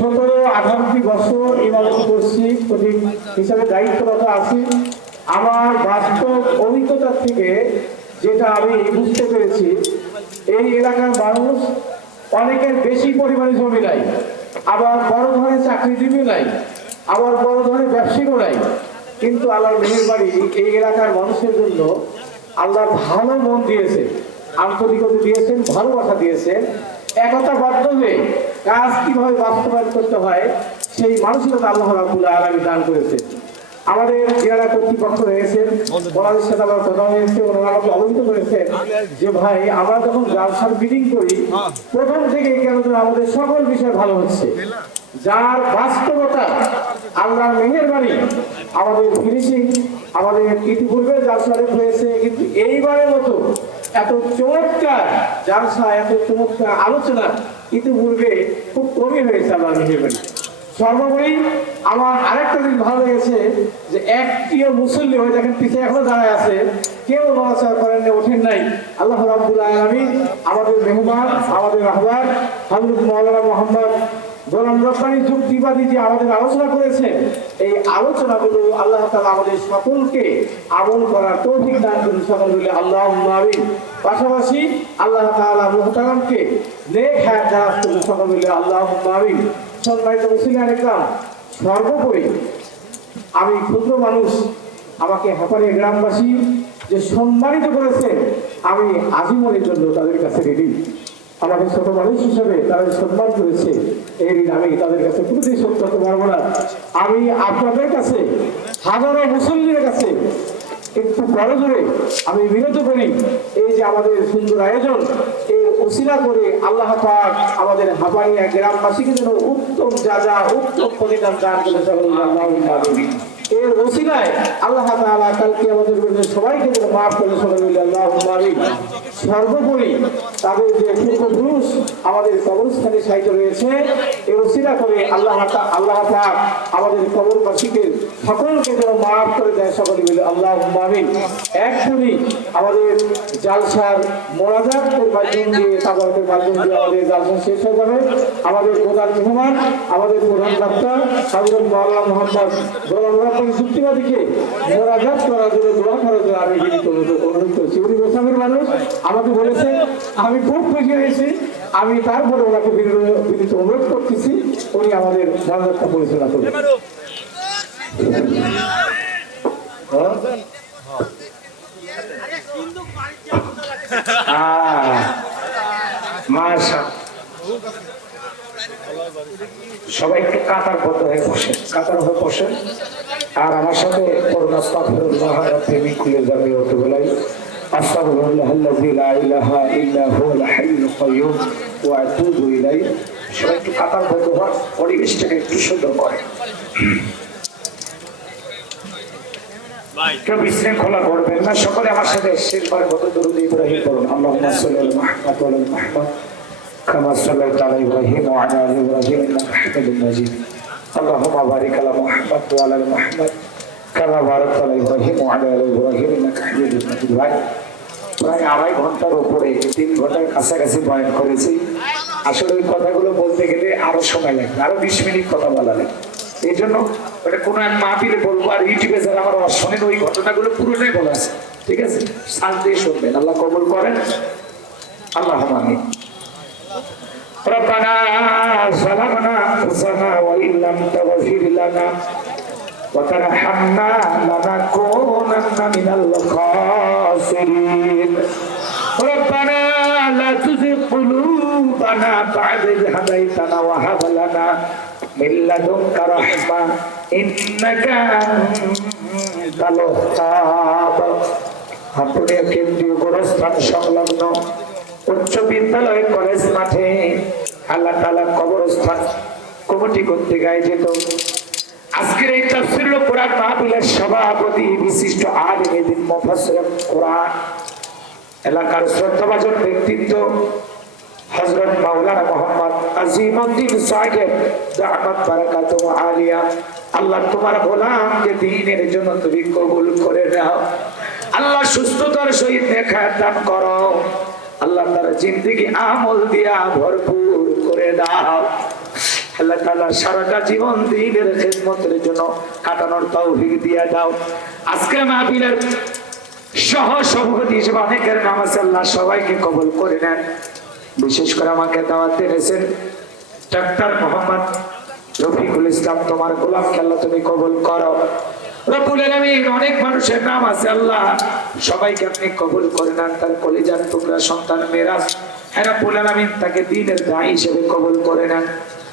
17-18 বছর ইমামতি করছি, খতিব হিসাবে দায়িত্বরত আছি। আমার বাস্তব অভিজ্ঞতা থেকে যেটা আমি বুঝতে পেরেছি, এই এলাকার মানুষ অনেকের বেশি পরিমাণে জমি নাই, আবার বড় ধরনের চাকরিজীবী নাই, আবার বড় ধরনের ব্যবসায়ীও নাই। কিন্তু আল্লাহর মেহেরবানি এই এলাকার মানুষের জন্য আল্লাহ ভালো মন দিয়েছে, আন্তরিকতা দিয়েছেন, ভালোবাসা দিয়েছেন। একতা বদ্ধ হয়ে কাজ কিভাবে বাস্তবায়ন করতে হয় সেই মানসিকতা আল্লাহ রাব্বুল আলামিন দান করেছে। আমাদের যারা কর্তৃপক্ষ রয়েছেন ওনাদের সাথে আমার কথা হয়েছে, ওনারা আমাকে অবহিত করেছেন যে ভাই, আমরা যখন জালসার মিটিং করি প্রথম থেকে কেন আমাদের সকল বিষয় ভালো হচ্ছে, যার বাস্তবতা আল্লাহর মেহেরবানি। আমাদের ফিনিশিং আমাদের ইতিপূর্বে জালসা হয়েছে, কিন্তু এইবারের মতো এত চমৎকার জালসা, এত চমৎকার আলোচনা ইতিপূর্বে খুব কমই হয়েছে আল্লাহর মেহেরবানি। সর্বোপরি আমার আরেকটা দিন ভালো লেগেছে যে একটিও মুসল্লি হয়ে দেখেন পিছিয়ে এখনো দাঁড়ায় আছে, কেউ নড়াচড়া করেন না, ওঠেন নাই। আল্লাহ রাব্বুল আলামিন আমাদের মেহমান, আমাদের রাহবার হযরত মাওলানা মুহাম্মদ গোলাম রব্বানী যুক্তিবাদী যে আমাদের আলোচনা করেছেন, এই আলোচনাগুলো আল্লাহ তাআলা আমাদের সকলকে আমল করার তৌফিক দান করুন, সকল বলে আল্লাহুম্মা আমিন। পাশাপাশি আল্লাহ তাআলা মুহতারামকে নেক হায়াত দারাজ করুন, সকল বলে আল্লাহুম্মা আমিন। সম্মানিত মুসলিম একরাম, সর্বোপরি আমি ক্ষুদ্র মানুষ, আমাকে হাপানিয়া গ্রামবাসী যে সম্মানিত করেছে, আমি আজীবনের জন্য তাদের কাছে ঋণী। আমাকে ছোট মানুষ হিসেবে তারা সম্মান করেছে, এই ঋণ আমি তাদের কাছে কোনোদিন শোধ করতে পারবো না। আমি আপনাদের কাছে, হাজারো মুসল্লিদের কাছে একটু বড় ধরে আমি বিরত করি, এই যে আমাদের সুন্দর আয়োজন, এই ওসিলা করে আল্লাহ পাক আমাদের হাপানিয়া গ্রামবাসীকে যেন উত্তম উত্তম প্রতিদান দান করে সকলে এর ওসিলায় আল্লাহ তাআলা কালকে আমাদের সবাইকে যেন মাফ করে সকলে আল্লাহুম্মা আমিন। সর্বোপরি তাদের যে পূর্বপুরুষ আমাদের কবরস্থানে সাহিত্য রয়েছে, এই ওসিলা করে আল্লাহ পাক আমাদের কবরবাসীকে সকলকে যেন মাফ করে দেয়, সকলে মিলে আল্লাহুম্মা আমিন। এখনই আমাদের জালসার মোনাজাতের মাধ্যম দিয়ে, তাবারকের মাধ্যম দিয়ে আমাদের জালসা শেষ হয়ে যাবে। আমাদের প্রধান মেহমান, আমাদের প্রধান বক্তা হযরত মাওলানা মুহাম্মদ গোলাম রব্বানী যুক্তিবাদীকে মোনাজাত করার জন্য, দোয়া করার জন্য আমি অনুরোধ করছি। উনি মোসাফির মানুষ, আমাকে বলেছে, আমি খুব খুশি হয়েছি। আমি তারপরে ওনাকে বিনীত অনুরোধ করতেছি উনি আমাদের মোনাজাতটা পরিচালনা করবেন। সবাই একটু কাতারবদ্ধ হয়ে বসেন, কাতার হয়ে বসেন। আর আমার সাথে খুলে যাবে অতবেলাই আস্তাগফিরুল্লাহাল্লাযী লা ইলাহা ইল্লা হুয়াল হাইয়ুল কাইয়্যুম ওয়া আতুবু ইলাইহি। সবাই একটু কাতারবদ্ধ হন, পরিবেশটাকে একটু সুন্দর করে। কেউ বিশৃঙ্খলা করবেন না, সকলে আমার সাথে শেষবারের মতো দরুদ ইব্রাহিম পড়ুন। আল্লাহুম্মা সাল্লি আলা মুহাম্মাদ ওয়া আলা মুহাম্মাদ কামা সাল্লাইতা আলা ইব্রাহিম ওয়া আলা আলি ইব্রাহিম ইন্নাকা হামিদুম মাজিদ। আল্লাহুম্মা বারিক আলা মুহাম্মাদ ওয়া আলা মুহাম্মাদ কামা বারাকতা আলা ইব্রাহিম ওয়া আলা আলি ইব্রাহিম ইন্নাকা হামিদুম মাজিদ। ভাই, প্রায় 2.5 ঘন্টার উপরে, 3 ঘন্টার কাছাকাছি বয়ান করেছি। আসলে ওই কথাগুলো বলতে গেলে আরো সময় লাগবে, আরো 20 মিনিট কথা বলা লাগবে। এই জন্য কোনো এক মাহফিলে বলবো, আর ইউটিউবে যারা আমার শোনেন ওই ঘটনাগুলো পুরোটাই বলা আছে। ঠিক আছে, শান্তি শুনবেন, আল্লাহ কবুল করেন। আল্লাহ আমিন। ربنا ظلمنا أنفسنا وإن لم تغفر لنا وترحمنا لنكونن من الخاسرين ربنا لا تزغ قلوبنا بعد إذ هديتنا وهب لنا من لدنك رحمة إنك أنت الوهاب। হাতুড়িয়া কেন্দ্রীয় গোরস্থান সংলগ্ন উচ্চ বিদ্যালয় কলেজ মাঠে আল্লাহ তাআলা কবরস্থান কমিটি কর্তৃক আয়োজিত আজকের এই তাফসীরুল কোরআন মাহফিলের সভাপতি বিশিষ্ট আলেম দ্বীন মুফাসসির কোরআন এলাকার শ্রদ্ধাভাজন ব্যক্তিত্ব হযরত মাওলানা মুহাম্মদ আজিমউদ্দিন সাহেব দামাত বারাকাতুহু আলিয়া। আল্লাহ তোমার গোলামকে দ্বীনের জন্য তুমি কবুল করে নাও। আল্লাহ সুস্থতার সহিত নেখায়াত দান করো। আল্লাহ তার জিন্দেগি আমল দিয়া ভরপুর করে দাও। আল্লাহ তাআলা সারাটা জীবন দ্বীনের খিদমতের জন্য কাটানোর তৌফিক দিয়া দাও। আজকে মাহফিলের সহ সভাপতি হিসেবে অনেকের নাম আছে, আল্লাহ সবাইকে কবুল করে নেন। বিশেষ করে আমাকে দাওয়াত দিয়েছেন ডাক্তার মোহাম্মদ রফিকুল ইসলাম, তোমার গোলামকে আল্লাহ তুমি কবুল করো। রব্বুল আলামিন অনেক মানুষের নাম আছে, আল্লাহ সবাইকে আপনি কবুল করে নেন। তার কলিজার টুকরা সন্তান মেরাজ, রব্বুল আলামিন তাকে দ্বীনের দায়ী হিসেবে কবুল করে নেন।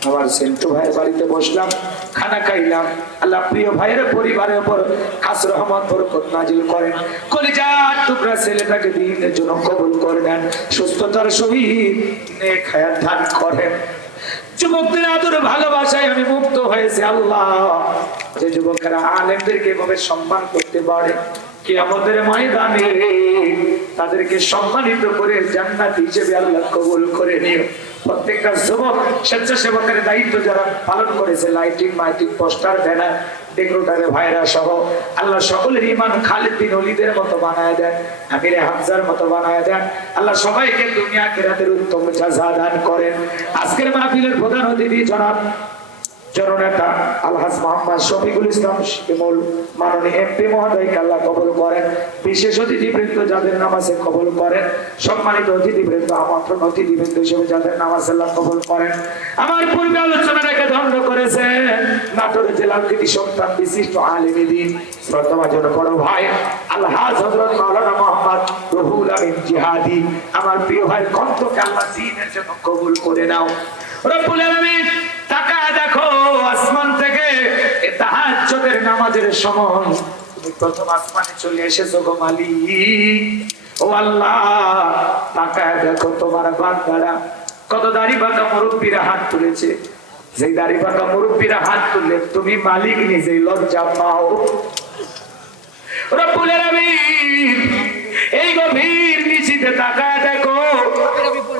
আমার সেন্টু ভাইয়ের বাড়িতে বসলাম, খানা খাইলাম, আল্লাহ প্রিয় ভাইয়ের পরিবারের উপর খাস রহমত বরকত নাজিল করেন। কলিজার টুকরা ছেলেটাকে দ্বীনের জন্য কবুল করে নেন, সুস্থতার সহিত নেক হায়াত দান করেন। যুবকদের আদর ভালোবাসায় আমি মুক্ত হয়েছে আল্লাহ। যে যুবকেরা আলেমদেরকে এভাবে সম্মান করতে পারে, কিয়ামতের ময়দানে তাদেরকে সম্মানিত করে জান্নাত হিসেবে আল্লাহ কবুল করে নিও। প্রত্যেকটা যুবক স্বেচ্ছাসেবকের দায়িত্ব যারা পালন করেছে, লাইটিং মাইটিং পোস্টার ব্যানার ডেকোরেটরের ভাইরা সহ আল্লাহ সকলের ঈমান খালিদ বিন ওলীদের মতো বানায় দেন, আমিরে হামজার মতো বানায় দেন। আল্লাহ সবাইকে দুনিয়া আখিরাতের উত্তম জাযা দান করেন। আজকের মাহফিলের প্রধান অতিথি জনাব জননেতা আলহাজ মোহাম্মদ শফিকুল ইসলাম শিমুল মাননীয় এমপি মহোদয়কে আল্লাহ কবুল করেন। বিশেষ অতিথিবৃন্দ যাদের নাম আছে কবুল করেন। সম্মানিত অতিথিবৃন্দ, আমন্ত্রণ অতিথিবৃন্দ হিসেবে যাদের নাম আছে আল্লাহ কবুল করেন। আমার পূর্বে আলোচনা রেখে ধন্য করেছেন নাটোর জেলার কৃতি সন্তান বিশিষ্ট আলেম দ্বীন শ্রদ্ধাভাজন বড় ভাই আলহাজ হযরত মাওলানা মুহাম্মদ রুহুল আমিন জিহাদি। আমার প্রিয় ভাই কণ্ঠকে আল্লাহ দ্বীনের জন্য কবুল করে নাও। রব্বুল আলামিন তাকায় দেখো আসমান থেকে তাহাজ্জুদের নামাজের সময় তুমি প্রথম আসমানে চলে এসেছো গো মালিক। ও আল্লাহ তাকায় দেখো তোমার বান্দারা কত দাড়ি বাঁকা মুরব্বীরা হাত তুলেছে। যেই দাড়ি বাঁকা মুরব্বীরা হাত তুললে তুমি মালিক নিজেই লজ্জা পাও। রব্বুল আলামিন এই গভীর নিশীথে তাকায় দেখো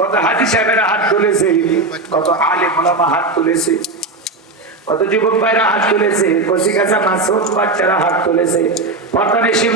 কত হাজী সাহেবেরা হাত তুলেছে, কত আলেম ওলামা হাত তুলেছে, কত যুবক ভাইরা হাত তুলেছে, কচি কাঁচা মাসুম বাচ্চারা হাত তুলেছে।